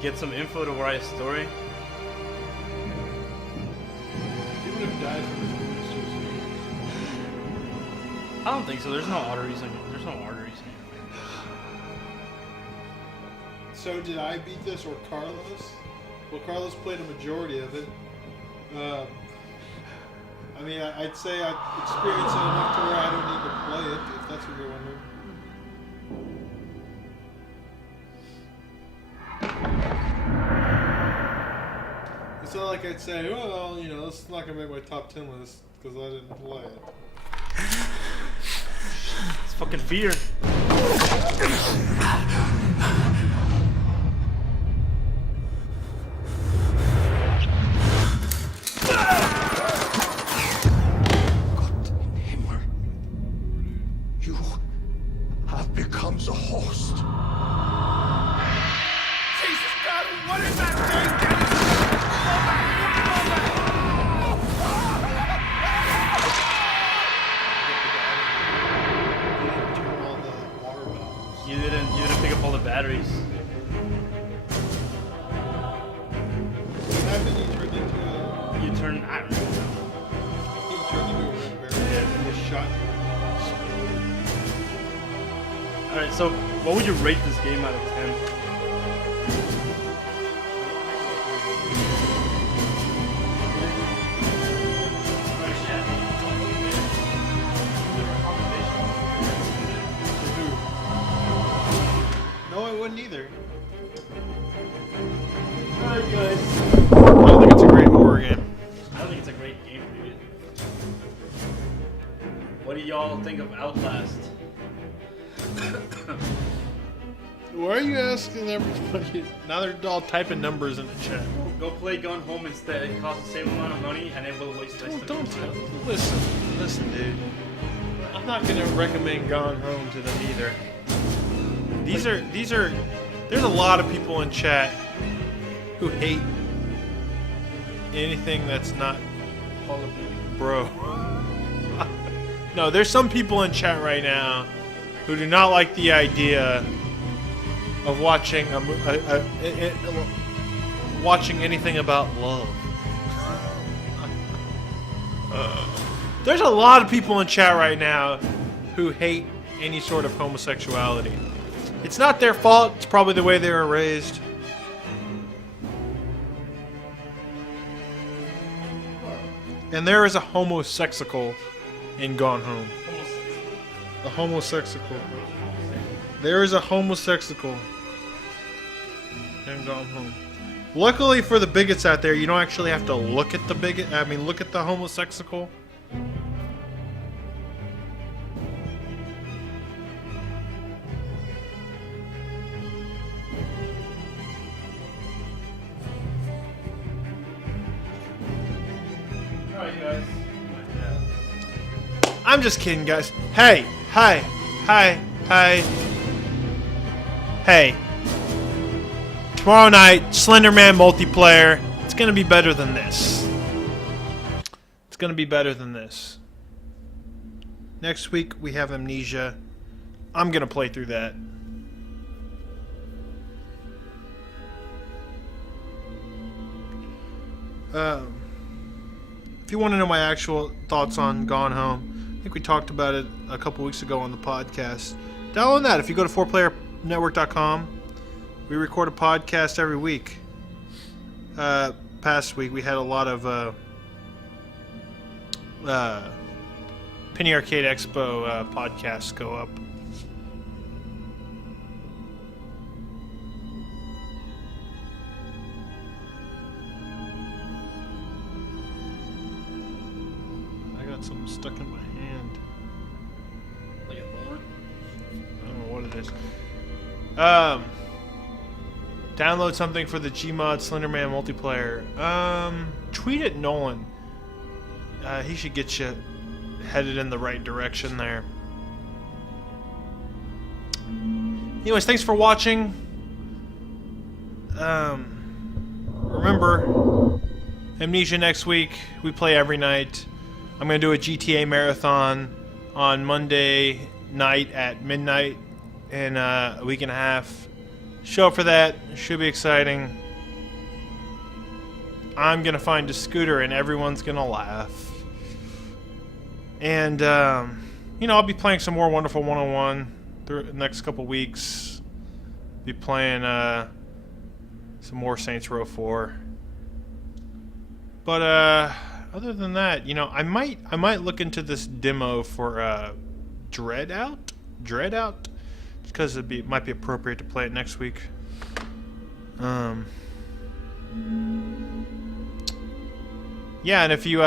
Get some info to write a story. He would have died from his wounds to his knee. I don't think so. There's no arteries in it. There's no arteries in it. So did I beat this or Carlos? Well, Carlos played a majority of it. I mean, I'd say I experienced it enough to where I don't need to play it, if that's what you're wondering. It's not like I'd say, well, you know, this is not going to make my top 10 list because I didn't play it. It's fucking fear. You have become the host. Jesus God, what is that thing? Turn on the water valves. You didn't pick up all the batteries. What happened? You turned into a... You turned. I don't know. He turned into a red bear. And he shot you. All right. So, what would you rate this game out of 10? No, I wouldn't either. Alright, guys. I don't think it's a great horror game. I don't think it's a great game, dude. What do y'all think of Outlast? Why are you asking everybody? Now they're all typing numbers in the chat. Go play Gone Home instead. It costs the same amount of money and it will waste less time. Don't tell. Listen, dude. I'm not gonna recommend Gone Home to them either. These are. There's a lot of people in chat who hate anything that's not Call of Duty, bro. No, there's some people in chat right now who do not like the idea of watching watching anything about love. There's a lot of people in chat right now who hate any sort of homosexuality. It's not their fault. It's probably the way they were raised. And there is a homosexical in Gone Home. A homosexical. There is a homosexical in Gone Home. Luckily for the bigots out there, you don't actually have to look at the bigot. I mean, look at the homosexical. Alright, guys. I'm just kidding, guys. Hey, hi. Hey. Tomorrow night, Slenderman multiplayer. It's gonna be better than this. It's gonna be better than this. Next week, we have Amnesia. I'm gonna play through that. If you want to know my actual thoughts on Gone Home, I think we talked about it a couple weeks ago on the podcast. Download that if you go to 4playernetwork.com. We record a podcast every week. Past week we had a lot of Penny Arcade Expo podcasts go up. I got something stuck in my hand. Like a thorn? I don't know what it is. Download something for the Gmod Slenderman multiplayer. Tweet at Nolan. He should get you headed in the right direction there. Anyways, thanks for watching. Remember, Amnesia next week. We play every night. I'm going to do a GTA marathon on Monday night at midnight in a week and a half. Show up for that. Should be exciting. I'm gonna find a scooter and everyone's gonna laugh. And you know, I'll be playing some more Wonderful 101 through the next couple weeks. Be playing some more Saints Row 4. But other than that, you know, I might look into this demo for Dread Out, because it might be appropriate to play it next week. Yeah, and if you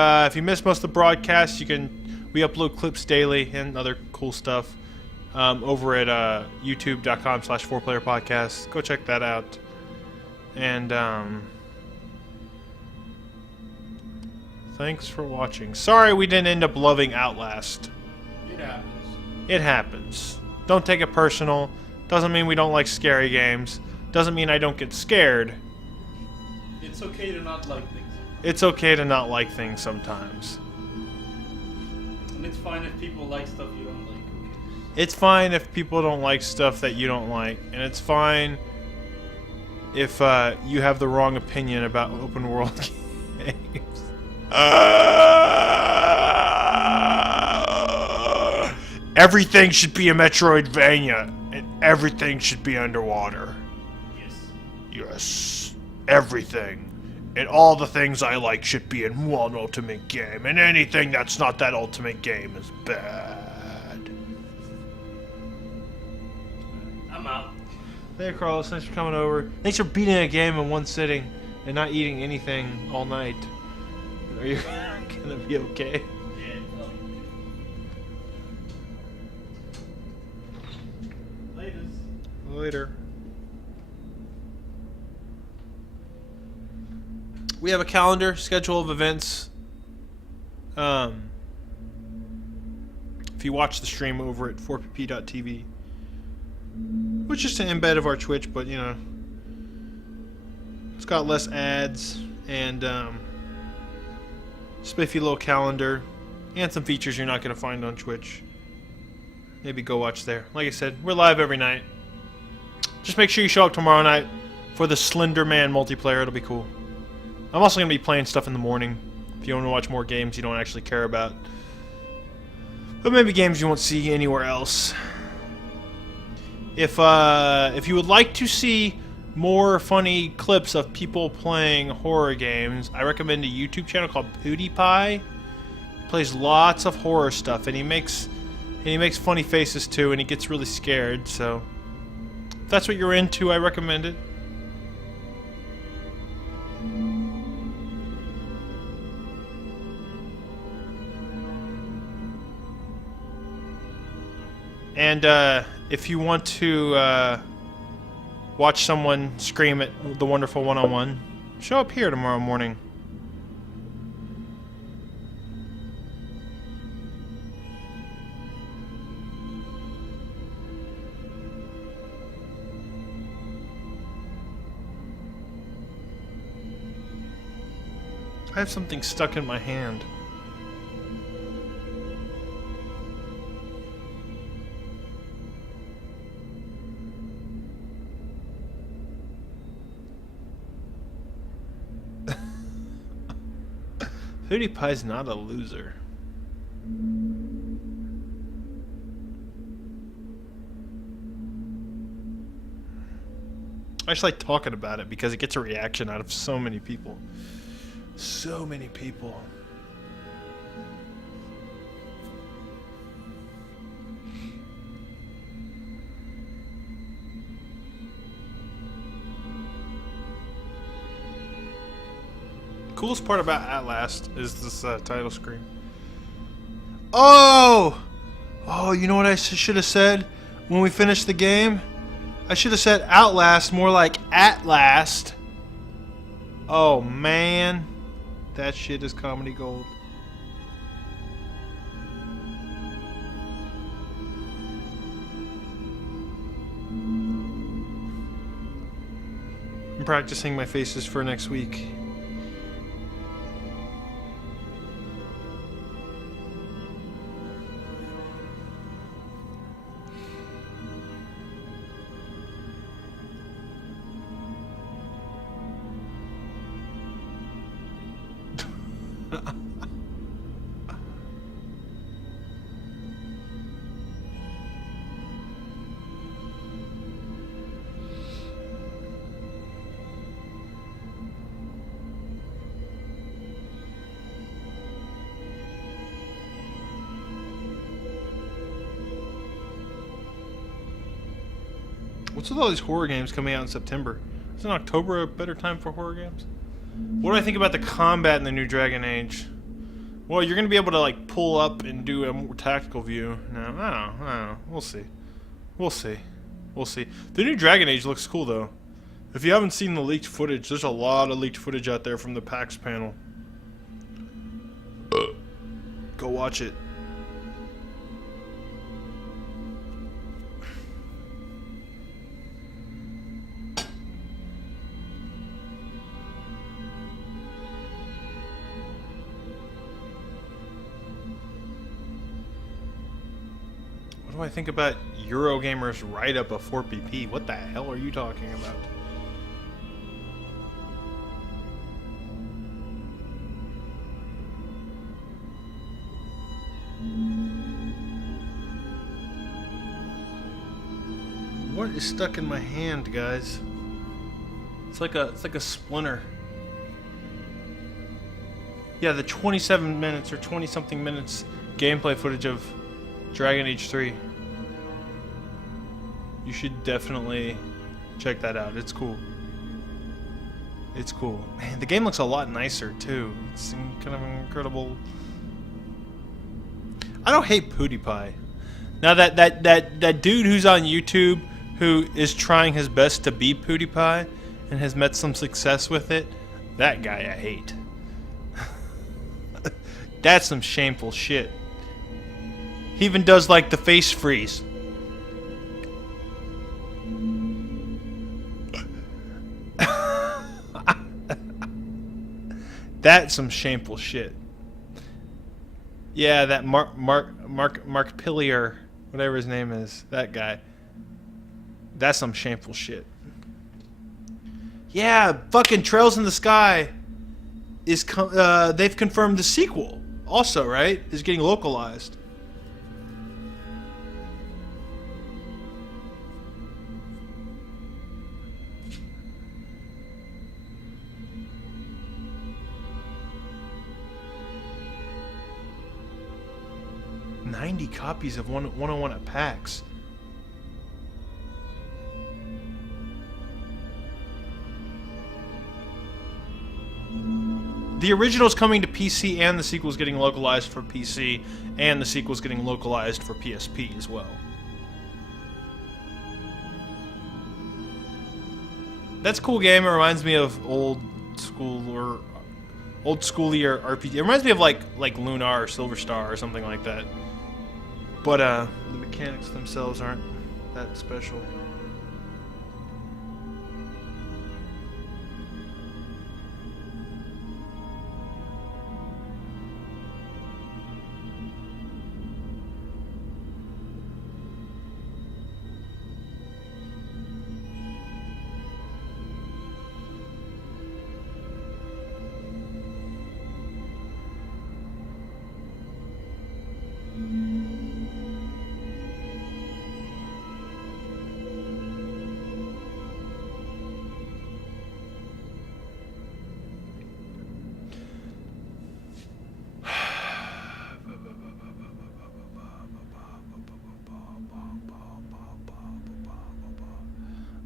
missed most of the broadcast, we upload clips daily and other cool stuff over at youtube.com/4playerpodcast. Go check that out. And thanks for watching. Sorry we didn't end up loving Outlast. It happens. It happens. Don't take it personal. Doesn't mean we don't like scary games. Doesn't mean I don't get scared. It's okay to not like things. It's okay to not like things sometimes. And it's fine if people like stuff you don't like. Okay. It's fine if people don't like stuff that you don't like. And it's fine if you have the wrong opinion about open world games. Everything should be a Metroidvania, and everything should be underwater. Yes. Yes, everything. And all the things I like should be in one ultimate game, and anything that's not that ultimate game is bad. I'm out. Hey Carlos, thanks for coming over. Thanks for beating a game in one sitting and not eating anything all night. Are you gonna be okay? Yeah. Later. We have a calendar, schedule of events. If you watch the stream over at 4pp.tv, which is an embed of our Twitch, but you know, it's got less ads and spiffy little calendar and some features you're not going to find on Twitch. Maybe go watch there. Like I said, we're live every night. Just make sure you show up tomorrow night for the Slender Man multiplayer. It'll be cool. I'm also going to be playing stuff in the morning if you want to watch more games you don't actually care about. But maybe games you won't see anywhere else. If you would like to see more funny clips of people playing horror games, I recommend a YouTube channel called PewDiePie. He plays lots of horror stuff, and he makes funny faces too, and he gets really scared. So if that's what you're into, I recommend it. And if you want to watch someone scream at the Wonderful 101, show up here tomorrow morning. I have something stuck in my hand. PewDiePie's not a loser. I just like talking about it because it gets a reaction out of so many people. So many people. Coolest part about Outlast is this title screen. Oh! Oh, you know what I should have said when we finished the game? I should have said Outlast, more like At Last. Oh, man. That shit is comedy gold. I'm practicing my faces for next week. What's with all these horror games coming out in September? Isn't October a better time for horror games? What do I think about the combat in the new Dragon Age? Well, you're going to be able to, like, pull up and do a more tactical view. No, I don't know. We'll see. We'll see. We'll see. The new Dragon Age looks cool, though. If you haven't seen the leaked footage, there's a lot of leaked footage out there from the PAX panel. Go watch it. What do I think about Eurogamer's write-up of 4PP? What the hell are you talking about? What is stuck in my hand, guys? It's like a splinter. Yeah, the 27 minutes or 20 something minutes gameplay footage of Dragon Age 3. You should definitely check that out. It's cool. It's cool. Man, the game looks a lot nicer too. It's kind of incredible. I don't hate PewDiePie. Now that dude who's on YouTube who is trying his best to be PewDiePie and has met some success with it, that guy I hate. That's some shameful shit. He even does like the face freeze. That's some shameful shit. Yeah, that Mark Pillier, whatever his name is, that guy. That's some shameful shit. Yeah, fucking Trails in the Sky is they've confirmed the sequel also, right? Is getting localized. $90 copies of 101 at PAX. The original's coming to PC and the sequel's getting localized for PC and the sequel's getting localized for PSP as well. That's a cool game. It reminds me of old schoolier RPG. It reminds me of like Lunar or Silver Star or something like that. But the mechanics themselves aren't that special.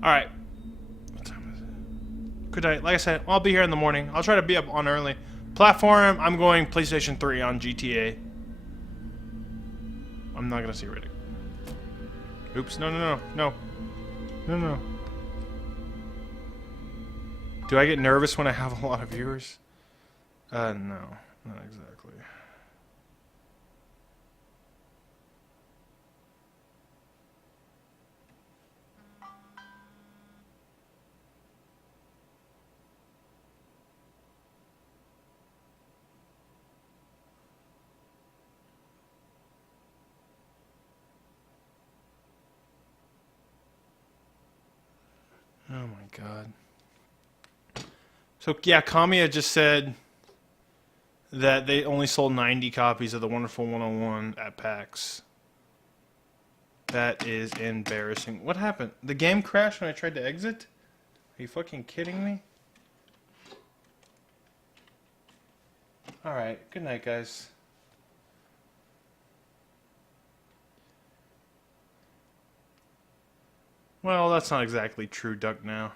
Alright. What time is it? Good night. Like I said, I'll be here in the morning. I'll try to be up on early. Platform, I'm going PlayStation 3 on GTA. I'm not going to see Riddick. Oops. No. Do I get nervous when I have a lot of viewers? No. Not exactly. Oh my god. So yeah, Kamiya just said that they only sold 90 copies of the Wonderful 101 at PAX. That is embarrassing. What happened? The game crashed when I tried to exit? Are you fucking kidding me? Alright, good night, guys. Well, that's not exactly true, Duck Now.